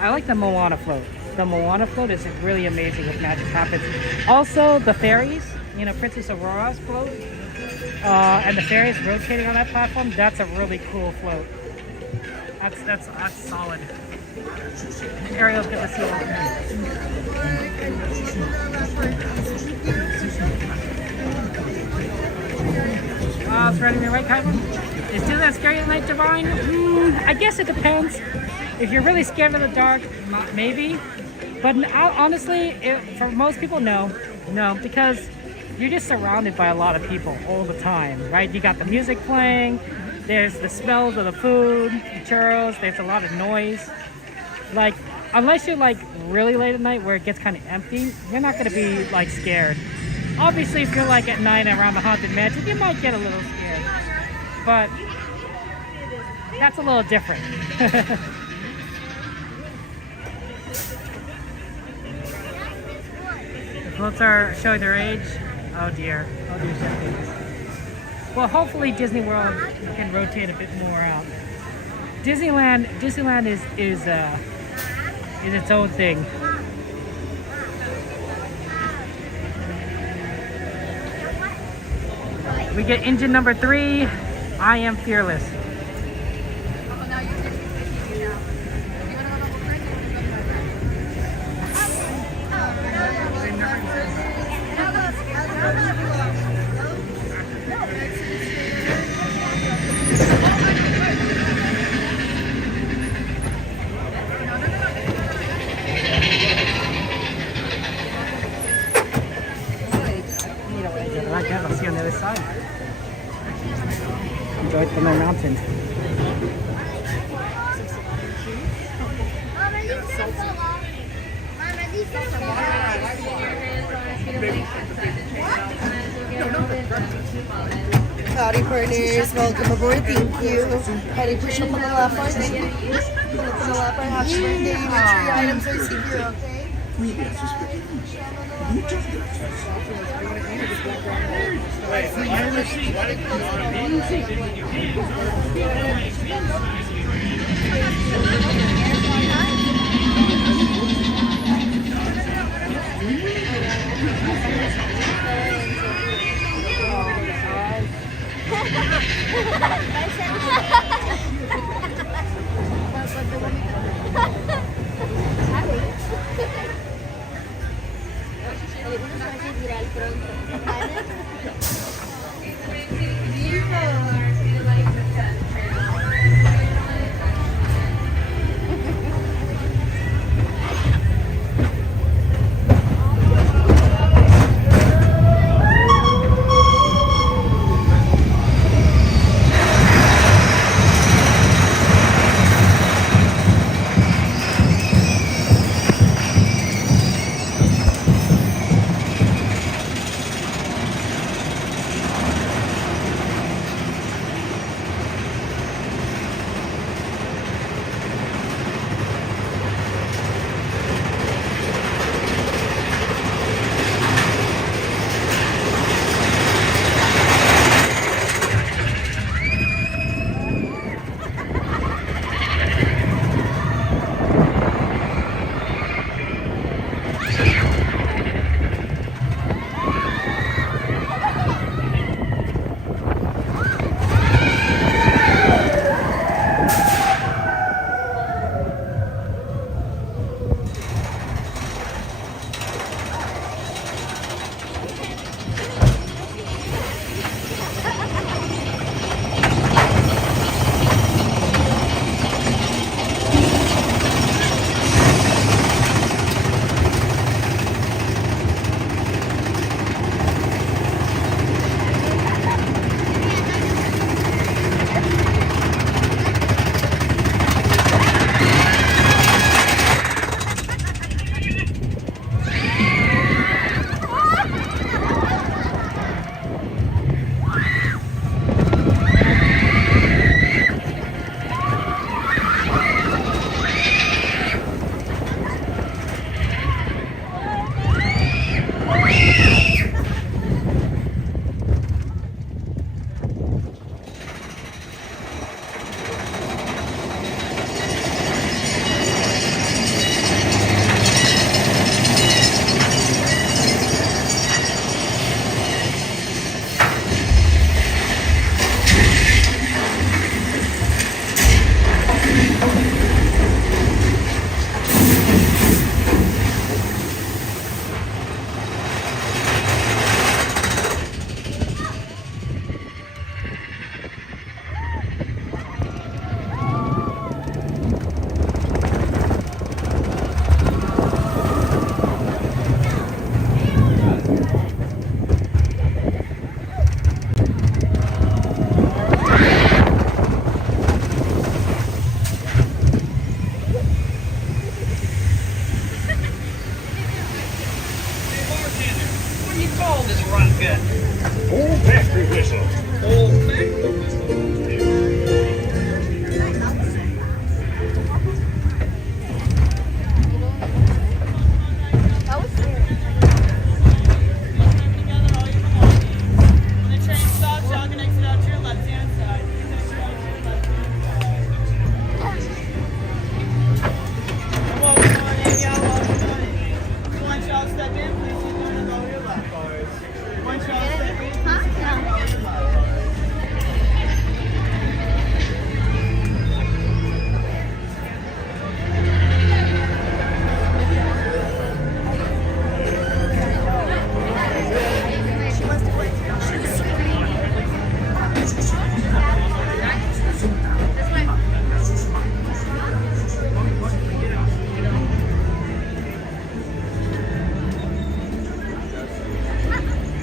I like the Moana float. The Moana float is really amazing with Magic Happens. Also, the ferries, Princess Aurora's float, and the ferries rotating on that platform. That's a really cool float. That's solid. Ariel's good to see you. It's running the right, Kyvan? Is Disneyland scary at night, Divine? I guess it depends. If you're really scared of the dark, maybe. But honestly, for most people, no. No, because you're just surrounded by a lot of people all the time, right? You got the music playing, there's the smells of the food, the churros, there's a lot of noise. Like, unless you're like really late at night where it gets kind of empty, you're not going to be like scared. Obviously, if you're like at night around the Haunted Mansion, you might get a little scared. But that's a little different. The floats are showing their age. Oh dear. Oh dear, Chef Davis. Well, hopefully Disney World can rotate a bit more out. Disneyland is its own thing. We get engine number 3. I am fearless. I'll see you on the other side. Enjoy it from the mountain. Howdy partners, welcome aboard, thank you. Heady push up on the left line, thank you. Push up on the left line, happy birthday, make sure your items are secure, okay? What do you call this rocket? Old factory whistle. Old factory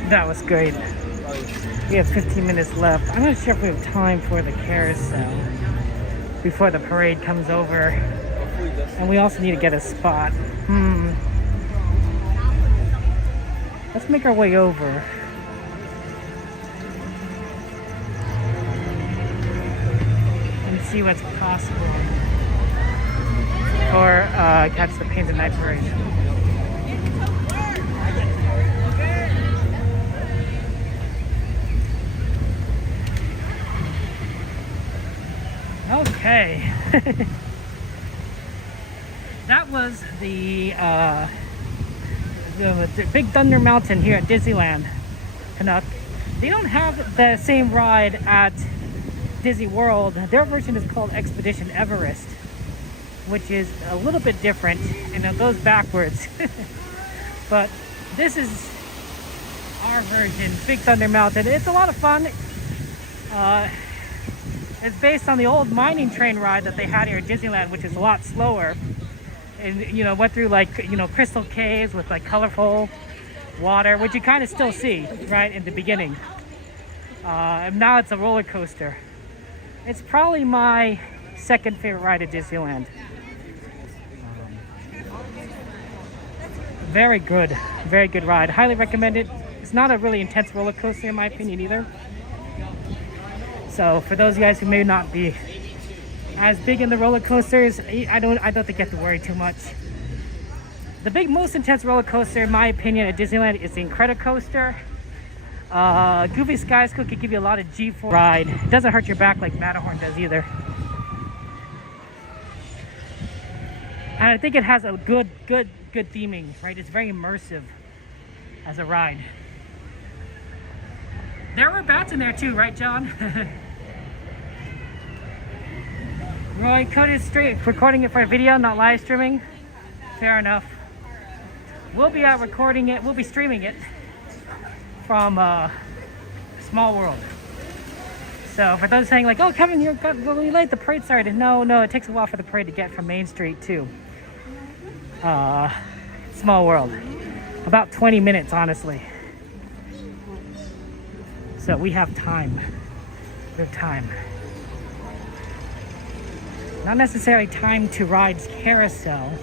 That was great. We have 15 minutes left. I'm not sure if we have time for the carousel before the parade comes over. And we also need to get a spot. Let's make our way over. And see what's possible for Catch the Painted Night Parade. Okay. That was the Big Thunder Mountain here at Disneyland. Canuck. They don't have the same ride at Disney World. Their version is called Expedition Everest, which is a little bit different and it goes backwards. But this is our version, Big Thunder Mountain. It's a lot of fun. It's based on the old mining train ride that they had here at Disneyland, which is a lot slower. And, you know, went through like, you know, crystal caves with like colorful water, which you kind of still see, right, in the beginning. And now it's a roller coaster. It's probably my second favorite ride at Disneyland. Very good ride. Highly recommend it. It's not a really intense roller coaster in my opinion either. So for those guys who may not be as big in the roller coasters, I don't think you have to worry too much. The most intense roller coaster in my opinion at Disneyland is the Incredicoaster. Goofy Sky School can give you a lot of G-force ride. It doesn't hurt your back like Matterhorn does either. And I think it has a good theming, right? It's very immersive as a ride. There were bats in there too, right, John? Roy Cody is straight recording it for a video, not live streaming. Fair enough. We'll be recording it. We'll be streaming it from Small World. So for those saying like, "Oh, Kevin, you're really late. The parade started." No, it takes a while for the parade to get from Main Street to Small World. About 20 minutes, honestly. So we have time. We have time. Not necessarily time to ride carousel.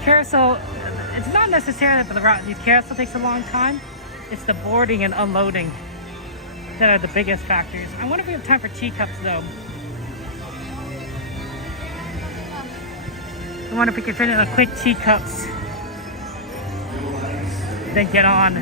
Carousel, it's not necessarily that the carousel takes a long time. It's the boarding and unloading that are the biggest factors. I wonder if we have time for teacups though. I wonder if we could fit in a quick teacups, then get on.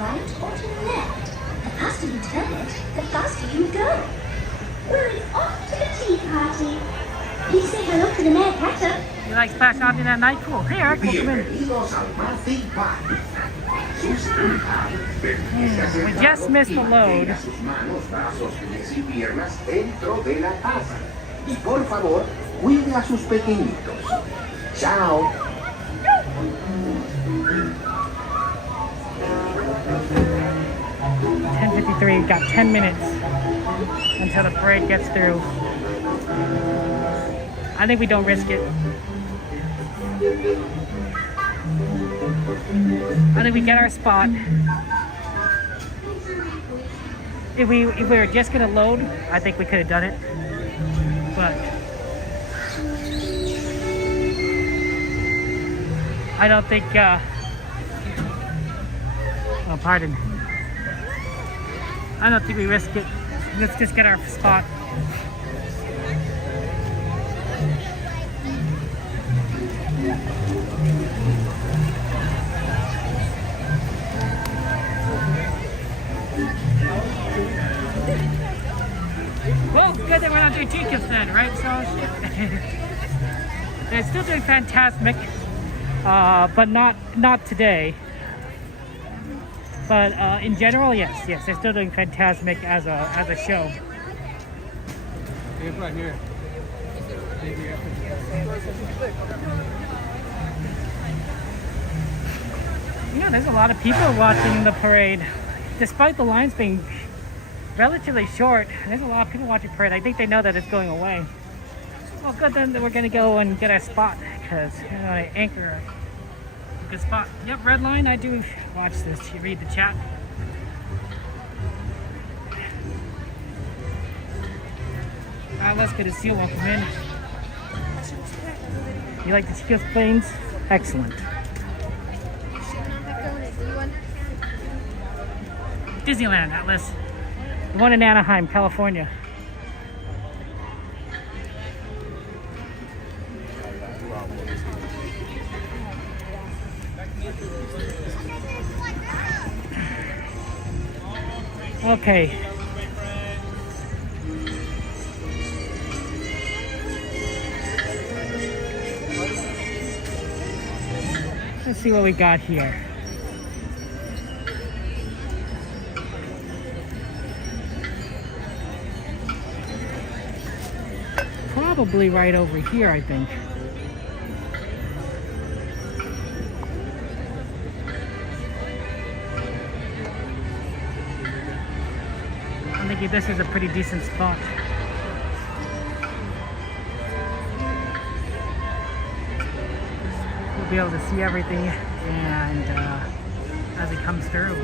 right or to the left. The faster you turn it, the faster you go. Well, it's off to the tea party. Please say hello to the Mayor Catcher. You like Splash Mountain that night? Cool. Hey, Eric, welcome in. We just missed the load. Por favor, cuide a sus pequeñitos. Chao. 10:53. Got 10 minutes until the parade gets through. I think we don't risk it. I think we get our spot. If we were just gonna load, I think we could have done it. But I don't think. Oh, pardon. I don't think we risk it. Let's just get our spot. Well, it's good that we're not doing tickets then, right? So they're still doing Fantasmic, but not today. But in general, yes, they're still doing Fantasmic as a show. It's right here. Yeah, there's a lot of people watching the parade, despite the lines being relatively short. There's a lot of people watching the parade. I think they know that it's going away. Well, good then that we're gonna go and get our spot because we're gonna anchor a good spot. Yep, red line. I do watch this. You read the chat. Let's get a seal. Welcome in. You like the seal planes? Excellent. Disneyland, Atlas. The one in Anaheim, California. Okay. Let's see what we got here. Probably right over here, I think. I'm thinking this is a pretty decent spot. We'll be able to see everything and as it comes through.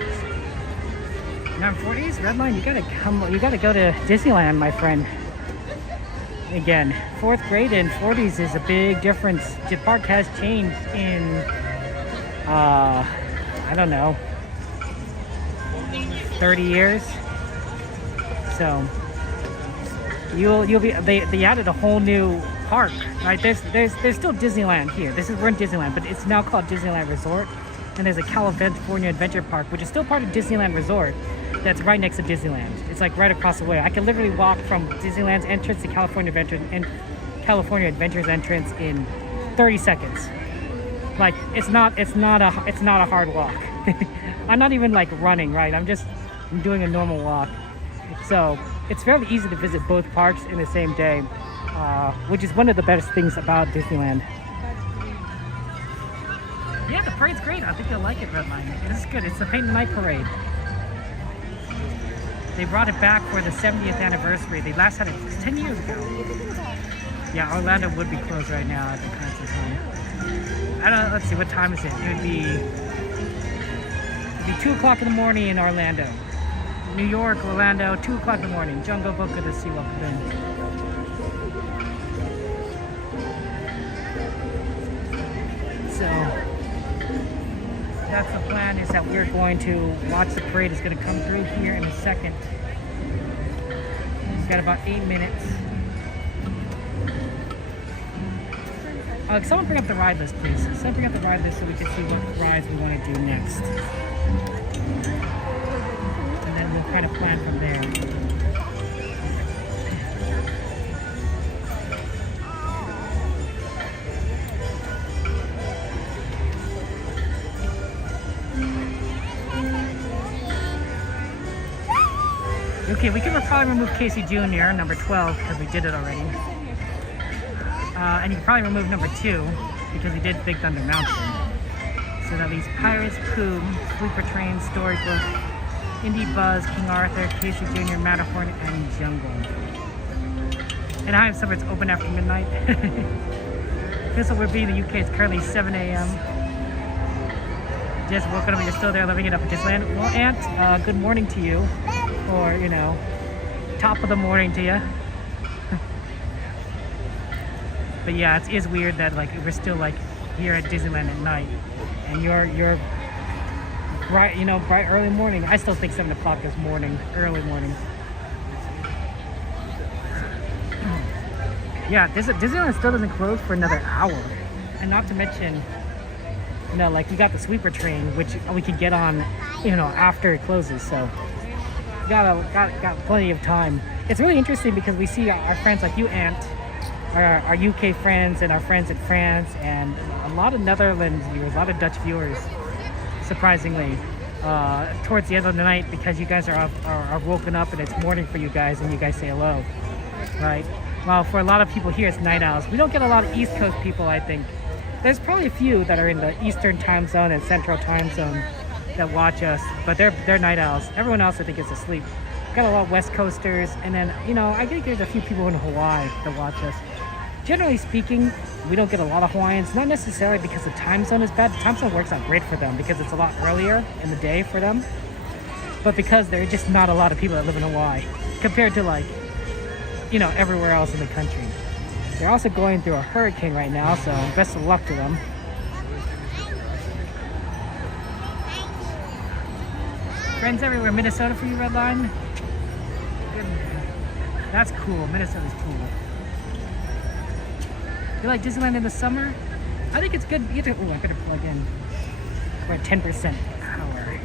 Now in 40s, red line, you gotta go to Disneyland, my friend. Again, 4th grade and 40s is a big difference. The park has changed in, I don't know, 30 years. So you'll be they added a whole new park, right? There's still Disneyland here. We're in Disneyland, but it's now called Disneyland Resort, and there's a California Adventure Park, which is still part of Disneyland Resort. That's right next to Disneyland. It's like right across the way. I can literally walk from Disneyland's entrance to California Adventure's entrance in 30 seconds. Like it's not a hard walk. I'm not even like running, right? I'm doing a normal walk. So it's fairly easy to visit both parks in the same day, which is one of the best things about Disneyland. Yeah, the parade's great. I think you'll like it, Redline. This is good. It's the Paint and Night Parade. They brought it back for the 70th anniversary. They last had it 10 years ago. Yeah, Orlando would be closed right now at the current time. I don't know, let's see, what time is it? It'd be 2 o'clock in the morning in Orlando. New York, Orlando, 2 o'clock in the morning. Jungle Book of the Sea Welcome in. So that's the plan, is that we're going to watch the parade. It's going to come through here in a second. We've got about 8 minutes. Someone bring up the ride list, please. Someone bring up the ride list so we can see what rides we want to do next. And then we'll kind of plan from there. Okay, we can probably remove Casey Jr., number 12, because we did it already. And you can probably remove number 2, because we did Big Thunder Mountain. So that leaves Pirates, Pooh, Sleeper Train, Storybook, Indie Buzz, King Arthur, Casey Jr., Matterhorn, and Jungle. And I have it's open after midnight. This will be in the UK. It's currently 7 a.m. Just woken up and you're still there living it up in Disneyland. Well, Aunt, good morning to you. Or, you know, top of the morning to you. But yeah, it is weird that like we're still like here at Disneyland at night, and you're bright, you know, bright early morning. I still think 7 o'clock is morning, early morning. Yeah, Disneyland still doesn't close for another hour, and not to mention, you know, like we got the Sweeper Train, which we can get on, you know, after it closes. So. Got plenty of time. It's really interesting because we see our friends like you, Aunt, our UK friends and our friends in France, and a lot of Netherlands viewers, a lot of Dutch viewers, surprisingly, towards the end of the night, because you guys are woken up and it's morning for you guys and you guys say hello, right? Well, for a lot of people here, it's night owls. We don't get a lot of East Coast people, I think. There's probably a few that are in the Eastern time zone and Central time zone that watch us, but they're night owls. Everyone else I think is asleep. Got a lot of West Coasters, and then, you know, I think there's a few people in Hawaii that watch us. Generally speaking, we don't get a lot of Hawaiians, not necessarily because the time zone is bad. The time zone works out great for them because it's a lot earlier in the day for them, but because there are just not a lot of people that live in Hawaii compared to, like, you know, everywhere else in the country. They're also going through a hurricane right now, so best of luck to them. Friends everywhere. Minnesota for you, Redline? Good. That's cool. Minnesota's cool. You like Disneyland in the summer? I think it's good. Ooh, I better plug in. We're at 10% power.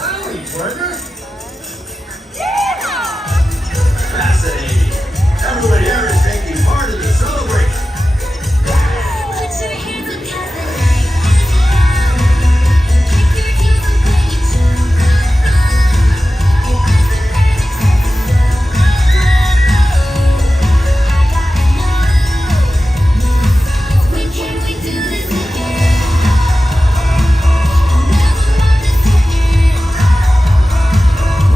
howdy, partner. Fascinating. Everyone here is taking part in the celebration. Put your hands up 'cause the night is young. Kick your heels and play your tune. It was the magic set the sun. I gotta know. When can we do this again? I'll never let this to end.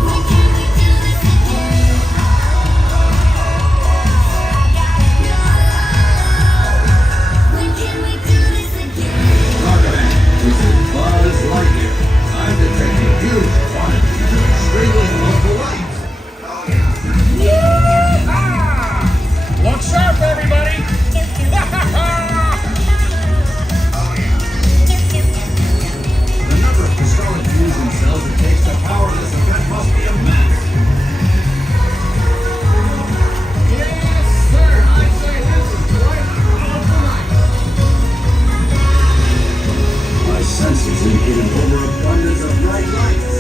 When can we do this again? I gotta know. When can we do this again? Rocketman, this is Buzz Lightyear. I'm detecting huge quantities of extremely local light. Look sharp, everybody! The number of crystalline fusion cells it takes to power this event must be immense. Yes, sir. I'd say this is right on the night. My senses indicate an overabundance of bright lights.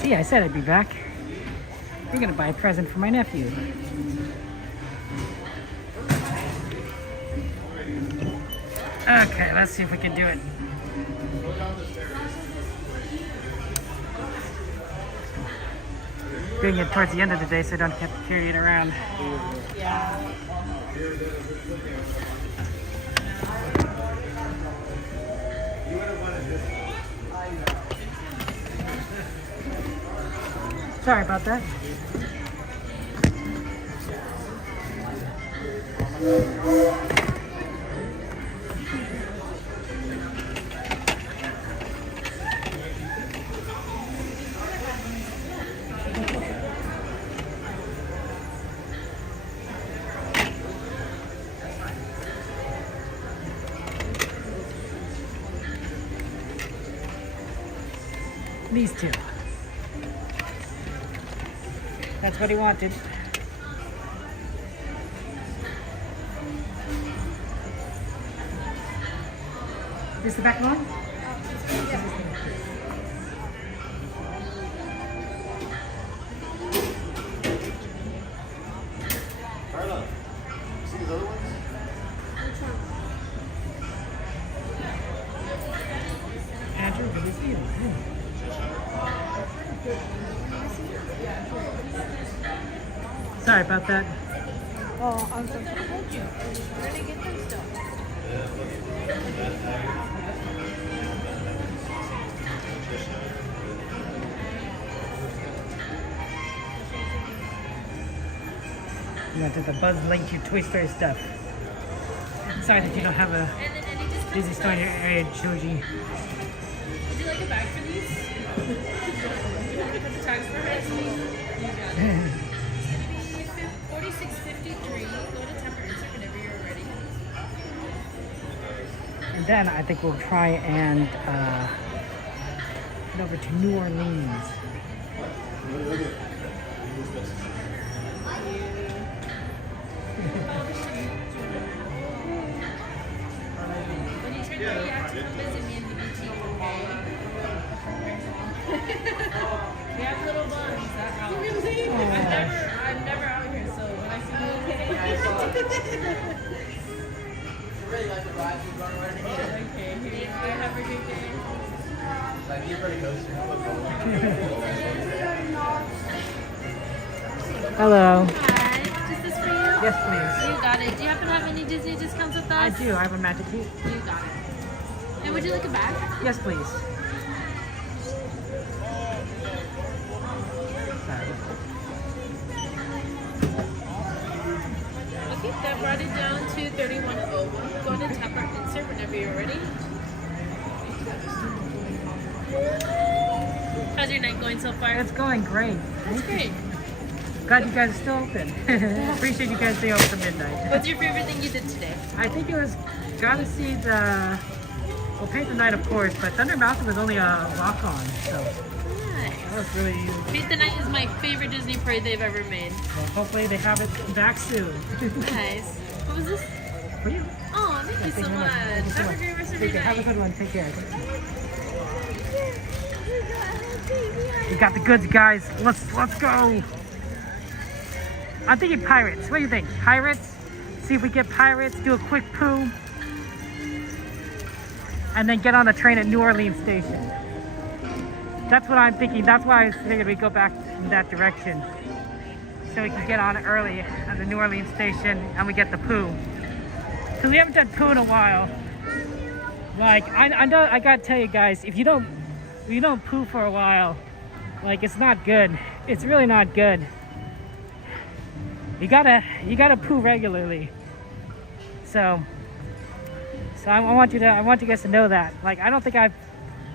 See, I said I'd be back. We're gonna buy a present for my nephew. Okay, let's see if we can do it. Doing it towards the end of the day so I don't have to carry it around. Yeah. Sorry about that. These two. That's what he wanted. Is this the back one? Carla, see these other ones? Andrew, good to see you. Sorry about that. Oh, I'm so sorry. I told you. We're gonna get them still. You went to the Buzz Lightyear Toy Story stuff. Sorry that you don't have a Disney store in your area, Joji. Would you like a bag for these? You want to put the tags for her? You got it. It's going to be $46.53. Go to temper insert whenever you're ready. And then I think we'll try and head over to New Orleans. When you turn 30, you have to come visit me in the boutique, okay? We have little buns that help. I'm never out here, so when I see you, Really like the ride you run right here. okay, here you go. Have a good day. Like you're pretty close. Hello. Hi. Is this for you? Yes, please. You got it. Do you happen to have any Disney discounts with us? I do. I have a magic key. You got it. And would you like a bag? Yes, please. Okay, that brought it down to 3101. Go to tap our insert whenever you're ready. How's your night going so far? It's going great. That's great. Glad you guys are still open. Appreciate you guys staying open till midnight. What's your favorite thing you did today? I think it was gotta see the Paint the Night, of course, but Thunder Mountain was only a walk on, so Nice. that was really easy. Paint the Night is my favorite Disney parade they've ever made. Well, hopefully they have it back soon. Nice. What was this? For you. Oh, thank you so much. Have a great rest of your Take care. Have a night. good one. Take care. We got the goods, guys. Let's go. I'm thinking pirates. What do you think? Pirates? See if we get pirates. Do a quick poo. And then get on the train at New Orleans Station. That's what I'm thinking. That's why I figured we'd go back in that direction. So we can get on early at the New Orleans Station and we get the poo. Because we haven't done poo in a while. Like, I know, I gotta tell you guys, if you don't poo for a while, like, it's not good. It's really not good. You gotta poo regularly. So I want you guys to know that. Like, I don't think I've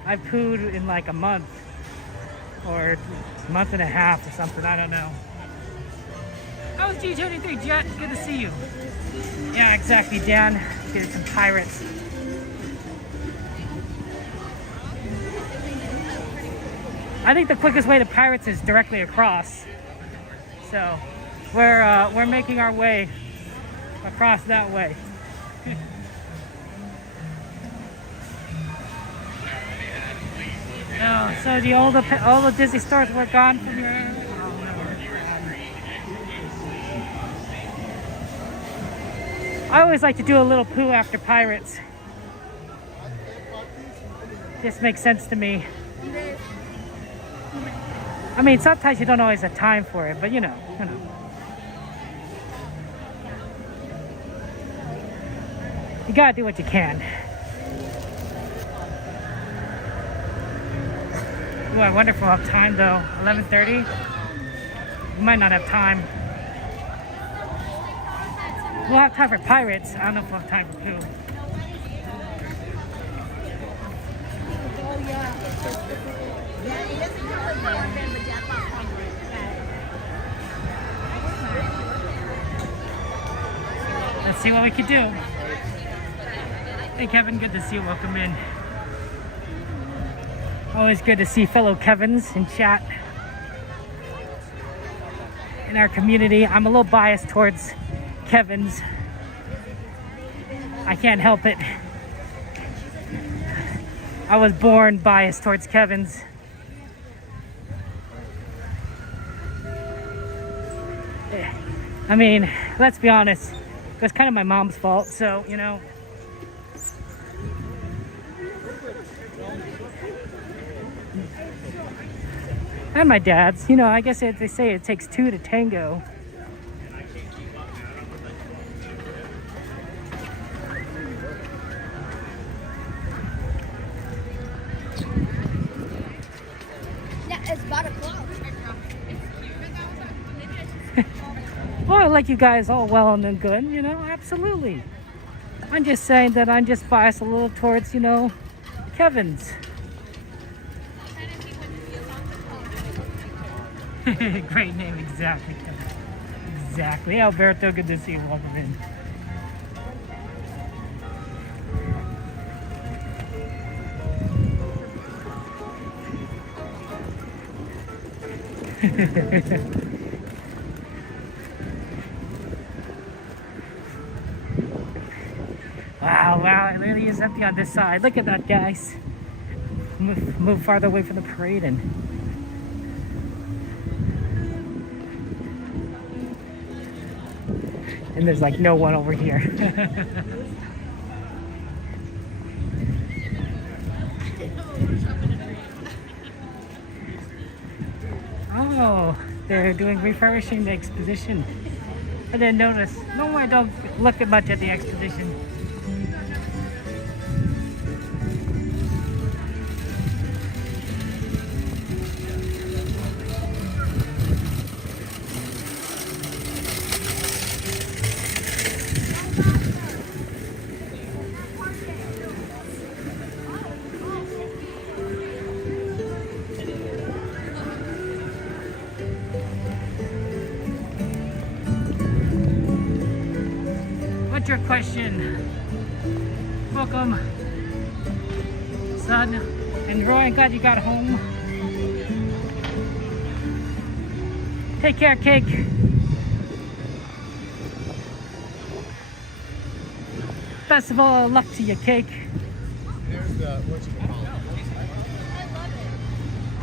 pooed in like a month or a month and a half or something. I don't know. How was G? What do you think, Jet? Good to see you. Yeah, exactly, Dan. Get some pirates. I think the quickest way to pirates is directly across. So we're making our way across that way. Oh, so all the Disney stores were gone from your area? I always like to do a little poo after Pirates. This makes sense to me. I mean, sometimes you don't always have time for it, but you know. You gotta do what you can. Ooh, I wonder if we'll have time though. 11:30? We might not have time. We'll have time for Pirates. I don't know if we'll have time for poo. Let's see what we can do. Hey Kevin, good to see you. Welcome in. Always good to see fellow Kevins in chat. In our community, I'm a little biased towards Kevins. I can't help it. I was born biased towards Kevins. I mean, let's be honest. It was kind of my mom's fault, so, you know. And my dad's. You know, I guess they say it takes two to tango. Well, I like you guys all well and good, you know, absolutely. I'm just saying that I'm just biased a little towards, you know, Kevin's. Great name, exactly, Kevin. Exactly. Alberto, good to see you. Welcome in. Wow, it really is empty on this side. Look at that, guys. Move farther away from the parade and there's like no one over here. Oh, they're doing refurbishing the exposition. I didn't notice. No, I don't look at much at the exposition. What's your question? Welcome, son. And Roy, I'm glad you got home. Take care, Cake. Best of all luck to you, Cake. There's the, what you call it.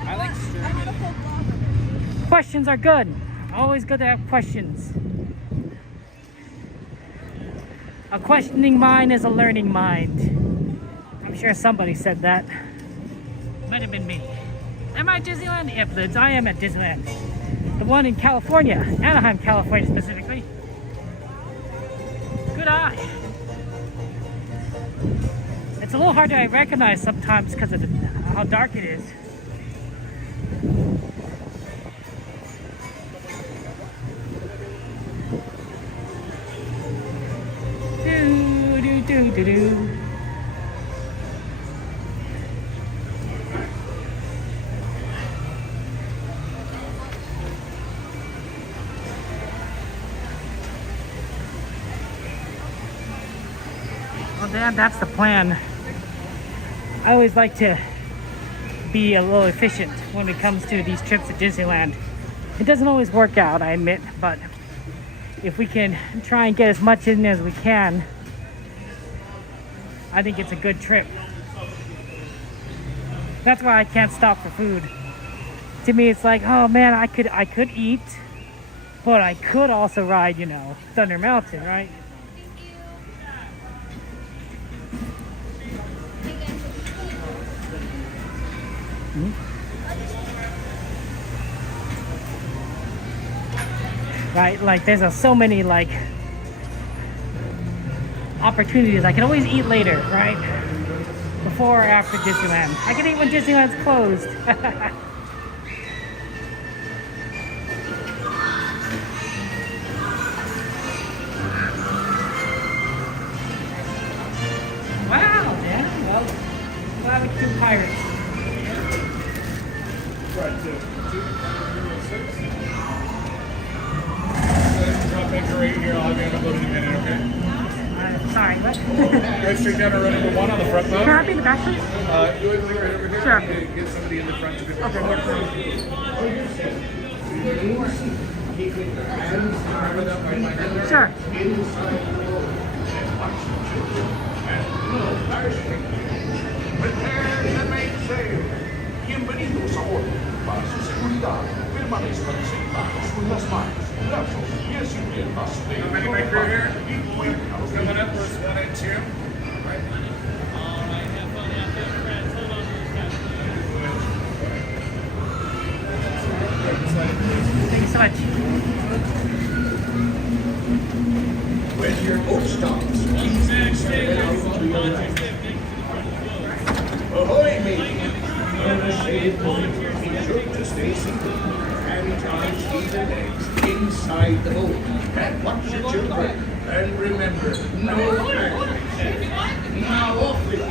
I like streaming. Questions are good. Always good to have questions. A questioning mind is a learning mind. I'm sure somebody said that. Might have been me. Am I at Disneyland? Yep, I am at Disneyland. The one in California, Anaheim, California specifically. Good eye. It's a little hard to recognize sometimes because of how dark it is. Do. Well, Dad, that's the plan. I always like to be a little efficient when it comes to these trips to Disneyland. It doesn't always work out, I admit, but if we can try and get as much in as we can, I think it's a good trip. That's why I can't stop for food. To me, it's like, oh man, I could eat, but I could also ride, you know, Thunder Mountain, right? Right, like there's so many like opportunities. I can always eat later, right? Before or after Disneyland. I can eat when Disneyland's closed. Wow, yeah, well, glad we can do pirates. Right, drop anchor right here. I'll have you unload in a minute, okay? Sorry, what? Right straight down to run number 1 on the front boat. Can I be in the back, please? You want to right over here? Sure. Get somebody in the front to be Okay, Remember that white line right there? Sure. Prepare to make sail. Bienvenidos a bordo. Para su seguridad, permanezcan sentados con las manos, brazos, pies y piernas dentro How many del crew here? barco y cuiden a los Coming up, niños. verse 1 and 2. Thank you so much. When your boat stops, please step out to your right. Ahoy, mateys! Unashamed point. Be sure to stay seated and tie even legs inside the boat. And watch your children. And remember, no panic. Now off with you.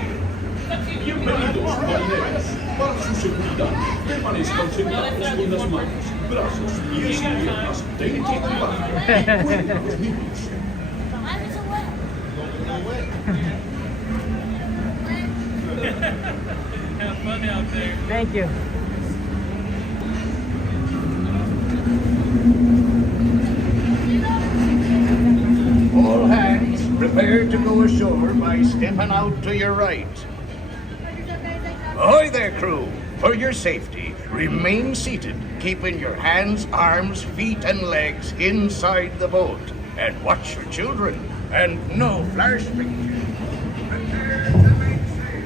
Bienvenidos, marineros. Para su seguridad, permanezcan sentados con las manos, brazos, pies y piernas dentro del barco y cuiden a los niños. Have fun out there. Thank you. All hands, prepare to go ashore by stepping out to your right. Ahoy there, crew! For your safety, remain seated, keeping your hands, arms, feet, and legs inside the boat. And watch your children, and no flash pictures. Prepare to make sail.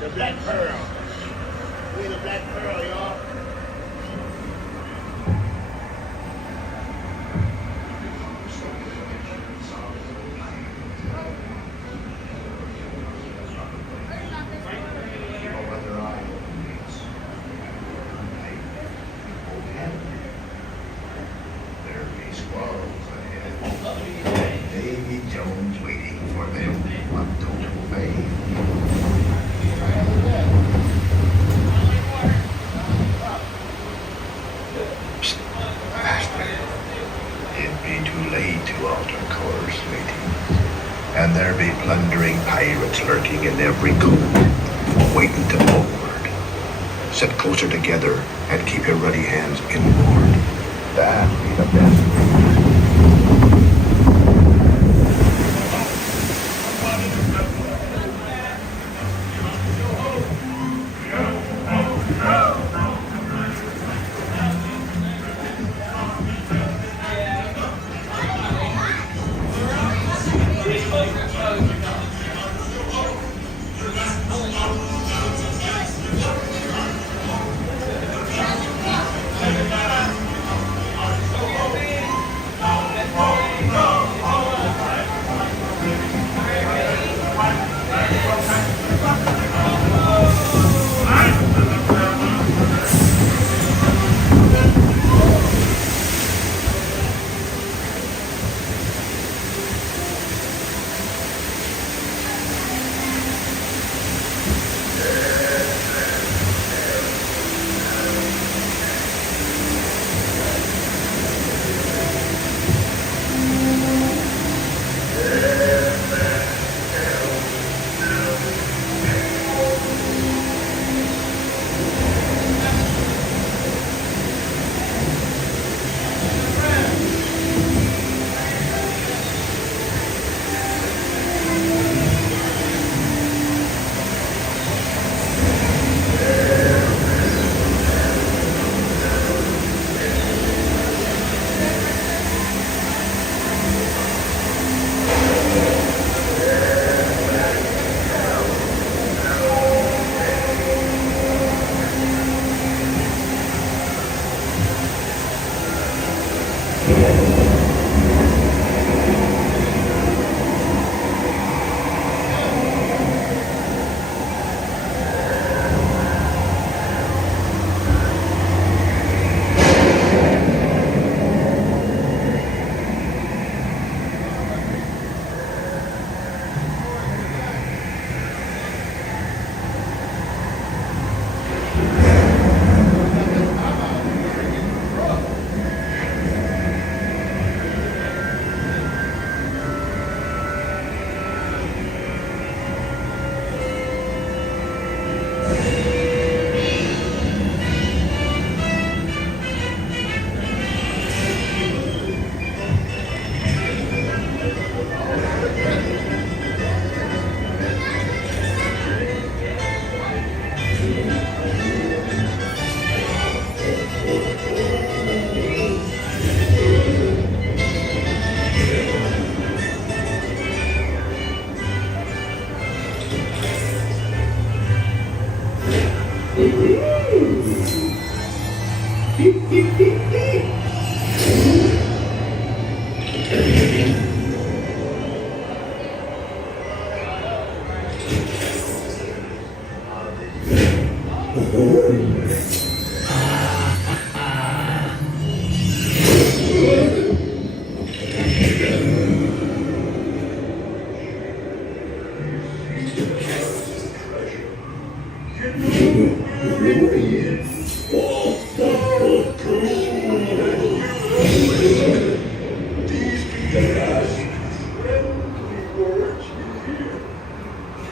The Black Pearl. We the Black Pearl, y'all. There be squalls ahead. Davy Jones waiting for them. What don't obey? Psst, faster. It'd be too late to alter course, mateys. And there be plundering pirates lurking in every cove, waiting to board. Sit closer together and keep your ruddy hands inboard. That be the best.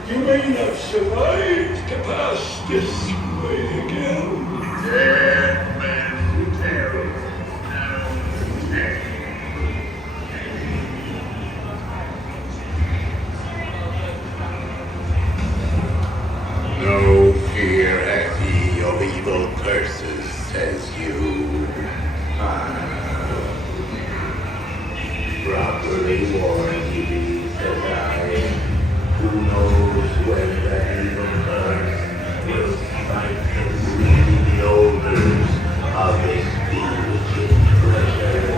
You may not survive to pass this way again. Dead men tell no tale. No fear hath he of evil curses, says you. Properly warned ye, says I. Who knows when that evil curse will strike the greedy odors of this bewitching treasure?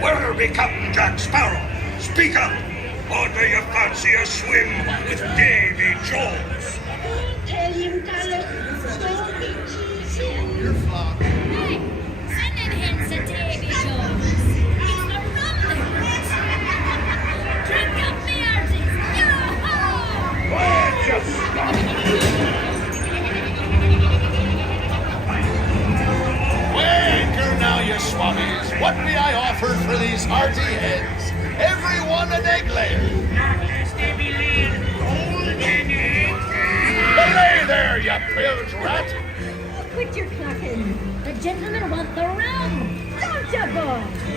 Whatever become Jack Sparrow? Speak up! Or do you fancy a swim with Davy Jones? Tell him, Carlos. Don't be cheating. You're flawed. Hey, send in him to Davy Jones. It's the rumbling. Drink up the artist. Yo-ho! Why, just stop! bobbies, what may I offer for these hearty heads? Everyone an egg layer. Belay there, you bilge rat! Quit your clacking. The gentlemen want the rum. Don't ya, boy?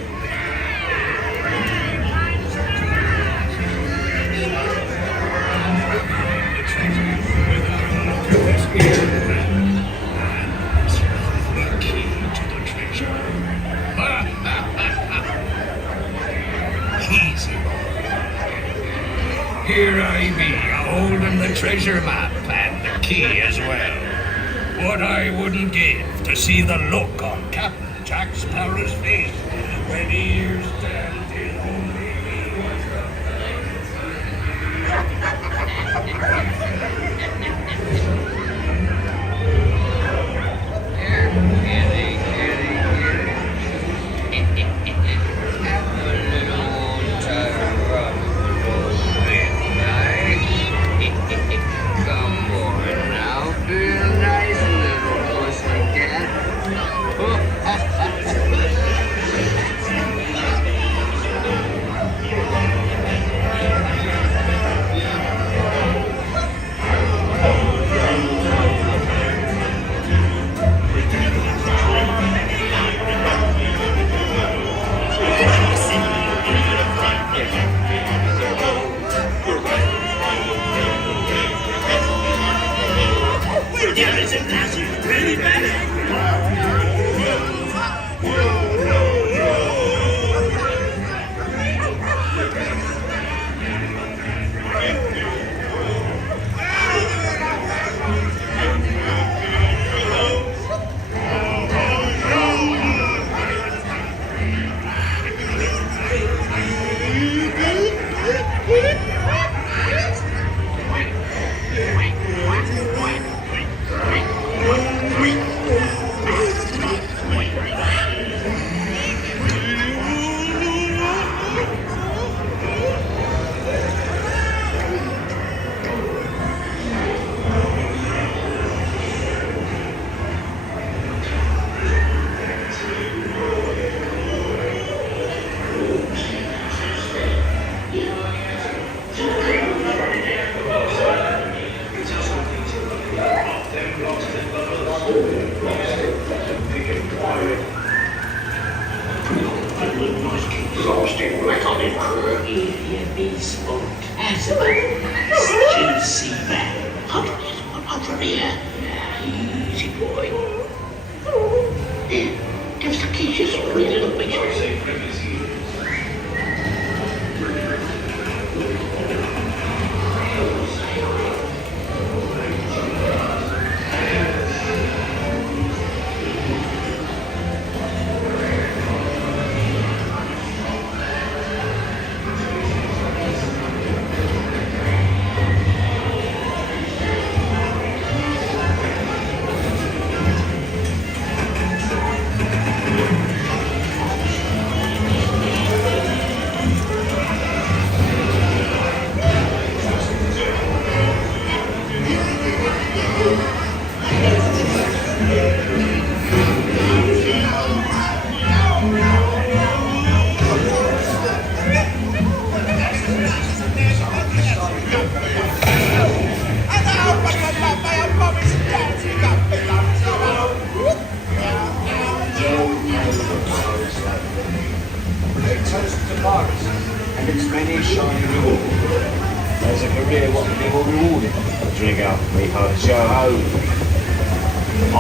Here I be, holding the treasure map and the key as well. What I wouldn't give to see the look on Captain Jack Sparrow's face when he hears stand till only me was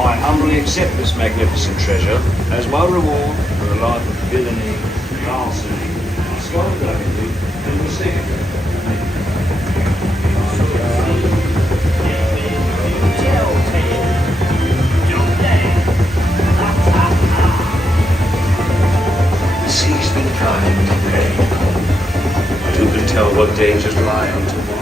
I humbly accept this magnificent treasure as my reward for a life of villainy, larceny, skullduggery, and deceit. The sea's been kind today, but who can tell what dangers lie on tomorrow?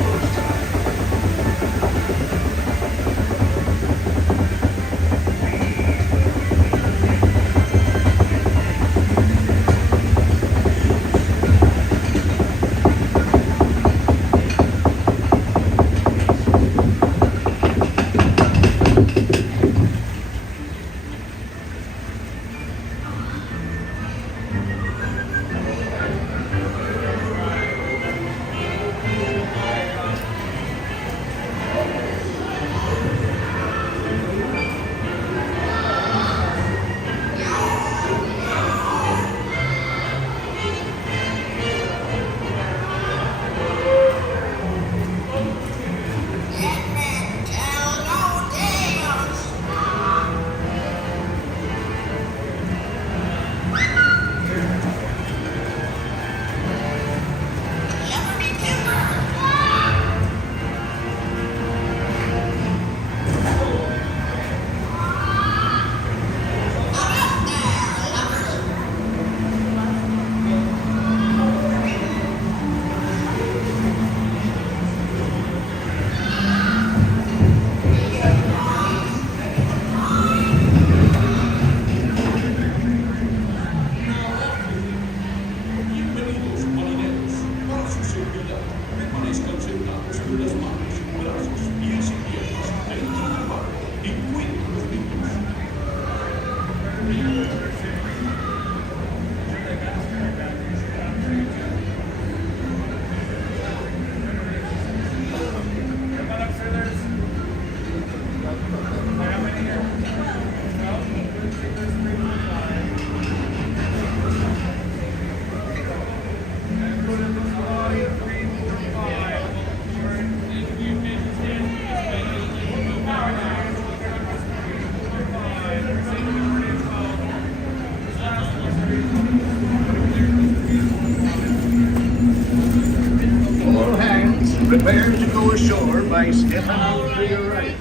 All hands, prepare to go ashore by stepping out to your right.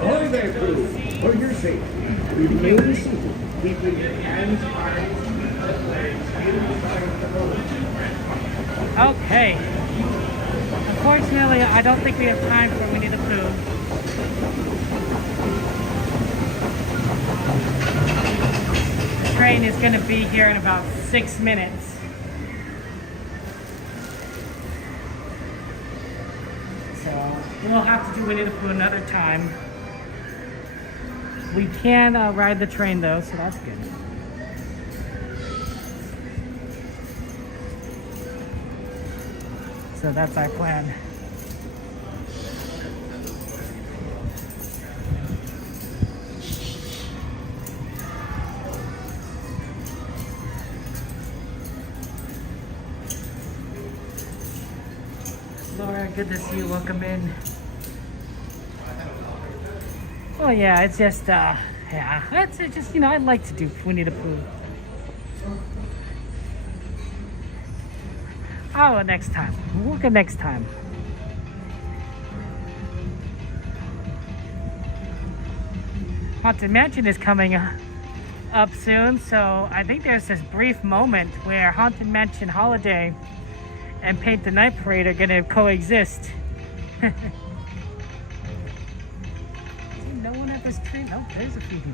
Ahoy there, crew. For your safety, remain seated, keeping your hands, arms, and legs inside the boat. Okay. Unfortunately, I don't think we have time for Winnie the Pooh. The train is going to be here in about 6 minutes. So we'll have to do Winnie the Pooh another time. We can ride the train though, so that's good. So that's our plan. Laura, good to see you. Welcome in. Oh yeah, it's just, yeah, it's just, you know, I'd like to do Winnie the Pooh. Oh, next time. We'll get next time. Haunted Mansion is coming up soon, so I think there's this brief moment where Haunted Mansion Holiday and Paint the Night Parade are gonna coexist. No one at this train? Oh, there's a few people.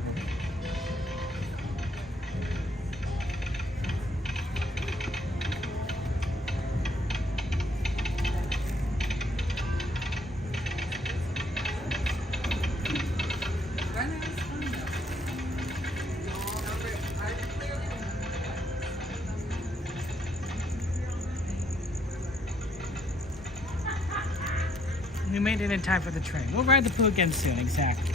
We made it in time for the train. We'll ride the Pooh again soon, exactly.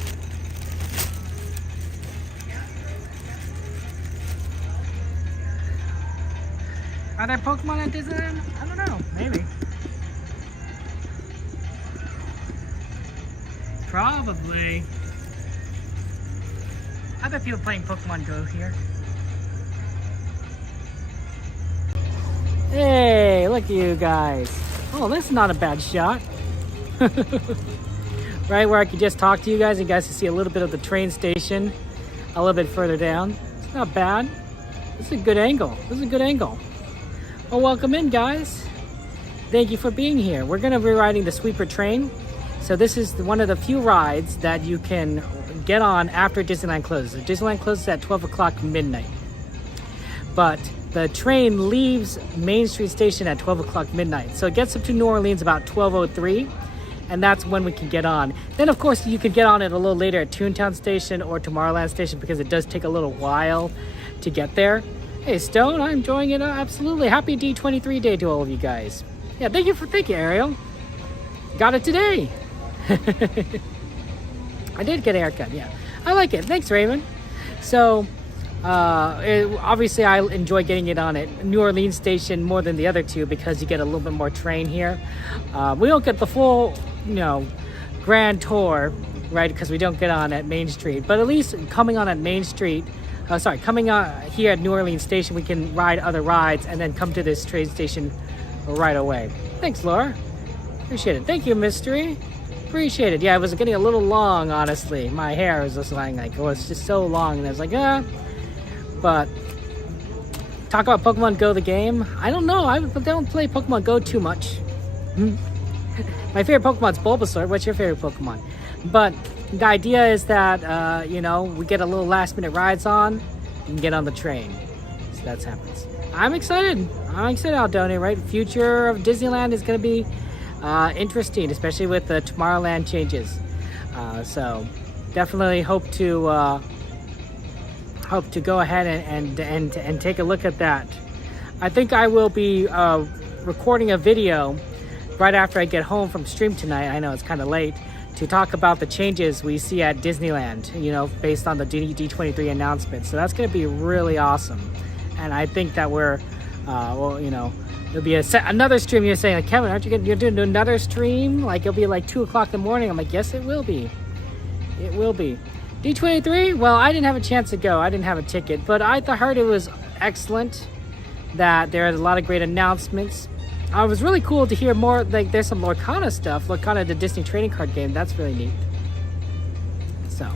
Are there Pokemon at Disneyland? I don't know, maybe. Probably. I bet people playing Pokemon Go here. Hey, look at you guys. Oh, that's not a bad shot. Right where I could just talk to you guys and you guys can see a little bit of the train station a little bit further down. It's not bad. This is a good angle. This is a good angle. Well, welcome in, guys. Thank you for being here. We're going to be riding the Sweeper train. So this is one of the few rides that you can get on after Disneyland closes. Disneyland closes at 12 o'clock midnight. But the train leaves Main Street Station at 12 o'clock midnight. So it gets up to New Orleans about 12:03. And that's when we can get on. Then, of course, you could get on it a little later at Toontown Station or Tomorrowland Station because it does take a little while to get there. Hey, Stone, I'm enjoying it. Absolutely. Happy D23 day to all of you guys. Yeah, thank you, Ariel. Got it today. I did get a haircut, yeah. I like it. Thanks, Raven. So, obviously, I enjoy getting it on at New Orleans Station more than the other two because you get a little bit more train here. We don't get the full, grand tour, right? Because we don't get on at Main Street. But at least coming on at Main Street, coming on here at New Orleans Station, we can ride other rides and then come to this train station right away. Thanks, Laura. Appreciate it. Thank you, Mystery. Appreciate it. Yeah, it was getting a little long, honestly. My hair was just like, oh, it's just so long. And I was like, But talk about Pokemon Go, the game. I don't know. I don't play Pokemon Go too much. My favorite Pokemon's Bulbasaur. What's your favorite Pokemon? But the idea is that, we get a little last-minute rides on and get on the train. So that's happens. I'm excited. Aldoni, right? Future of Disneyland is going to be interesting, especially with the Tomorrowland changes. So definitely hope to hope to go ahead and take a look at that. I think I will be recording a video right after I get home from stream tonight. I know it's kind of late, to talk about the changes we see at Disneyland, you know, based on the D23 announcement. So that's going to be really awesome. And I think that we're, well, you know, there'll be another stream. You're saying, like, Kevin, aren't you're doing another stream? Like, it'll be like 2 o'clock in the morning. I'm like, yes, it will be. It will be. D23, well, I didn't have a chance to go. I didn't have a ticket, but I heard it was excellent, that there are a lot of great announcements. It was really cool to hear more, like there's some Lorcana stuff, Lorcana the Disney trading card game, that's really neat. So,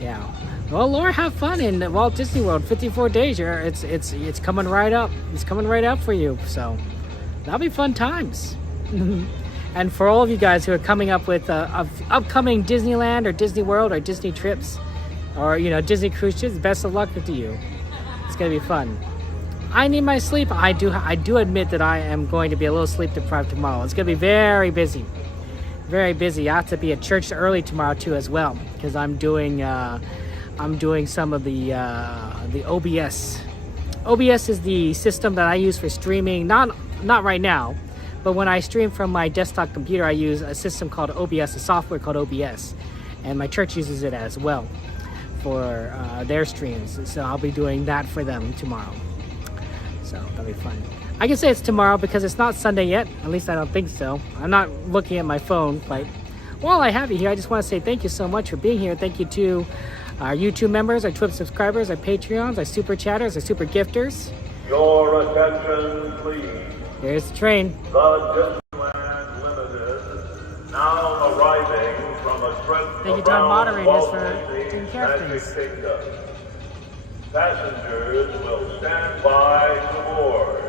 yeah. Well, Laura, have fun in Walt Disney World, 54 days, it's coming right up. It's coming right up for you, so that'll be fun times. And for all of you guys who are coming up with upcoming Disneyland or Disney World or Disney trips, or, you know, Disney cruise ships, best of luck to you. It's gonna be fun. I need my sleep. I do admit that I am going to be a little sleep deprived tomorrow. It's going to be very busy. Very busy. I have to be at church early tomorrow too as well, because I'm doing some of the OBS. OBS is the system that I use for streaming, not right now, but when I stream from my desktop computer, I use a system called OBS, a software called OBS, and my church uses it as well for their streams. So I'll be doing that for them tomorrow. So that'll be fun. I can say it's tomorrow because it's not Sunday yet. At least I don't think so. I'm not looking at my phone. But while I have you here, I just want to say thank you so much for being here. Thank you to our YouTube members, our Twitch subscribers, our Patreons, our Super Chatters, our Super Gifters. Your attention, please. There's the train. The Disneyland Limited, now arriving from a trip thank you to our moderators Walt for Disney's taking care of Magic things. Kingdom. Passengers will stand by to board.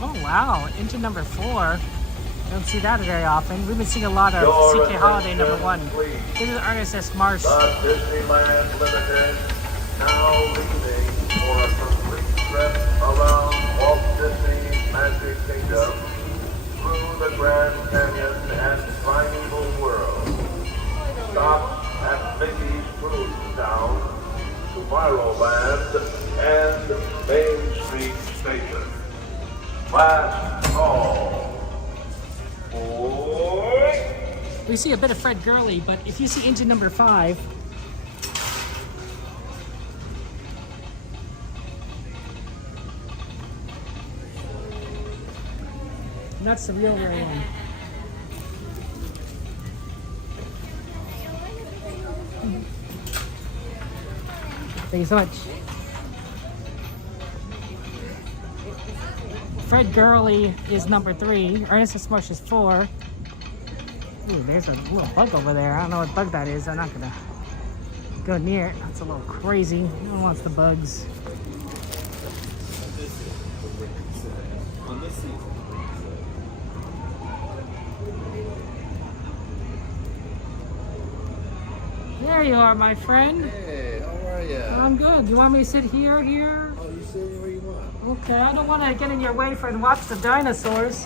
Oh wow, engine number 4. Don't see that very often. We've been seeing a lot of Your CK Holiday number 1. please. This is Ernest S. Marsh. The Disneyland Limited, now leaving for a complete trip around Walt Disney's Magic Kingdom, through the Grand Canyon and Primeval World. Stop at Mickey's Cruise Town, Tomorrowland, and Main Street Station. Last call. We see a bit of Fred Gurley, but if you see engine number 5, that's the real one. Thank you so much. Fred Gurley is number 3. Ernest S. Marsh is 4. Ooh, there's a little bug over there. I don't know what bug that is. I'm not gonna go near it. That's a little crazy. No one wants the bugs. There you are, my friend. Hey, how are you? I'm good. You want me to sit here? Oh, you sit where you want. Okay, I don't want to get in your way and watch the dinosaurs.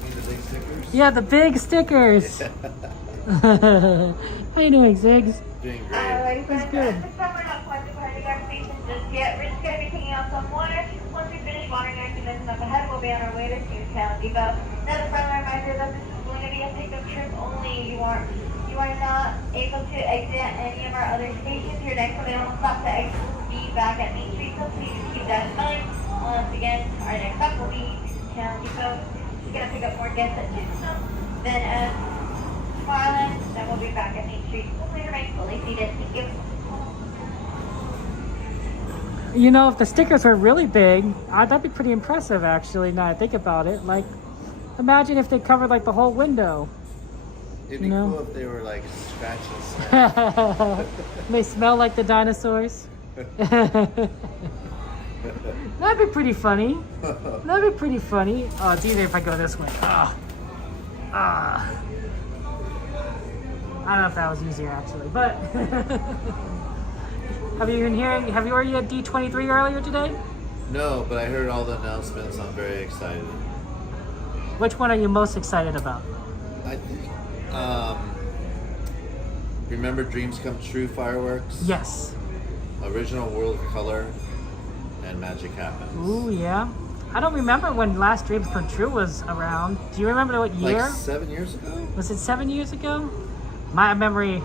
The big stickers? Yeah, the big stickers. How you doing, Ziggs? Doing great. That's good. We're not quite to party guard station just yet. We're just going to be taking out some water. Once we finish watering our students up ahead, we'll be on our way to Town Depot. Another friendly reminder that this is going to be a pickup trip only. You are not able to exit any of our other stations. Your next available stop to exit will be back at Main Street, so please keep that in mind. Once again, our next stop will be Town Depot. Just going to pick up more guests at Tombstone, then at Tomorrowland, then we'll be back at Main Street. Hopefully remain fully seated. Thank you. You know, if the stickers were really big, that'd be pretty impressive, actually, now I think about it. Like, imagine if they covered, like, the whole window. It'd be You know? cool if they were like scratches. They smell like the dinosaurs. That'd be pretty funny. That'd be pretty funny. Oh, it's easier if I go this way. Oh. I don't know if that was easier actually, but have you were you at D23 earlier today? No, but I heard all the announcements. I'm very excited. Which one are you most excited about? I think, remember Dreams Come True fireworks? Yes. Original World of Color and Magic Happens. Ooh, yeah. I don't remember when Last Dreams Come True was around. Do you remember what year? Like 7 years ago? Was it 7 years ago? My memory,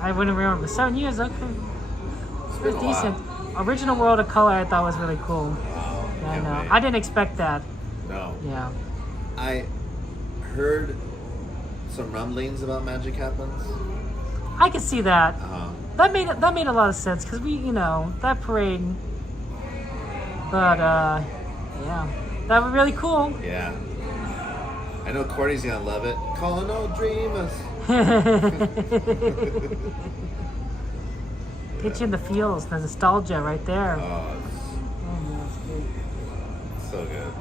I wouldn't remember. 7 years, okay. It's It been was a decent. while. Original World of Color I thought was really cool. Wow. Yeah, I Can't know. wait. I didn't expect that. No. Yeah. I heard some rumblings about Magic Happens. I could see that. Uh-huh. That made a lot of sense because that parade. But yeah, that was really cool. Yeah. I know Courtney's gonna love it. Calling all dreamers. Get you in the feels, the nostalgia right there. Oh, it's so good.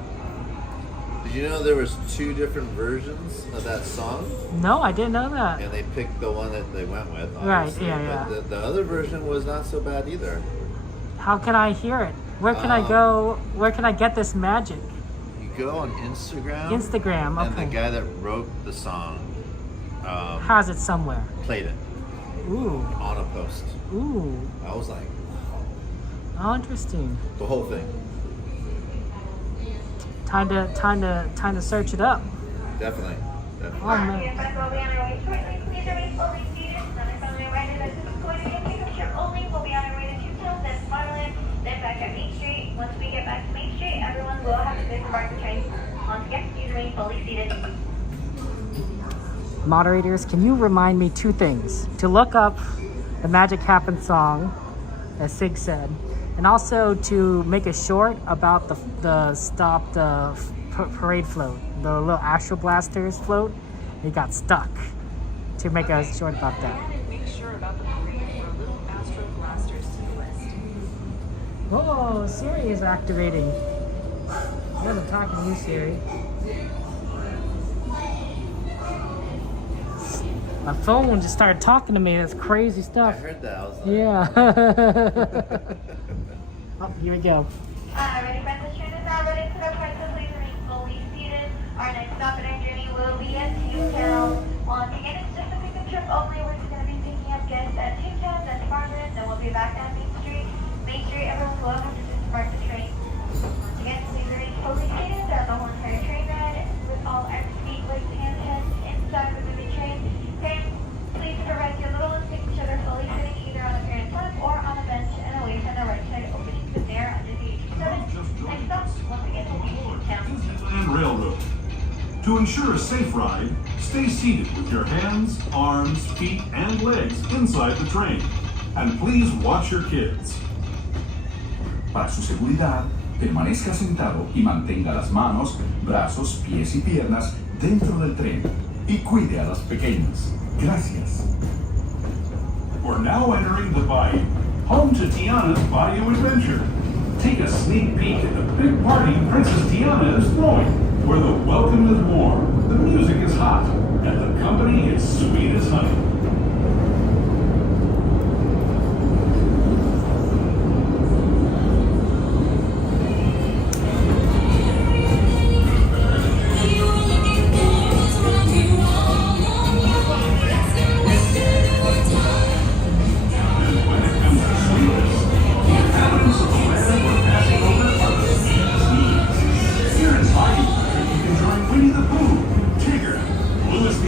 Did you know there was 2 different versions of that song? No, I didn't know that. And they picked the one that they went with, Right, obviously. yeah. But the other version was not so bad either. How can I hear it? Where can I go? Where can I get this magic? You go on Instagram. Instagram, okay. And the guy that wrote the song has it somewhere. Played it. Ooh. On a post. Ooh. I was like, oh, interesting. the whole thing. Time to search it up. Definitely. Oh man. Then back at Main Street. Once we get back to Main Street, everyone will have to disembark the train. Once again, please remain fully seated. Moderators, can you remind me 2 things? To look up the Magic Happens song, as Sig said, and also to make a short about the parade float, the little Astro Blasters float. It got stuck. To make a short about that. Make sure about the parade for little Astro Blasters to the list. Oh, Siri is activating. I wasn't talking to you, Siri. My phone just started talking to me. That's crazy stuff. I heard that. I was like, yeah. Oh, here we go. Ready, friends? The train is now ready to depart, so please remain fully seated. Our next stop in our journey will be at Toontown. Once again, it's just a pickup trip only. We're going to be picking up guests at Toontown, then Farmers, then we'll be back down Main Street. Main Street, everyone's welcome to disembark the train. Once again, please remain fully seated throughout the whole entire train ride with all our feet, legs, hands, heads inside the moving train. Please provide your little ones making sure they're fully sitting either on a parent's lap or on a bench and away from the right side opening to there under the age of 7. Next up, once again, we'll be Toontown. Disneyland Railroad. To ensure a safe ride, stay seated with your hands, arms, feet, and legs inside the train. And please watch your kids. Para su seguridad, permanezca sentado y mantenga las manos, brazos, pies y piernas dentro del tren. Y cuide a las pequeñas. Gracias. We're now entering the Bayou, home to Tiana's Bayou Adventure. Take a sneak peek at the big party Princess Tiana is throwing, where the welcome is warm, the music is hot, and the company is sweet as honey.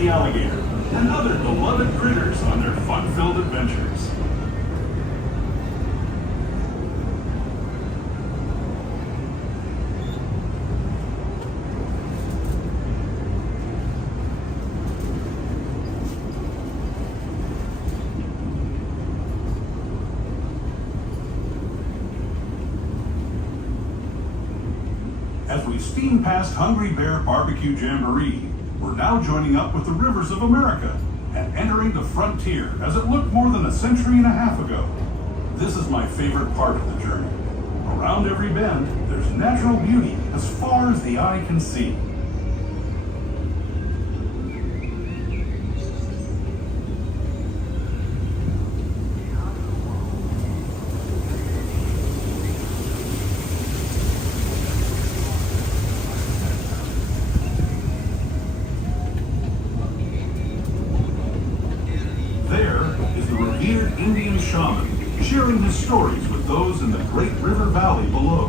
Alligator, and other beloved critters on their fun-filled adventures. As we steam past Hungry Bear Barbecue Jamboree, we're now joining up with the rivers of America and entering the frontier as it looked more than a century and a half ago. This is my favorite part of the journey. Around every bend, there's natural beauty as far as the eye can see. his stories with those in the Great River Valley below.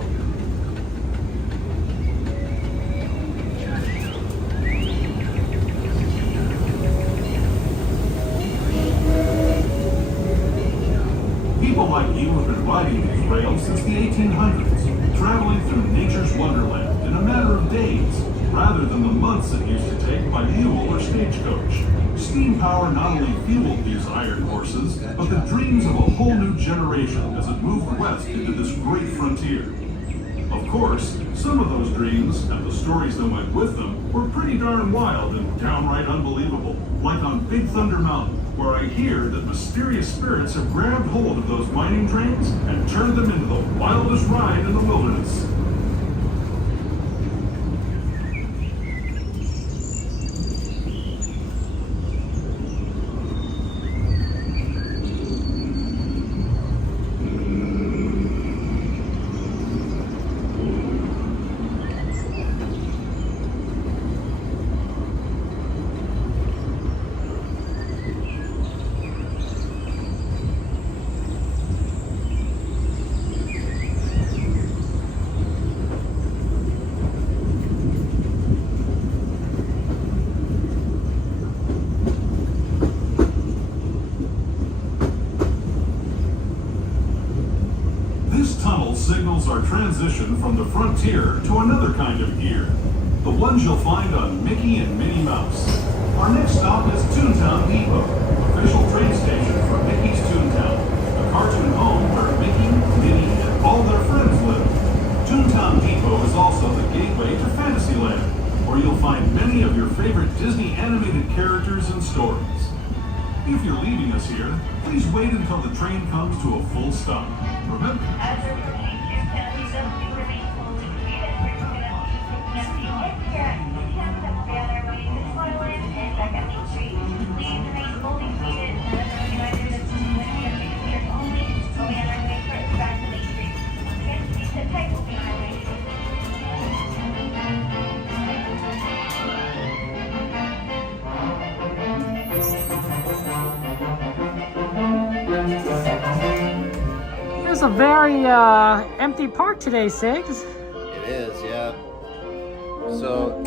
People like you have been riding these rails since the 1800s, traveling through nature's wonderland in a matter of days, rather than the months it used to take by mule or stagecoach. Steam power not only fueled these iron horses, but the dreams of a whole new generation as it moved west into this great frontier. Of course, some of those dreams, and the stories that went with them, were pretty darn wild and downright unbelievable, like on Big Thunder Mountain, where I hear that mysterious spirits have grabbed hold of those mining trains and turned them into the wildest ride in the wilderness. Signals our transition from the frontier to another kind of gear, the ones you'll find on Mickey and Minnie Mouse. Our next stop is Toontown Depot, official train station for Mickey's Toontown, the cartoon home where Mickey, Minnie, and all their friends live. Toontown Depot is also the gateway to Fantasyland, where you'll find many of your favorite Disney animated characters and stories. If you're leaving us here, please wait until the train comes to a full stop. Remember, It's a very empty park today, Sigs. It is, yeah. So,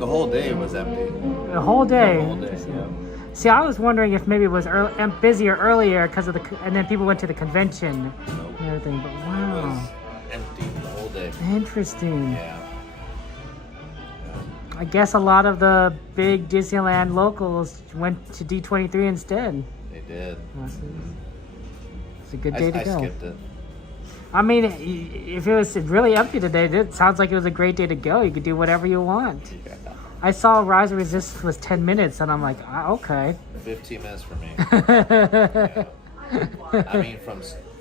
the whole day was empty. The whole day. The whole day, yeah. See, I was wondering if maybe it was busier earlier because of and then people went to the convention and everything. But wow, it was empty the whole day. Interesting. Yeah. I guess a lot of the big Disneyland locals went to D23 instead. They did. It's a good day to go. I skipped it. I mean, if it was really empty today, it sounds like it was a great day to go. You could do whatever you want. Yeah. I saw Rise of Resistance was 10 minutes, and I'm like, okay. 15 minutes for me. Yeah. I mean,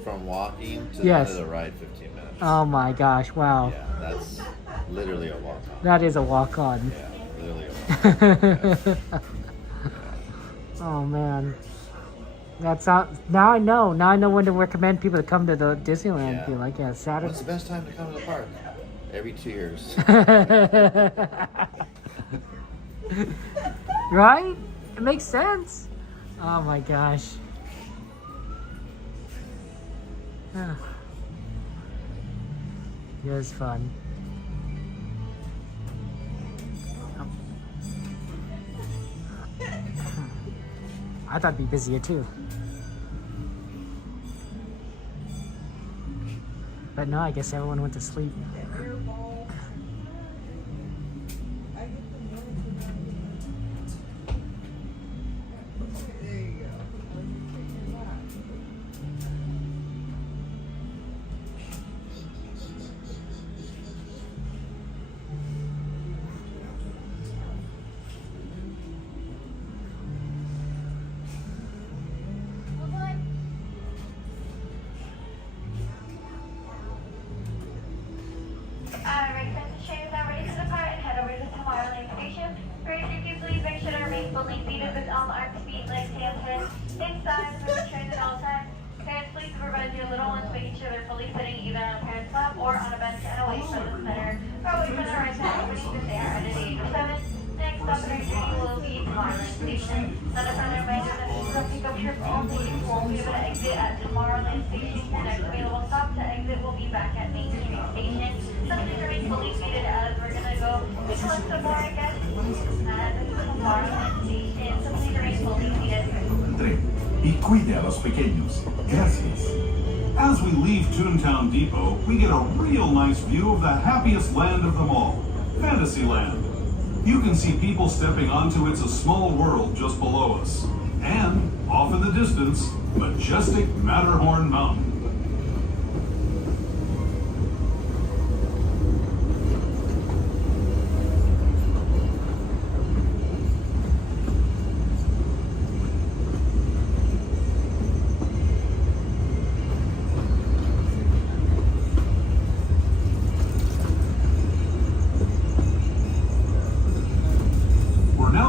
from walking to the end of the ride, 15 minutes. Oh my gosh, wow. Yeah, that's literally a walk-on. That is a walk-on. Yeah, literally a walk-on. Yeah. Oh man. That's out. Now I know. Now I know when to recommend people to come to the Disneyland. Yeah. Be like, yeah, Saturday. What's the best time to come to the park? Every 2 years. Right? It makes sense. Oh my gosh. It was fun. I thought it'd be busier too. But no, I guess everyone went to sleep. will be able to exit at Tomorrowland Station. The next available stop to exit will be back at Main Street Station. So please remain fully seated as we're going to go to collect some more guests at Tomorrowland Station. So please remain fully seated. Tren y cuide a los pequeños. Gracias. As we leave Toontown Depot, we get a real nice view of the happiest land of them all, Fantasyland. You can see people stepping onto It's a Small World just below us. And, off in the distance, majestic Matterhorn Mountain.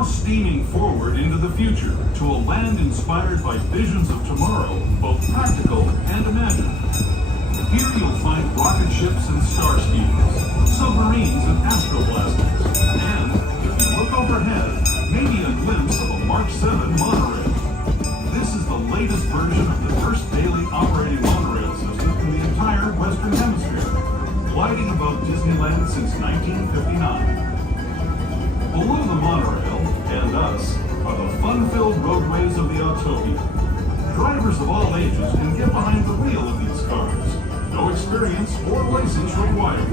Steaming forward into the future to a land inspired by visions of tomorrow, both practical and imagined. Here you'll find rocket ships and starscapes, submarines and astroblasters, and, if you look overhead, maybe a glimpse of a Mark 7 monorail. This is the latest version of the first daily operating monorail system in the entire Western Hemisphere, gliding above Disneyland since 1959. Below the monorail, and us, are the fun-filled roadways of the Autopia. Drivers of all ages can get behind the wheel of these cars. No experience or license required.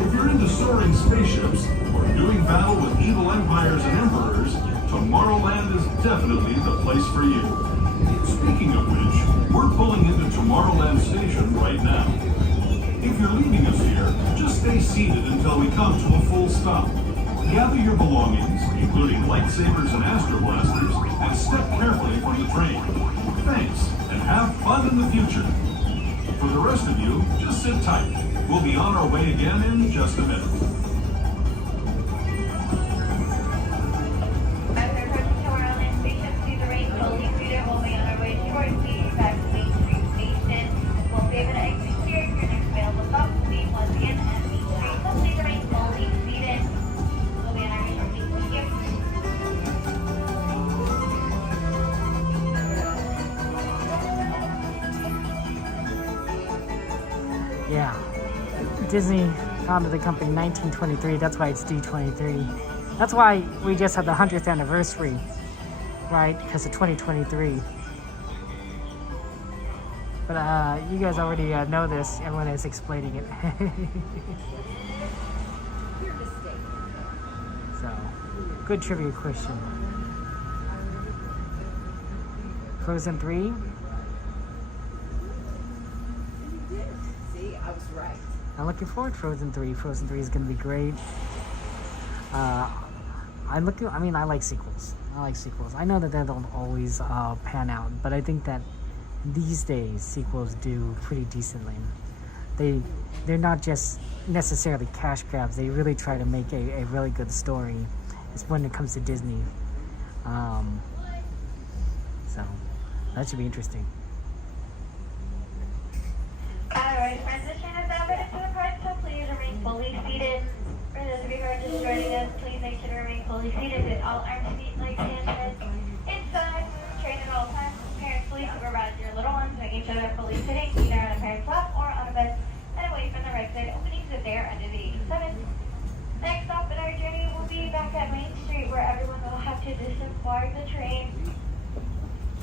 If you're into soaring spaceships or doing battle with evil empires and emperors, Tomorrowland is definitely the place for you. Speaking of which, we're pulling into Tomorrowland Station right now. If you're leaving us here, just stay seated until we come to a full stop. Gather your belongings, including lightsabers and astroblasters, and step carefully from the train. Thanks, and have fun in the future. For the rest of you, just sit tight. We'll be on our way again in just a minute. As we're approaching Tomorrowland Station, please remain fully seated. We'll be on our way shortly back to Main Street Station. We'll be able to exit here. Your next available stop will be once again at Main Street. So please remain fully seated. Yeah. Disney founded the company in 1923. That's why it's D23. That's why we just had the 100th anniversary, right? Because of 2023. But you guys already know this. Everyone is explaining it. So, good trivia question. Frozen 3. See, I was right. I'm looking forward to Frozen 3. Frozen 3 is going to be great. I like sequels. I know that they don't always pan out, but I think that these days sequels do pretty decently. They're not just necessarily cash grabs. They really try to make a really good story. It's when it comes to Disney. So that should be interesting. Alright, transition is now ready for the park, so please remain fully seated. For those of you who are just joining us, please make sure to remain fully seated with all arms, feet, legs, hands, heads inside. Train at all times. Parents, please supervise your little ones, making sure they're fully sitting either on a parent's lap or on a bed and away from the right side openings if they are under the age of 7. Next stop in our journey will be back at Main Street, where everyone will have to disembark the train.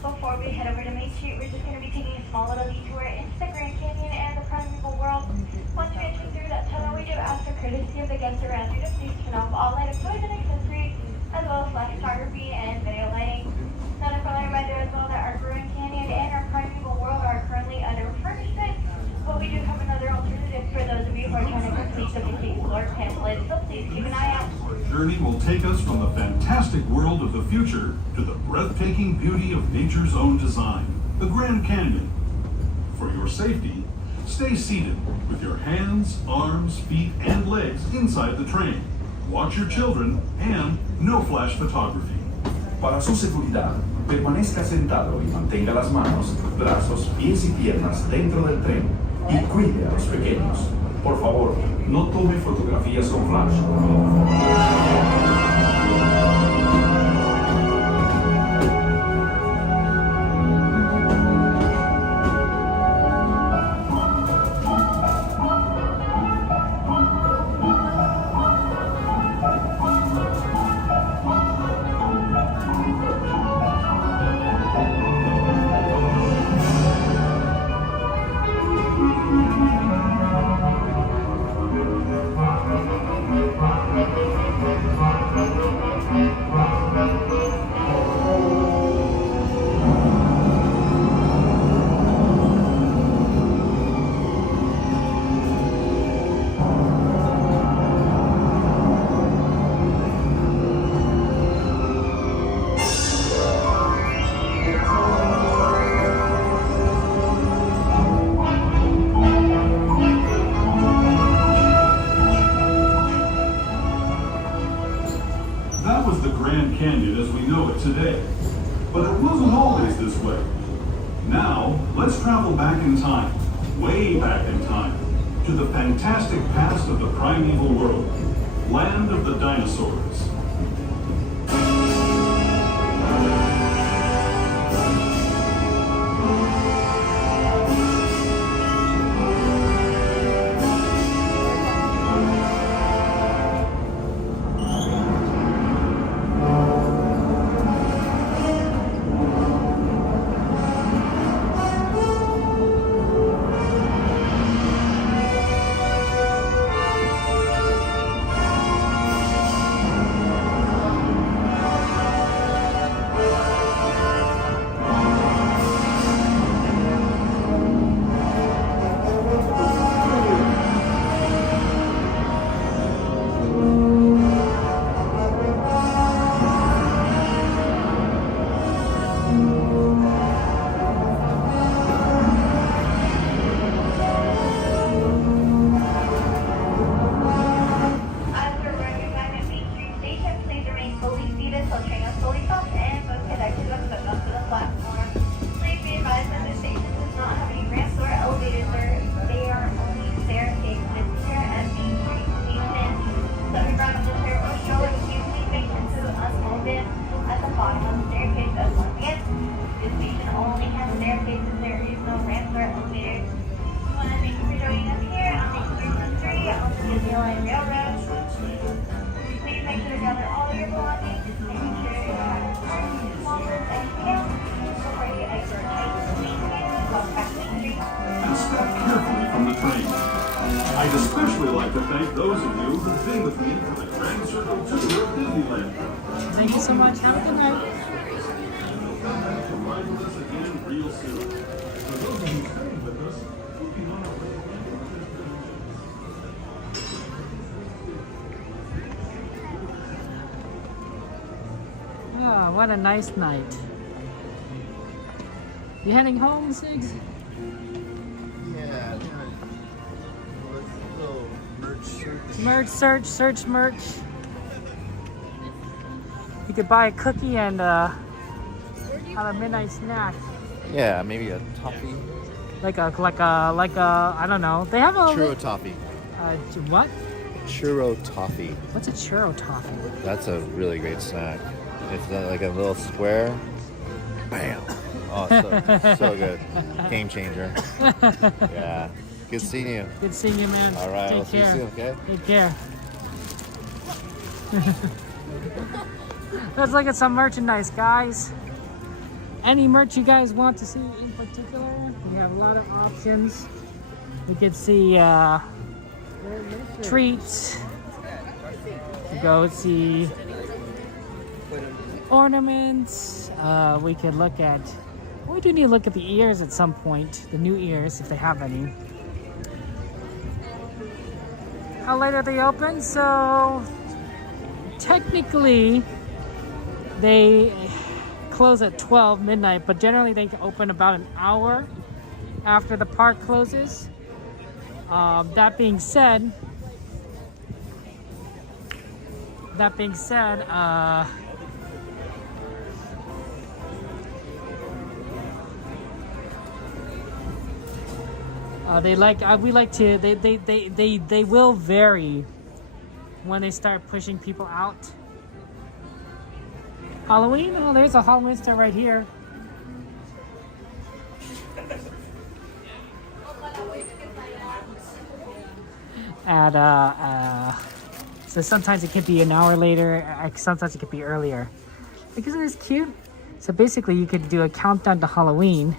Before we head over to Main Street, we're just going to be taking a small little detour into the Grand Canyon and the Primeval World. Once we enter through that tunnel, we do ask for courtesy of the guests around you to please turn off all light of toys and accessories, as well as flash photography and video lighting. Another friendly reminder as well that our Grand Canyon and our Primeval World are currently under refurbishment, but we do have another alternative for those of you who are trying to complete the Complete Floor pamphlet, so please keep an eye out. Our journey will take us from the fantastic world of the future to the breathtaking beauty of nature's own design, the Grand Canyon. For your safety, stay seated with your hands, arms, feet, and legs inside the train. Watch your children and no flash photography. Para su seguridad, permanezca sentado y mantenga las manos, brazos, pies y piernas dentro del tren y cuide a los pequeños. Por favor, no tome fotografías con flash. Grand Canyon as we know it today. But it wasn't always this way. Now, let's travel back in time, way back in time, to the fantastic past of the primeval world, land of the dinosaurs. I'd especially like to thank those of you who've been with me for the Grand Circle Tour of Disneyland. Thank you so much. Have a good night. Ride with us again real soon. For those of you staying with us, we'll be on our way. Oh, what a nice night. You heading home, Sigs? Yeah. Search merch. You could buy a cookie and have a midnight snack. Yeah, maybe a toffee. Like a I don't know. They have a Churro toffee. What? Churro toffee. What's a churro toffee? That's a really great snack. It's like a little square. Bam. Oh, so good. Game changer. Yeah. Good seeing you. Good seeing you, man. All right, Take see you care. soon, okay? Take care. Let's look at some merchandise, guys. Any merch you guys want to see in particular? We have a lot of options. We could see treats. We go see ornaments. We could look at. We do need to look at the ears at some point. The new ears, if they have any. How late are they open? So technically they close at 12 midnight, but generally they can open about an hour after the park closes. That being said, they will vary when they start pushing people out. Halloween? Oh, there's a Halloween store right here. So sometimes it could be an hour later, sometimes it could be earlier. Like, isn't this cute? So basically you could do a countdown to Halloween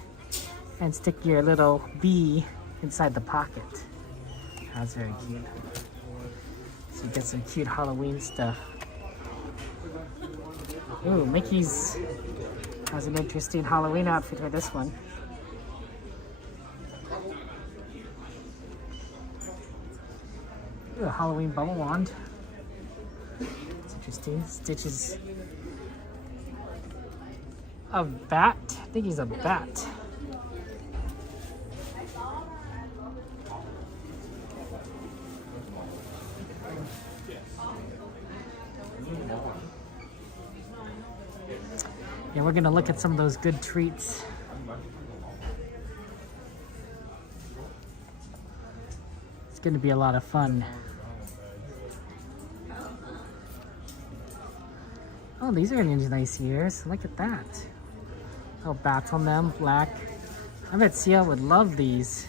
and stick your little bee inside the pocket. That's very cute. So you get some cute Halloween stuff. Ooh, Mickey's has an interesting Halloween outfit for this one. Ooh, a Halloween bubble wand. It's interesting. Stitch's a bat. I think he's a bat. Yeah, we're gonna look at some of those good treats. It's gonna be a lot of fun. Oh, these are nice ears. Look at that. Little bats on them, black. I bet CL would love these.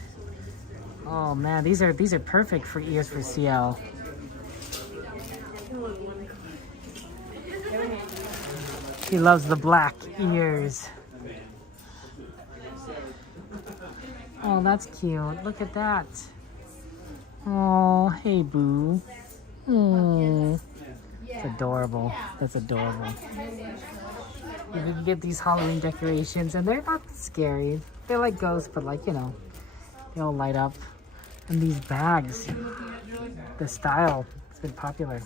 Oh man, these are perfect for ears for CL. He loves the black ears. Oh, that's cute. Look at that. Oh, hey, Boo. Oh, it's adorable. That's adorable. You can get these Halloween decorations, and they're not scary. They're like ghosts, but like, you know, they all light up. And these bags, the style, it's been popular.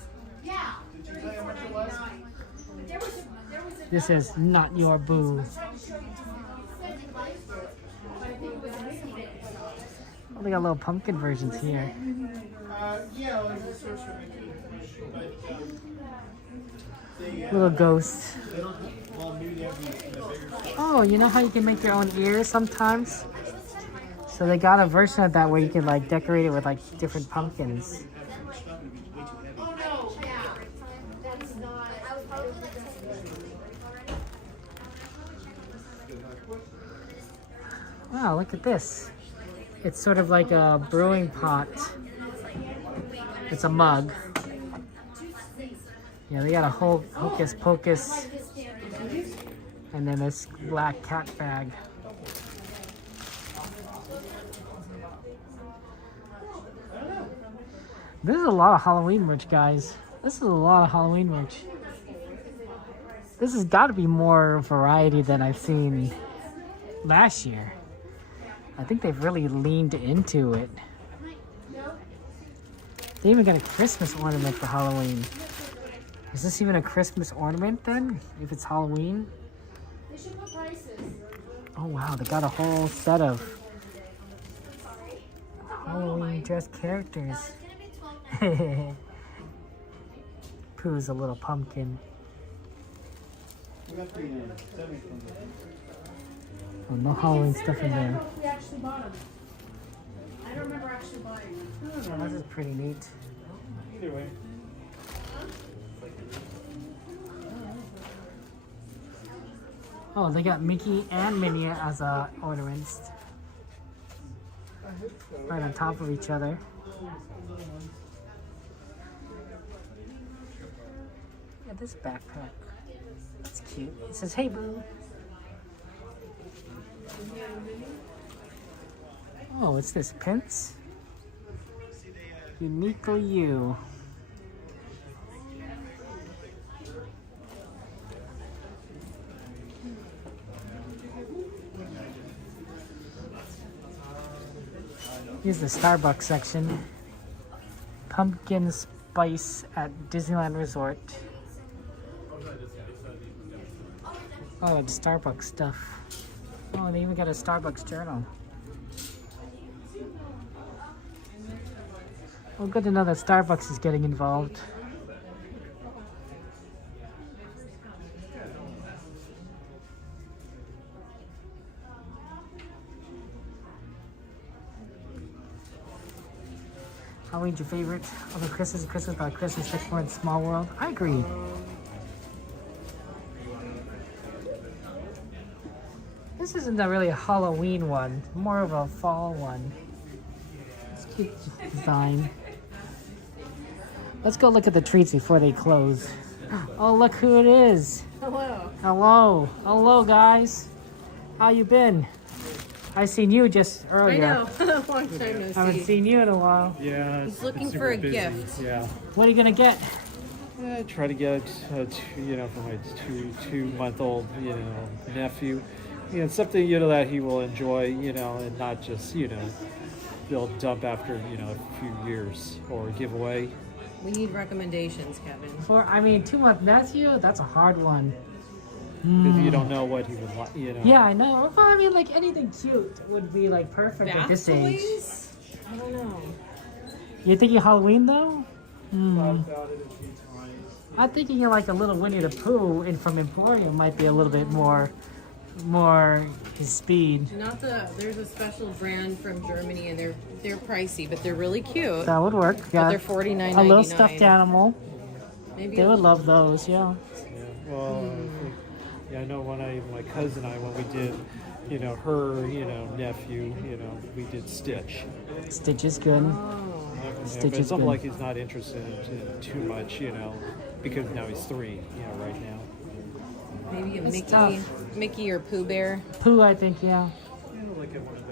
This is not your Boo. Oh, they got little pumpkin versions here. Little ghosts. Oh, you know how you can make your own ears sometimes? So they got a version of that where you can like decorate it with like different pumpkins. Wow, look at this. It's sort of like a brewing pot. It's a mug. Yeah, they got a whole hocus pocus. And then this black cat bag. This is a lot of Halloween merch, guys. This is a lot of Halloween merch. This has got to be more variety than I've seen last year. I think they've really leaned into it. They even got a Christmas ornament for Halloween. Is this even a Christmas ornament then? If it's Halloween? They should put prices. Oh wow, they got a whole set of Halloween dress characters. Pooh's a little pumpkin. Oh, no Halloween stuff in there. We actually bought them. I don't remember actually buying them. Oh, this is pretty neat. Either way. Oh, they got Mickey and Minnie as ornaments. Right on top of each other. Yeah, this backpack. That's cute. It says, "Hey, Boo." Oh, what's this? Pence? Uniquely you. Here's the Starbucks section. Pumpkin spice at Disneyland Resort. Oh, the Starbucks stuff. Oh, they even got a Starbucks journal. Well, good to know that Starbucks is getting involved. Halloween's your favorite? Over Christmas, Christmas by Christmas, Mistborn, Small World. I agree. This isn't really a Halloween one, more of a fall one. It's a cute design. Let's go look at the treats before they close. Oh, look who it is. Hello. Hello. Hello, guys. How you been? I seen you just earlier. I know. Long time no see. Haven't seen you in a while. Yeah. He's looking for a gift. Yeah. What are you gonna get? Try to get, for my two-month-old, nephew, something, that he will enjoy, and not just, they'll dump after, a few years or give away. We need recommendations, Kevin. For 2-month nephew, that's a hard one. Because you don't know what he would like, Yeah, I know. Well, anything cute would be perfect at this age. I don't know. You thinking Halloween though? thought about it a few times. I'm thinking like a little Winnie the Pooh from Emporium might be a little bit more his speed. There's a special brand from Germany, and they're pricey, but they're really cute. That would work. But Yeah. they're $49.99. A little stuffed animal. Maybe They would love those, yeah. Well, I think, I know when my cousin and I, when we did, her, nephew, we did Stitch. Stitch is good. Stitch But is something good. like he's not interested in too much, because now he's 3, right now. Maybe a It's tough. Mickey or Pooh Bear. Pooh, I think, yeah. Look at one of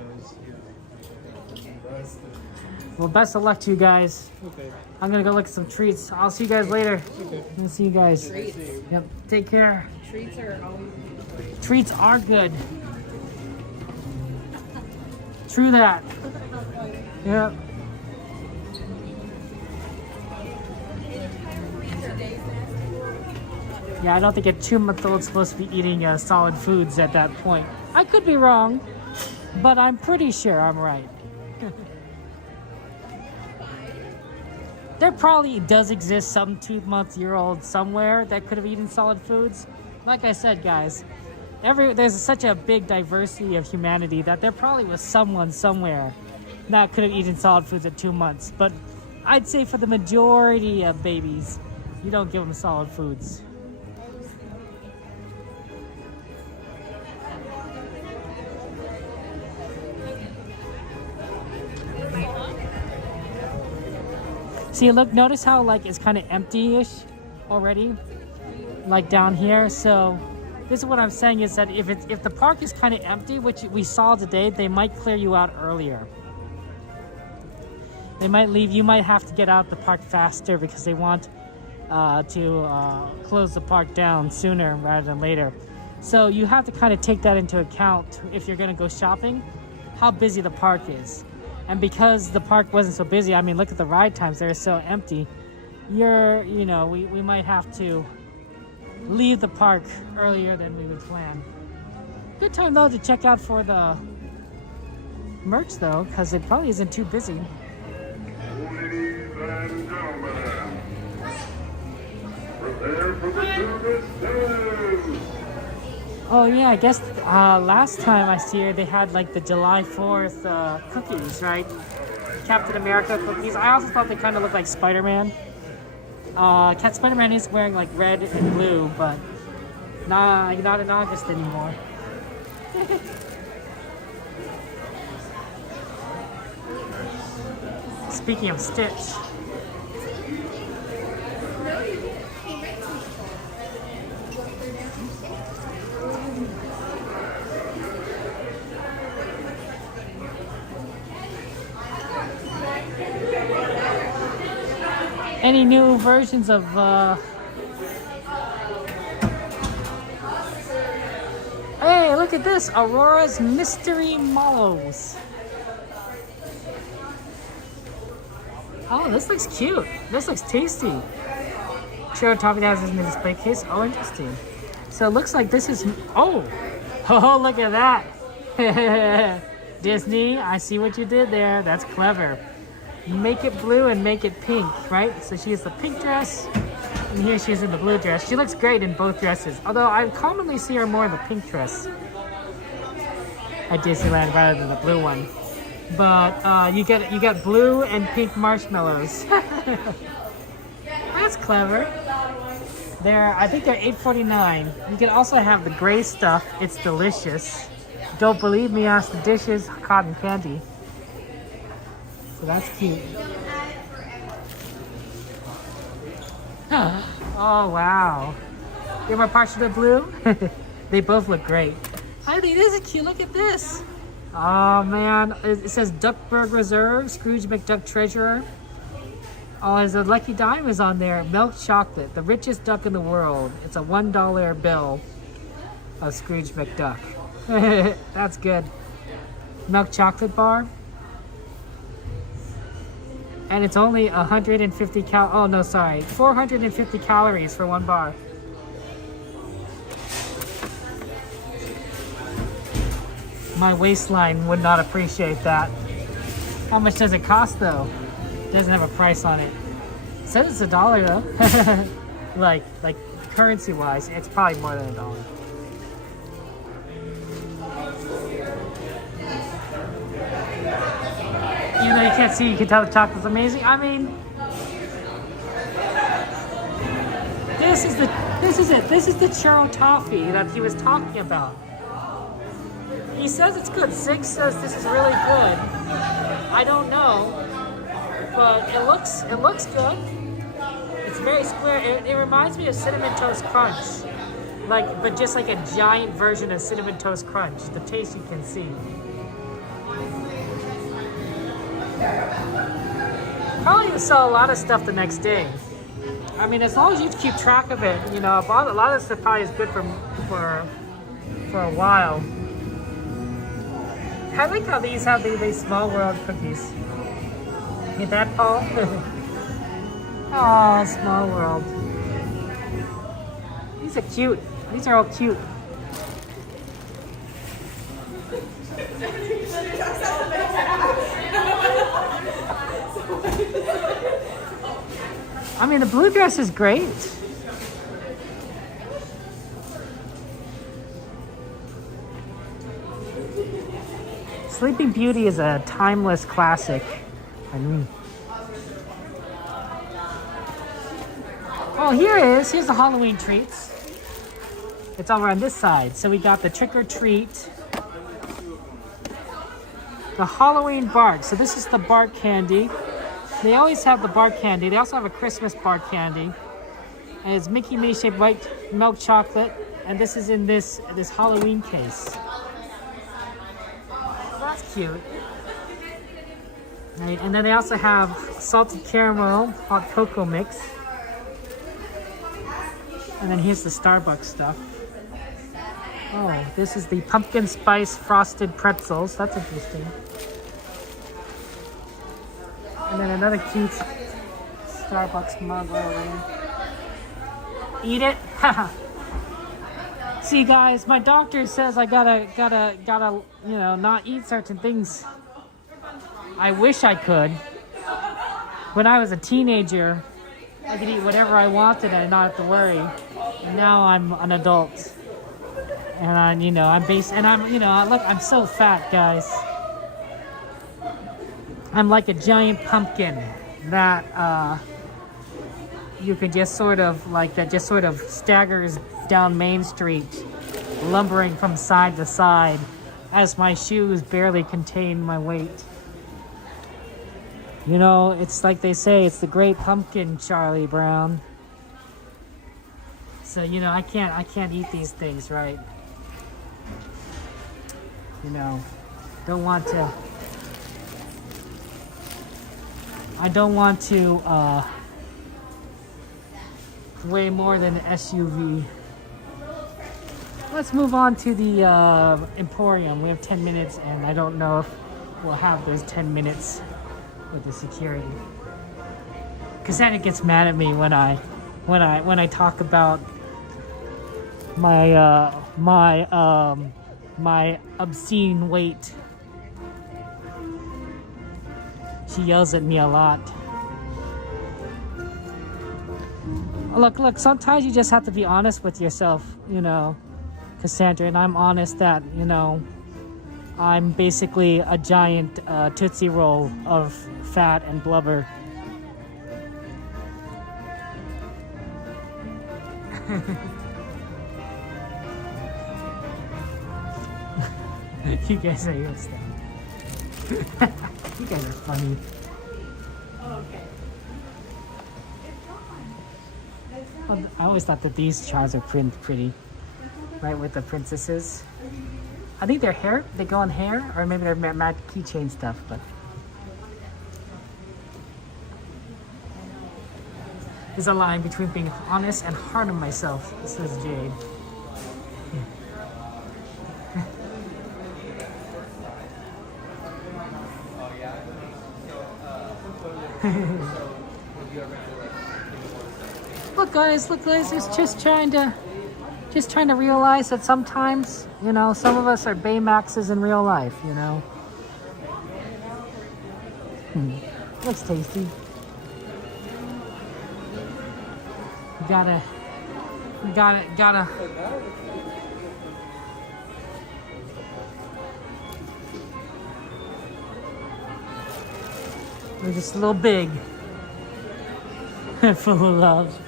those, Well, best of luck to you guys. Okay. I'm gonna go look at some treats. I'll see you guys later. Okay. I'll see you guys. Treats. Yep. Take care. Treats are always good. Treats are good. True that. Yep. Yeah, I don't think a 2-month-old's supposed to be eating solid foods at that point. I could be wrong, but I'm pretty sure I'm right. There probably does exist some 2-month-old somewhere that could have eaten solid foods. Like I said, guys, there's such a big diversity of humanity that there probably was someone somewhere that could have eaten solid foods at 2 months. But I'd say for the majority of babies, you don't give them solid foods. See, look, notice how like it's kind of empty-ish already, like down here. So this is what I'm saying is that if the park is kind of empty, which we saw today, they might clear you out earlier. They might leave. You might have to get out the park faster because they want to close the park down sooner rather than later. So you have to kind of take that into account if you're going to go shopping, how busy the park is. And because the park wasn't so busy, I mean, look at the ride times, they're so empty. We might have to leave the park earlier than we would plan. Good time, though, to check out for the merch, though, because it probably isn't too busy. Ladies and gentlemen, prepare for the tourist news. Oh, yeah, I guess last time I see her, they had, like, the July 4th cookies, right? Captain America cookies. I also thought they kind of looked like Spider-Man. Spider-Man is wearing, like, red and blue, but not in August anymore. Speaking of Stitch. Any new versions of Hey, look at this! Aurora's Mystery Mallows. Oh, this looks cute. This looks tasty. Sure, Toffee has this in the display case. Oh, interesting. So it looks like this is... Oh, look at that. Disney, I see what you did there. That's clever. Make it blue and make it pink, right? So she has the pink dress, and here she's in the blue dress. She looks great in both dresses, although I commonly see her more in the pink dress at Disneyland rather than the blue one. But you get blue and pink marshmallows. That's clever. I think they're $8.49. You can also have the gray stuff. It's delicious. Don't believe me? Ask the dishes. Cotton candy. So that's cute. Oh, wow. You have a partial to blue? They both look great. I think this is cute. Look at this. Oh, man. It says Duckburg Reserve, Scrooge McDuck Treasurer. Oh, there's a lucky dime is on there. Milk chocolate, the richest duck in the world. It's a $1 bill of Scrooge McDuck. That's good. Milk chocolate bar. And it's only 450 calories for one bar. My waistline would not appreciate that. How much does it cost though? It doesn't have a price on it. Says it's $1 though. like currency wise, it's probably more than $1. Even though you can't see, you can tell the chocolate's amazing. I mean, this is it. This is the churro toffee that he was talking about. He says it's good. Sig says this is really good. I don't know, but it looks good. It's very square. It reminds me of Cinnamon Toast Crunch, but just like a giant version of Cinnamon Toast Crunch. The taste you can see. Probably will sell a lot of stuff the next day. I mean, as long as you keep track of it, you know, a lot of stuff probably is good for a while. I like how these have the Small World cookies. Get that, Paul? Oh, Small World. These are cute. These are all cute. I mean, the blue dress is great. Sleeping Beauty is a timeless classic. I mean, oh, here's the Halloween treats. It's over on this side. So we got the trick or treat, the Halloween bark. So this is the bark candy. They always have the bark candy. They also have a Christmas bark candy. And it's Mickey Minnie shaped white milk chocolate. And this is in this Halloween case. That's cute. Right, and then they also have salted caramel hot cocoa mix. And then here's the Starbucks stuff. Oh, this is the pumpkin spice frosted pretzels. That's interesting. And then another cute Starbucks mug over there. Eat it? See, guys, my doctor says I gotta, you know, not eat certain things. I wish I could. When I was a teenager, I could eat whatever I wanted and not have to worry. And now I'm an adult. And you know, look, I'm so fat, guys. I'm like a giant pumpkin that you can just sort of staggers down Main Street, lumbering from side to side as my shoes barely contain my weight. You know, it's like they say, it's the great pumpkin, Charlie Brown. So, you know, I can't eat these things, right? You know, I don't want to weigh more than an SUV. Let's move on to the Emporium. We have 10 minutes, and I don't know if we'll have those 10 minutes with the security. Cassandra gets mad at me when I talk about my obscene weight. She yells at me a lot. Look, sometimes you just have to be honest with yourself, you know, Cassandra, and I'm honest that, you know, I'm basically a giant Tootsie Roll of fat and blubber. You guys are your stuff. You guys are funny. Okay. Well, I always thought that these charms are pretty, right, with the princesses. I think they're hair. They go on hair, or maybe they're matte keychain stuff. But there's a line between being honest and hard on myself. This is Jade. Look guys, it's just trying to realize that sometimes, you know, some of us are Baymaxes in real life, you know. Looks tasty. Gotta. We're just a little big. Full of love.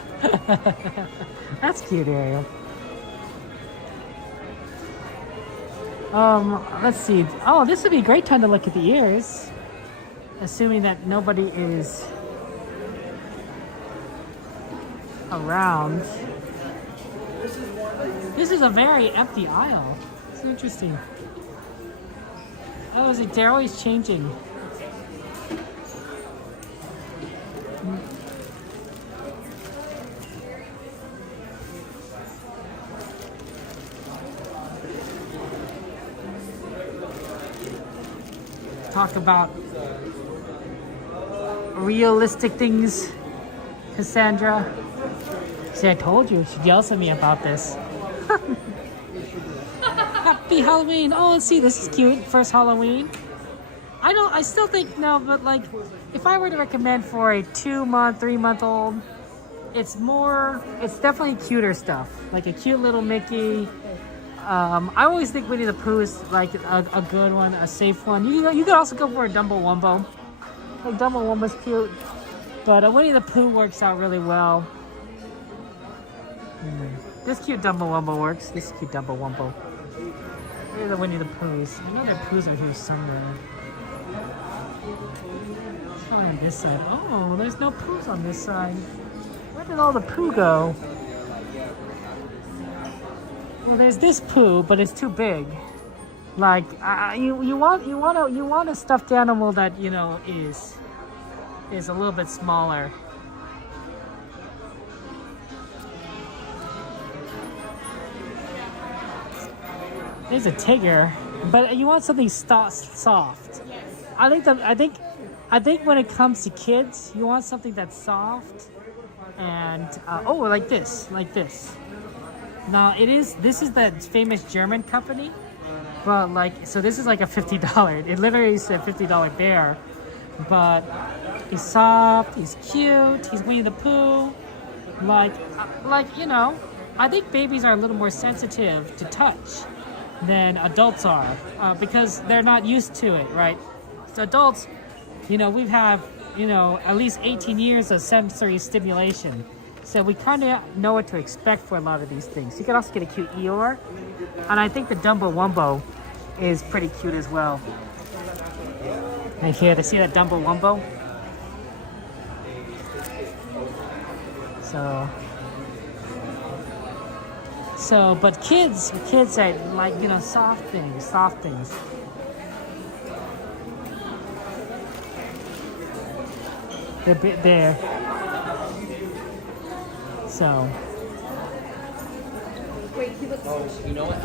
That's cute, Ariel. Let's see. Oh, this would be a great time to look at the ears. Assuming that nobody is around. This is a very empty aisle. It's interesting. Oh, they're always changing. Talk about realistic things, Cassandra. See, I told you. She yells at me about this. Happy Halloween. Oh, let's see. This is cute. First Halloween. I still think, no, but like, if I were to recommend for a 2-month, 3-month-old, it's definitely cuter stuff. Like a cute little Mickey. I always think Winnie the Pooh is like a good one, a safe one. You could also go for a Dumbo Wumbo. Like Dumbo Wumbo's cute, but Winnie the Pooh works out really well. This cute Dumbo Wumbo works. This cute Dumbo Wumbo. Where are the Winnie the Poohs? I know their Poohs are here somewhere. Oh, on this side. Oh, there's no Poohs on this side. Where did all the Pooh go? Well, there's this Pooh, but it's too big. Like you want a stuffed animal that is a little bit smaller. There's a Tigger, but you want something soft. I think when it comes to kids, you want something that's soft and like this. Now this is the famous German company, but so this is like a $50. It literally said $50 bear, but he's soft, he's cute, he's Winnie the Pooh. I think babies are a little more sensitive to touch than adults are because they're not used to it, right? So adults, we have at least 18 years of sensory stimulation. So we kind of know what to expect for a lot of these things. You can also get a cute Eeyore. And I think the Dumbo Wumbo is pretty cute as well. And here, to see that Dumbo Wumbo? But kids are like, soft things. They're so. Wait, he looks. Oh, you know what?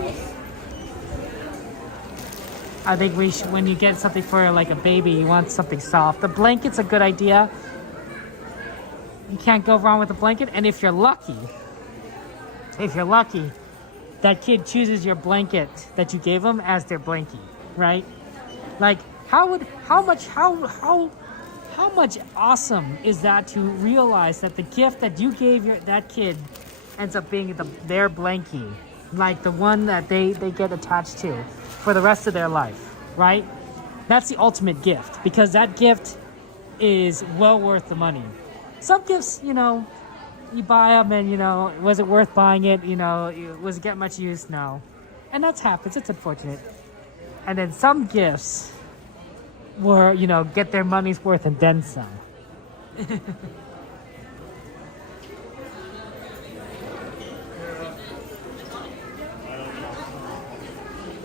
I think when you get something for like a baby, you want something soft. The blanket's a good idea. You can't go wrong with a blanket. And if you're lucky, that kid chooses your blanket that you gave them as their blankie, right? Like, how much awesome is that to realize that the gift that you gave that kid ends up being their blankie, like the one that they get attached to for the rest of their life, right? That's the ultimate gift, because that gift is well worth the money. Some gifts, you buy them and, was it worth buying it? Was it get much use? No. And that happens. It's unfortunate. And then some gifts were, get their money's worth and then some.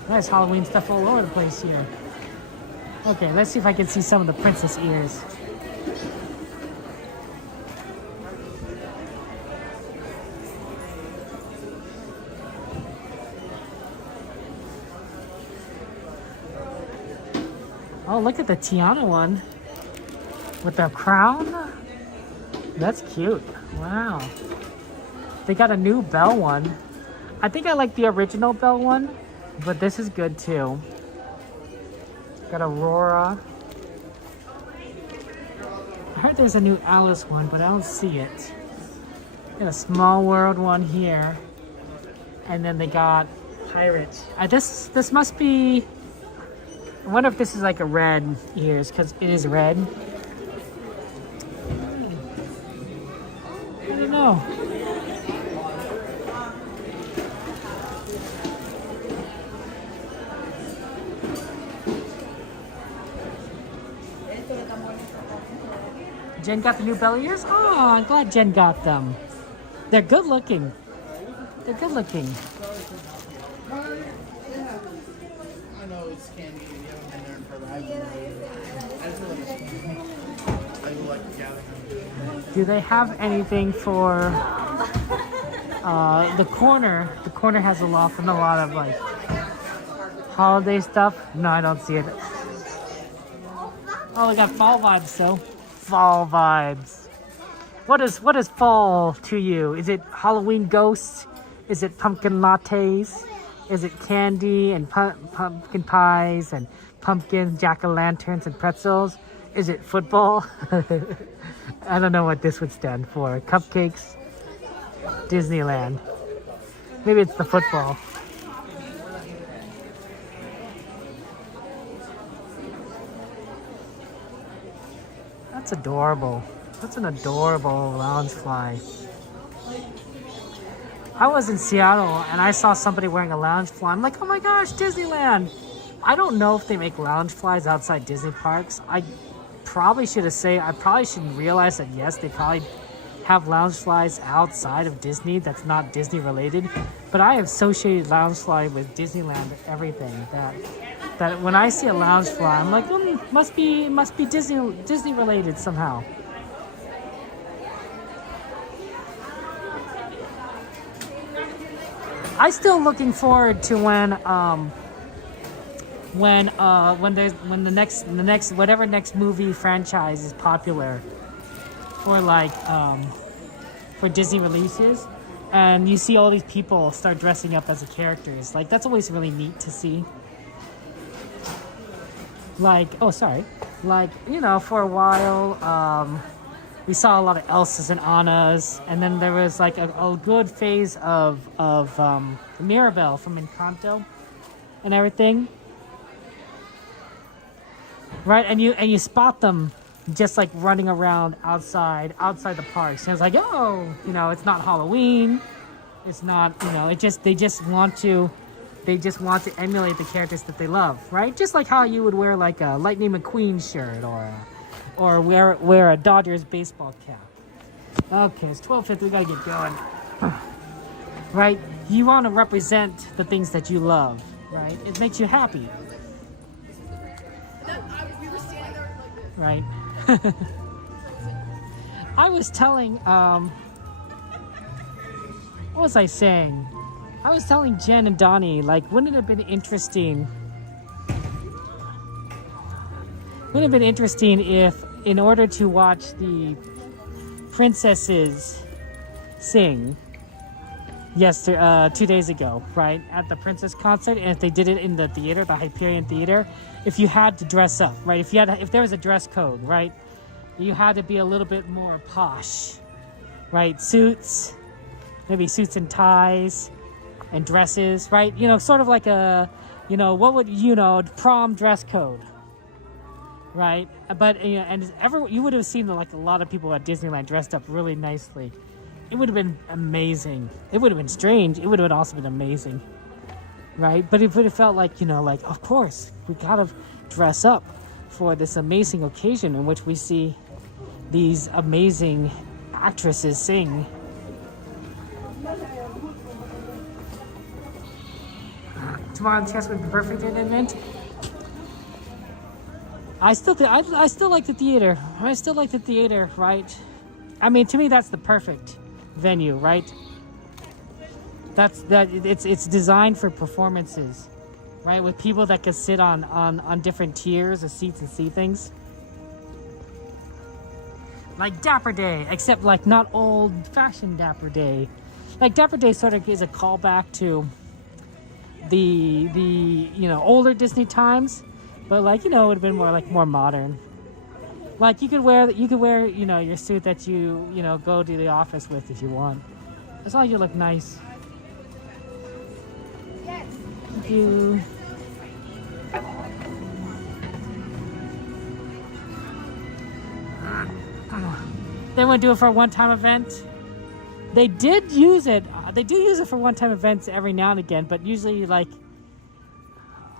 There's Halloween stuff all over the place here. Okay, let's see if I can see some of the princess ears. Oh, look at the Tiana one with the crown. That's cute. Wow. They got a new Belle one. I think I like the original Belle one, but this is good too. Got Aurora. I heard there's a new Alice one, but I don't see it. And a Small World one here. And then they got Pirate. This must be... I wonder if this is like a red ears, because it is red. I don't know. Jen got the new belly ears? Oh, I'm glad Jen got them. They're good looking. They're good looking. I know it's candy. You haven't been there in forever. I just really like the gathering. Do they have anything for the corner? The corner has a loft and a lot of like holiday stuff. No, I don't see it. Oh, we got fall vibes though. Fall vibes. What is fall to you? Is it Halloween ghosts? Is it pumpkin lattes? Is it candy and pumpkin pies and pumpkins, jack-o'-lanterns and pretzels? Is it football? I don't know what this would stand for. Cupcakes? Disneyland. Maybe it's the football. That's adorable. That's an adorable loungefly. I was in Seattle and I saw somebody wearing a loungefly. I'm like, oh my gosh, Disneyland! I don't know if they make loungeflies outside Disney parks. I probably should realize that yes, they probably have loungeflies outside of Disney that's not Disney related. But I associated loungefly with Disneyland everything. That when I see a loungefly, I'm like, must be Disney related somehow. I'm still looking forward to when the next whatever next movie franchise is popular for like for Disney releases, and you see all these people start dressing up as the characters. Like that's always really neat to see. Like, oh sorry, like for a while we saw a lot of Elsas and Annas, and then there was like a good phase of Mirabelle from Encanto and everything, right? And you spot them just like running around outside the parks. And it's like, oh, it's not Halloween, it's not, they just want to emulate the characters that they love, right? Just like how you would wear like a Lightning McQueen shirt or wear a Dodgers baseball cap. Okay, it's 12:50. We gotta get going. Right? You want to represent the things that you love, right? It makes you happy. Right? I was telling, what was I saying? I was telling Jen and Donnie, like, wouldn't it have been interesting if, in order to watch the princesses sing 2 days ago, right, at the princess concert, and if they did it in the theater, the Hyperion Theater, if you had to dress up, right, if there was a dress code, right, you had to be a little bit more posh, right, suits, maybe suits and ties and dresses, right, sort of like a, what would, prom dress code, right? But you would have seen like a lot of people at Disneyland dressed up really nicely. It would have been amazing. It would have been strange. It would have also been amazing, right? But it would have felt like, like, of course, we gotta dress up for this amazing occasion in which we see these amazing actresses sing. Tomorrow the chance would be perfect in event. I still like the theater. I still like the theater, right? I mean, to me, that's the perfect venue, right? It's designed for performances, right? With people that can sit on different tiers of seats and see things. Like Dapper Day, except like not old-fashioned Dapper Day. Like Dapper Day sort of is a callback to the older Disney times. But like, it would have been more modern. Like you could wear your suit that you go to the office with if you want. As long as you look nice. Thank you. They want to do it for a one-time event. They did use it. They do use it for one-time events every now and again, but usually, like,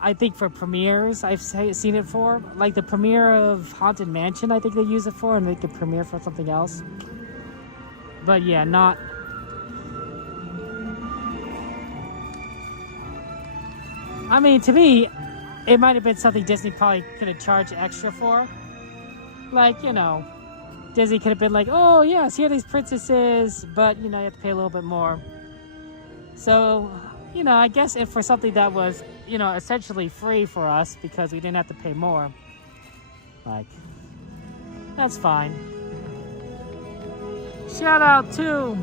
I think for premieres, I've seen it for. Like the premiere of Haunted Mansion, I think they use it for, and they could premiere for something else. But yeah, not... I mean, to me, it might have been something Disney probably could have charged extra for. Like, you know, Disney could have been like, oh yes, here are these princesses, but, you know, you have to pay a little bit more. So, you know, I guess if for something that was, you know, essentially free for us because we didn't have to pay more, like, that's fine. Shout out to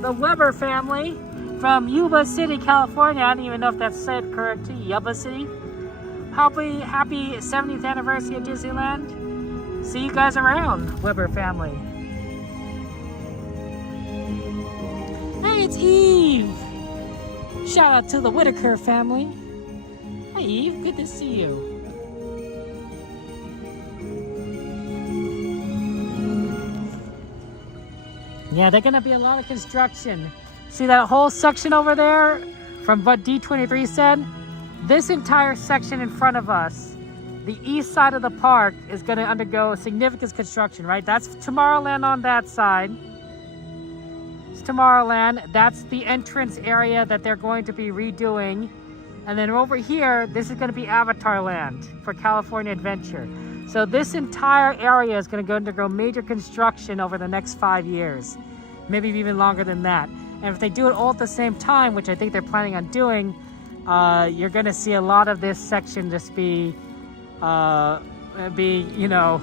the Weber family from Yuba City, California. I don't even know if that's said correctly. Yuba City. Happy 70th anniversary of Disneyland. See you guys around, Weber family. Hey, it's Eve. Shout out to the Whitaker family. Hi, Eve. Good to see you. Yeah, there's gonna be a lot of construction. See that whole section over there from what D23 said? This entire section in front of us, the east side of the park, is gonna undergo significant construction, right? That's Tomorrowland on that side. It's Tomorrowland. That's the entrance area that they're going to be redoing. And then over here, this is gonna be Avatar Land for California Adventure. So this entire area is gonna undergo major construction over the next 5 years. Maybe even longer than that. And if they do it all at the same time, which I think they're planning on doing, you're going to see a lot of this section just be you know,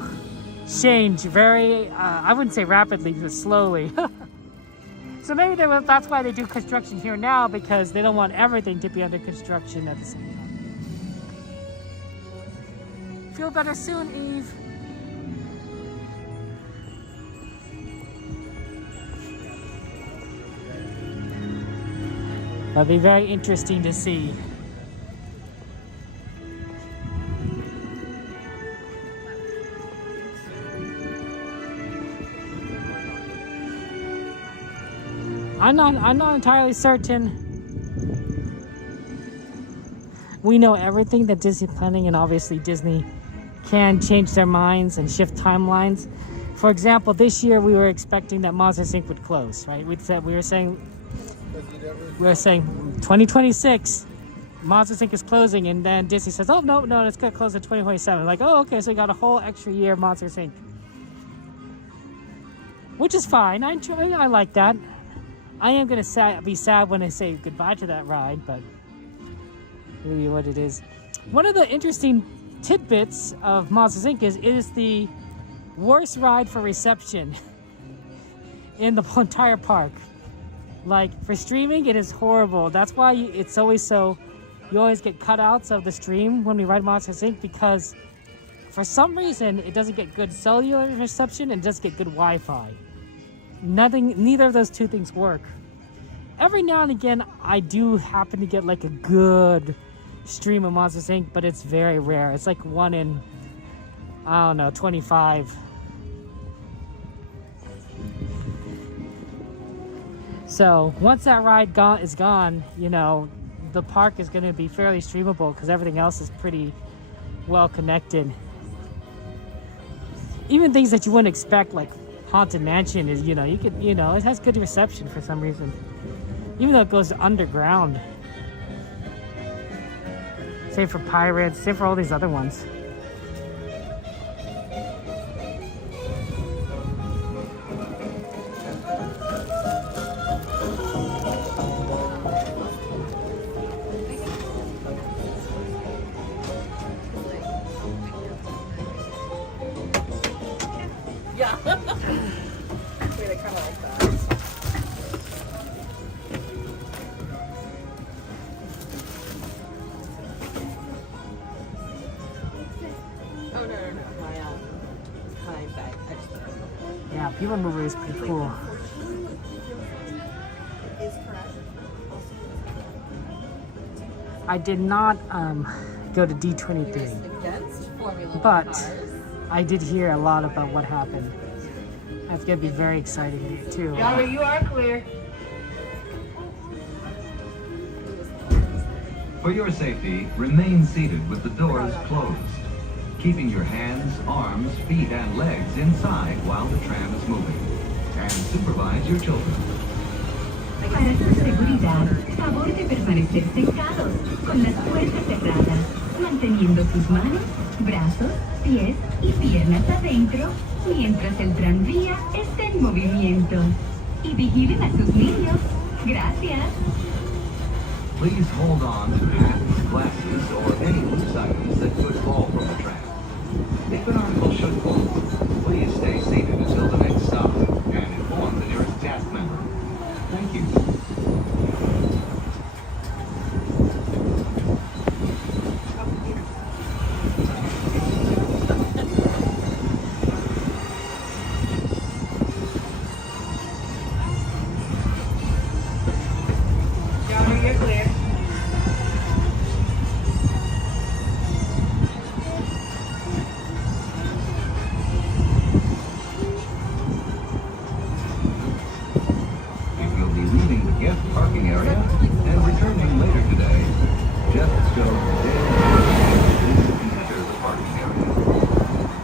change very, I wouldn't say rapidly, but slowly. So maybe that's why they do construction here now, because they don't want everything to be under construction at the same time. Feel better soon, Eve. That'll be very interesting to see. I'm not entirely certain. We know everything that Disney planning, and obviously Disney can change their minds and shift timelines. For example, this year we were expecting that Monsters Inc. would close, right? We were saying 2026 Monsters Inc. is closing, and then Disney says, oh no, it's gonna close in 2027. Like, oh, okay, so we got a whole extra year of Monsters Inc. Which is fine. I like that. I am gonna be sad when I say goodbye to that ride, but really what it is. One of the interesting tidbits of Monsters Inc. is it is the worst ride for reception in the entire park. Like, for streaming, it is horrible. That's why it's always so... You always get cutouts of the stream when we ride Monsters Inc. because for some reason, it doesn't get good cellular reception and doesn't get good Wi-Fi. Neither of those two things work. Every now and again, I do happen to get like a good stream of Monsters Inc., but it's very rare. It's like 1 in, I don't know, 25. So once that ride is gone, you know, the park is going to be fairly streamable because everything else is pretty well connected. Even things that you wouldn't expect, like Haunted Mansion, is, you know, it has good reception for some reason, even though it goes underground. Same for Pirates, same for all these other ones. Yeah. Wait, I kind of like that. Oh, no. My bag. Yeah, People Mover is pretty cool. I did not go to D23, Against Formula but cars. I did hear a lot about what happened. That's gonna be very exciting too. Driver, you are clear. For your safety, remain seated with the doors closed, keeping your hands, arms, feet, and legs inside while the tram is moving. And supervise your children. Para su seguridad, favor de permanecer sentados, con las puertas cerradas, manteniendo sus manos, brazos, pies y piernas adentro, mientras el tranvía esté en movimiento. Y vigilen a sus niños. Gracias. Please hold on to hats, glasses, or any loose items that could fall from the tram. If an article should fall, please stay seated until the next stop and inform the nearest cast member. Thank you. Driver, you're clear. If you'll be leaving the guest parking area and returning later today, just go dead enter the parking area.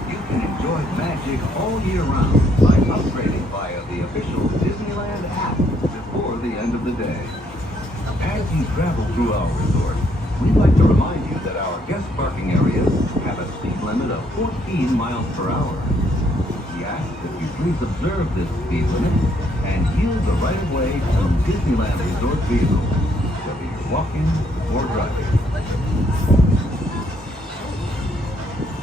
You can enjoy magic all year round by upgrading via the official Disneyland app before the end of the day. As you travel through our resort, we'd like to remind you that our guest parking areas have a speed limit of 14 miles per hour. We ask that you please observe this speed limit and yield the right of way to Disneyland Resort vehicles, whether you're walking or driving.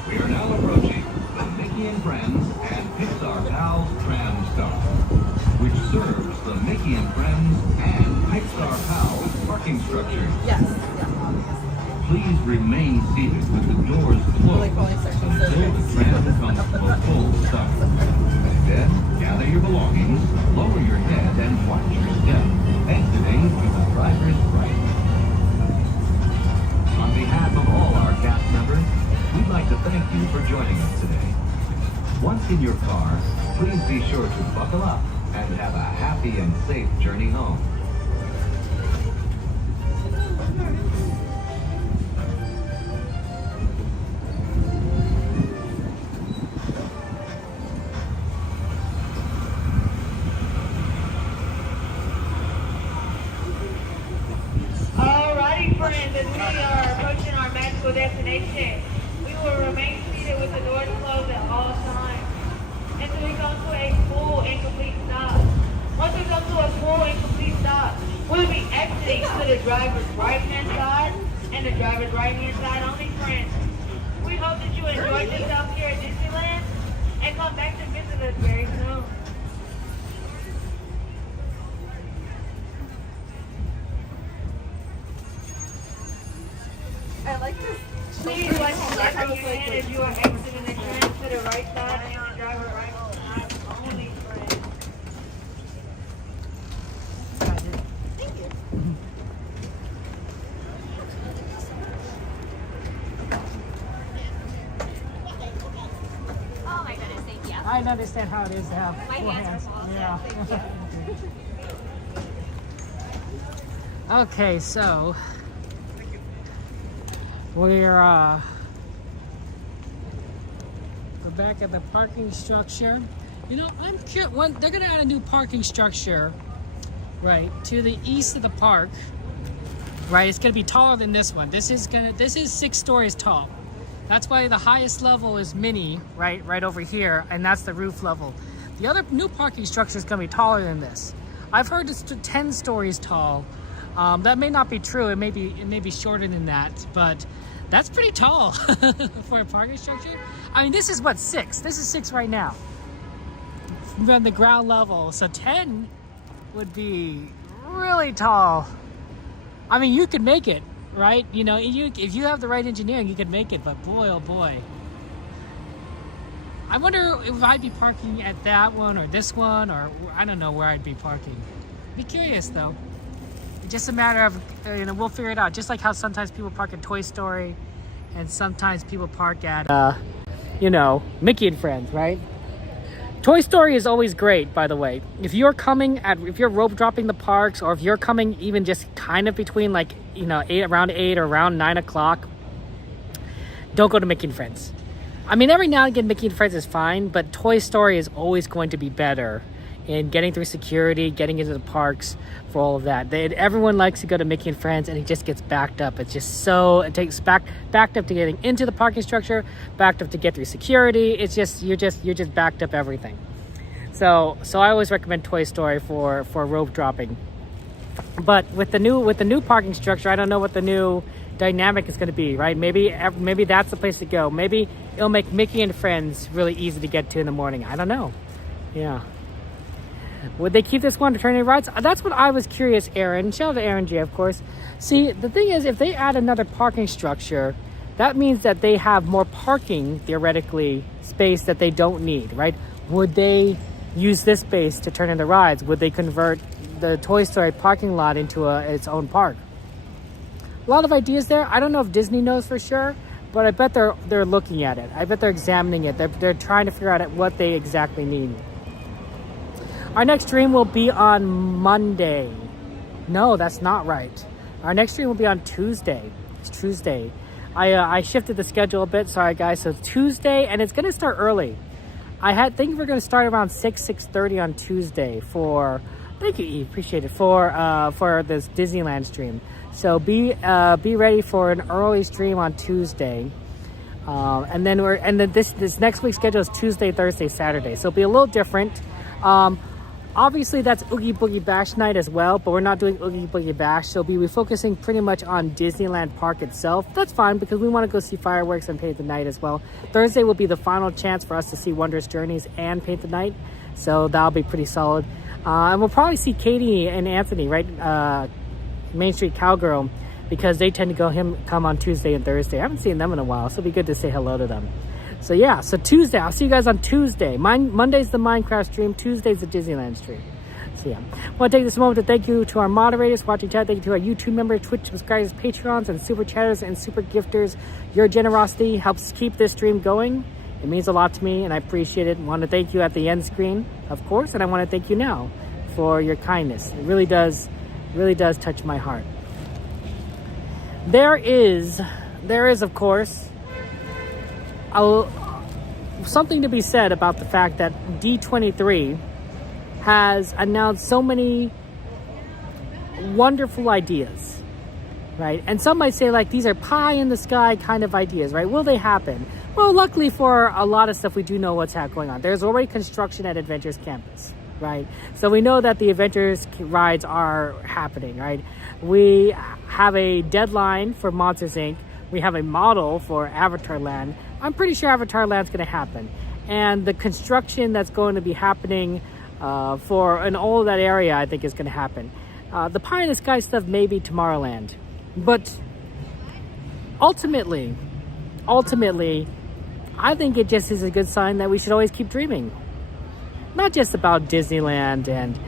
We are now approaching the Mickey and Friends and Pixar Pals Tram Stop, which serves the Mickey and Friends and Pixar Pals parking structures. Yes. Please remain seated with the doors closed until the tram comes to a full stop. Then, gather your belongings, lower your head, and watch your step, exiting to the driver's right. On behalf of all our cast members, we'd like to thank you for joining us today. Once in your car, please be sure to buckle up and have a happy and safe journey home. Alrighty, friends, as we are approaching our magical destination, we will remain seated with the doors closed at all times until we come to a full and complete stop. Once we come to a full and complete stop, we'll be exiting to the driver's right-hand side and the driver's right-hand side only, friends. We hope that you enjoyed yourself here at Disneyland and come back to visit us very soon. I like this. Please watch the left of your hand as you are exiting the train to the right side and the driver right side only, friends. Thank you. Oh my goodness, thank you. I understand how it is to have My full hands are full, yeah, Yeah. Okay, so we're back at the parking structure. You know, I'm curious. When they're gonna add a new parking structure, right, to the east of the park, right? It's gonna be taller than this one. This is 6 stories tall. That's why the highest level is Minnie, right over here, and that's the roof level. The other new parking structure is gonna be taller than this. I've heard it's 10 stories tall. That may not be true. It may be shorter than that, but that's pretty tall for a parking structure. I mean, this is what, 6? This is 6 right now from the ground level. So 10 would be really tall. I mean, you could make it, right? You know, if you have the right engineering, you could make it. But boy, oh boy. I wonder if I'd be parking at that one or this one, or I don't know where I'd be parking. Be curious though. It's just a matter of, we'll figure it out. Just like how sometimes people park at Toy Story and sometimes people park at, Mickey and Friends, right? Toy Story is always great, by the way. If you're rope dropping the parks, or if you're coming even just kind of between around 8 or around 9 o'clock, don't go to Mickey and Friends. I mean, every now and again, Mickey and Friends is fine, but Toy Story is always going to be better in getting through security, getting into the parks, for all of that. Everyone likes to go to Mickey and Friends, and it just gets backed up. It's just it takes backed up to getting into the parking structure, backed up to get through security. It's just you're just backed up everything. So I always recommend Toy Story for rope dropping. But with the new parking structure, I don't know what the new dynamic is going to be, right? Maybe that's the place to go. Maybe it'll make Mickey and Friends really easy to get to in the morning. I don't know. Yeah. Would they keep this one to turning rides? That's what I was curious, Aaron. Shout out to Aaron J, of course. See, the thing is, if they add another parking structure, that means that they have more parking, theoretically, space that they don't need, right? Would they use this space to turn into rides? Would they convert the Toy Story parking lot into its own park? A lot of ideas there. I don't know if Disney knows for sure, but I bet they're looking at it. I bet they're examining it. They're trying to figure out what they exactly need. Our next stream will be on Monday. No, that's not right. Our next stream will be on Tuesday. It's Tuesday. I shifted the schedule a bit. Sorry, guys. So it's Tuesday, and it's going to start early. I think we're going to start around 6:30 on Tuesday for... Thank you, Eve. Appreciate it. For this Disneyland stream. So be ready for an early stream on Tuesday. And then this next week's schedule is Tuesday, Thursday, Saturday. So it'll be a little different. Obviously, that's Oogie Boogie Bash night as well, but we're not doing Oogie Boogie Bash. So we'll be focusing pretty much on Disneyland Park itself. That's fine, because we want to go see fireworks and paint the night as well. Thursday will be the final chance for us to see Wondrous Journeys and paint the night. So that'll be pretty solid. And we'll probably see Katie and Anthony, right? Main Street Cowgirl, because they tend to come on Tuesday and Thursday. I haven't seen them in a while, so it'll be good to say hello to them. So yeah, so Tuesday, I'll see you guys on Tuesday. Monday's the Minecraft stream, Tuesday's the Disneyland stream. So yeah, I want to take this moment to thank you to our moderators watching chat. Thank you to our YouTube members, Twitch subscribers, Patreons, and super chatters and super gifters. Your generosity helps keep this stream going. It means a lot to me, and I appreciate it. I want to thank you at the end screen, of course, and I want to thank you now for your kindness. It really does touch my heart. There is, of course, something to be said about the fact that D23 has announced so many wonderful ideas, right? And some might say, like, these are pie in the sky kind of ideas, right? Will they happen? Well, luckily for a lot of stuff, we do know what's going on. There's already construction at Adventures Campus, right? So we know that the Adventures rides are happening, right? We have a deadline for Monsters, Inc. We have a model for Avatar Land. I'm pretty sure Avatar Land's going to happen. And the construction that's going to be happening in all of that area, I think, is going to happen. The pie in the sky stuff may be Tomorrowland. But ultimately, I think it just is a good sign that we should always keep dreaming. Not just about Disneyland and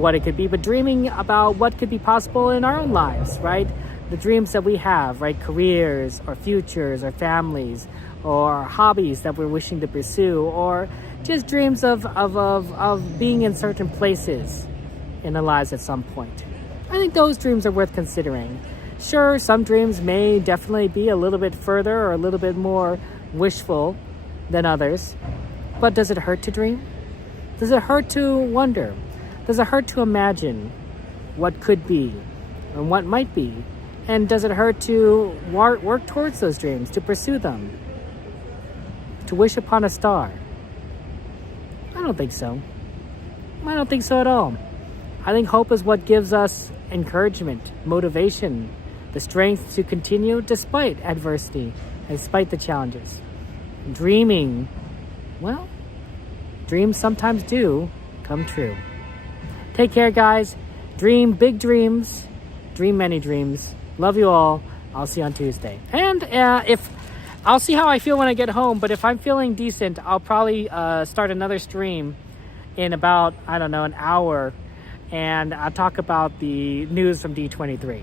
what it could be, but dreaming about what could be possible in our own lives, right? The dreams that we have, right? Careers or futures or families or hobbies that we're wishing to pursue, or just dreams of being in certain places in our lives at some point. I think those dreams are worth considering. Sure, some dreams may definitely be a little bit further or a little bit more wishful than others, but does it hurt to dream? Does it hurt to wonder? Does it hurt to imagine what could be and what might be? And does it hurt to work towards those dreams, to pursue them, to wish upon a star? I don't think so. I don't think so at all. I think hope is what gives us encouragement, motivation, the strength to continue despite adversity, despite the challenges. Dreaming, well, dreams sometimes do come true. Take care, guys. Dream big dreams. Dream many dreams. Love you all. I'll see you on Tuesday. And I'll see how I feel when I get home, but if I'm feeling decent, I'll probably start another stream in about, I don't know, an hour. and I'll talk about the news from D23.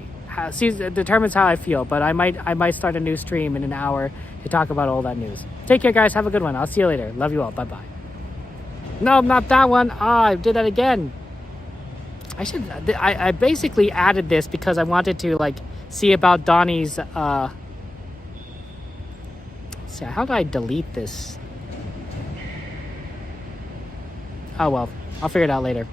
It determines how I feel, but I might start a new stream in an hour to talk about all that news. Take care, guys. Have a good one. I'll see you later. Love you all. Bye-bye. No, not that one. I did that again. I basically added this because I wanted to, like, see about Donnie's, see, how do I delete this? Oh, well. I'll figure it out later.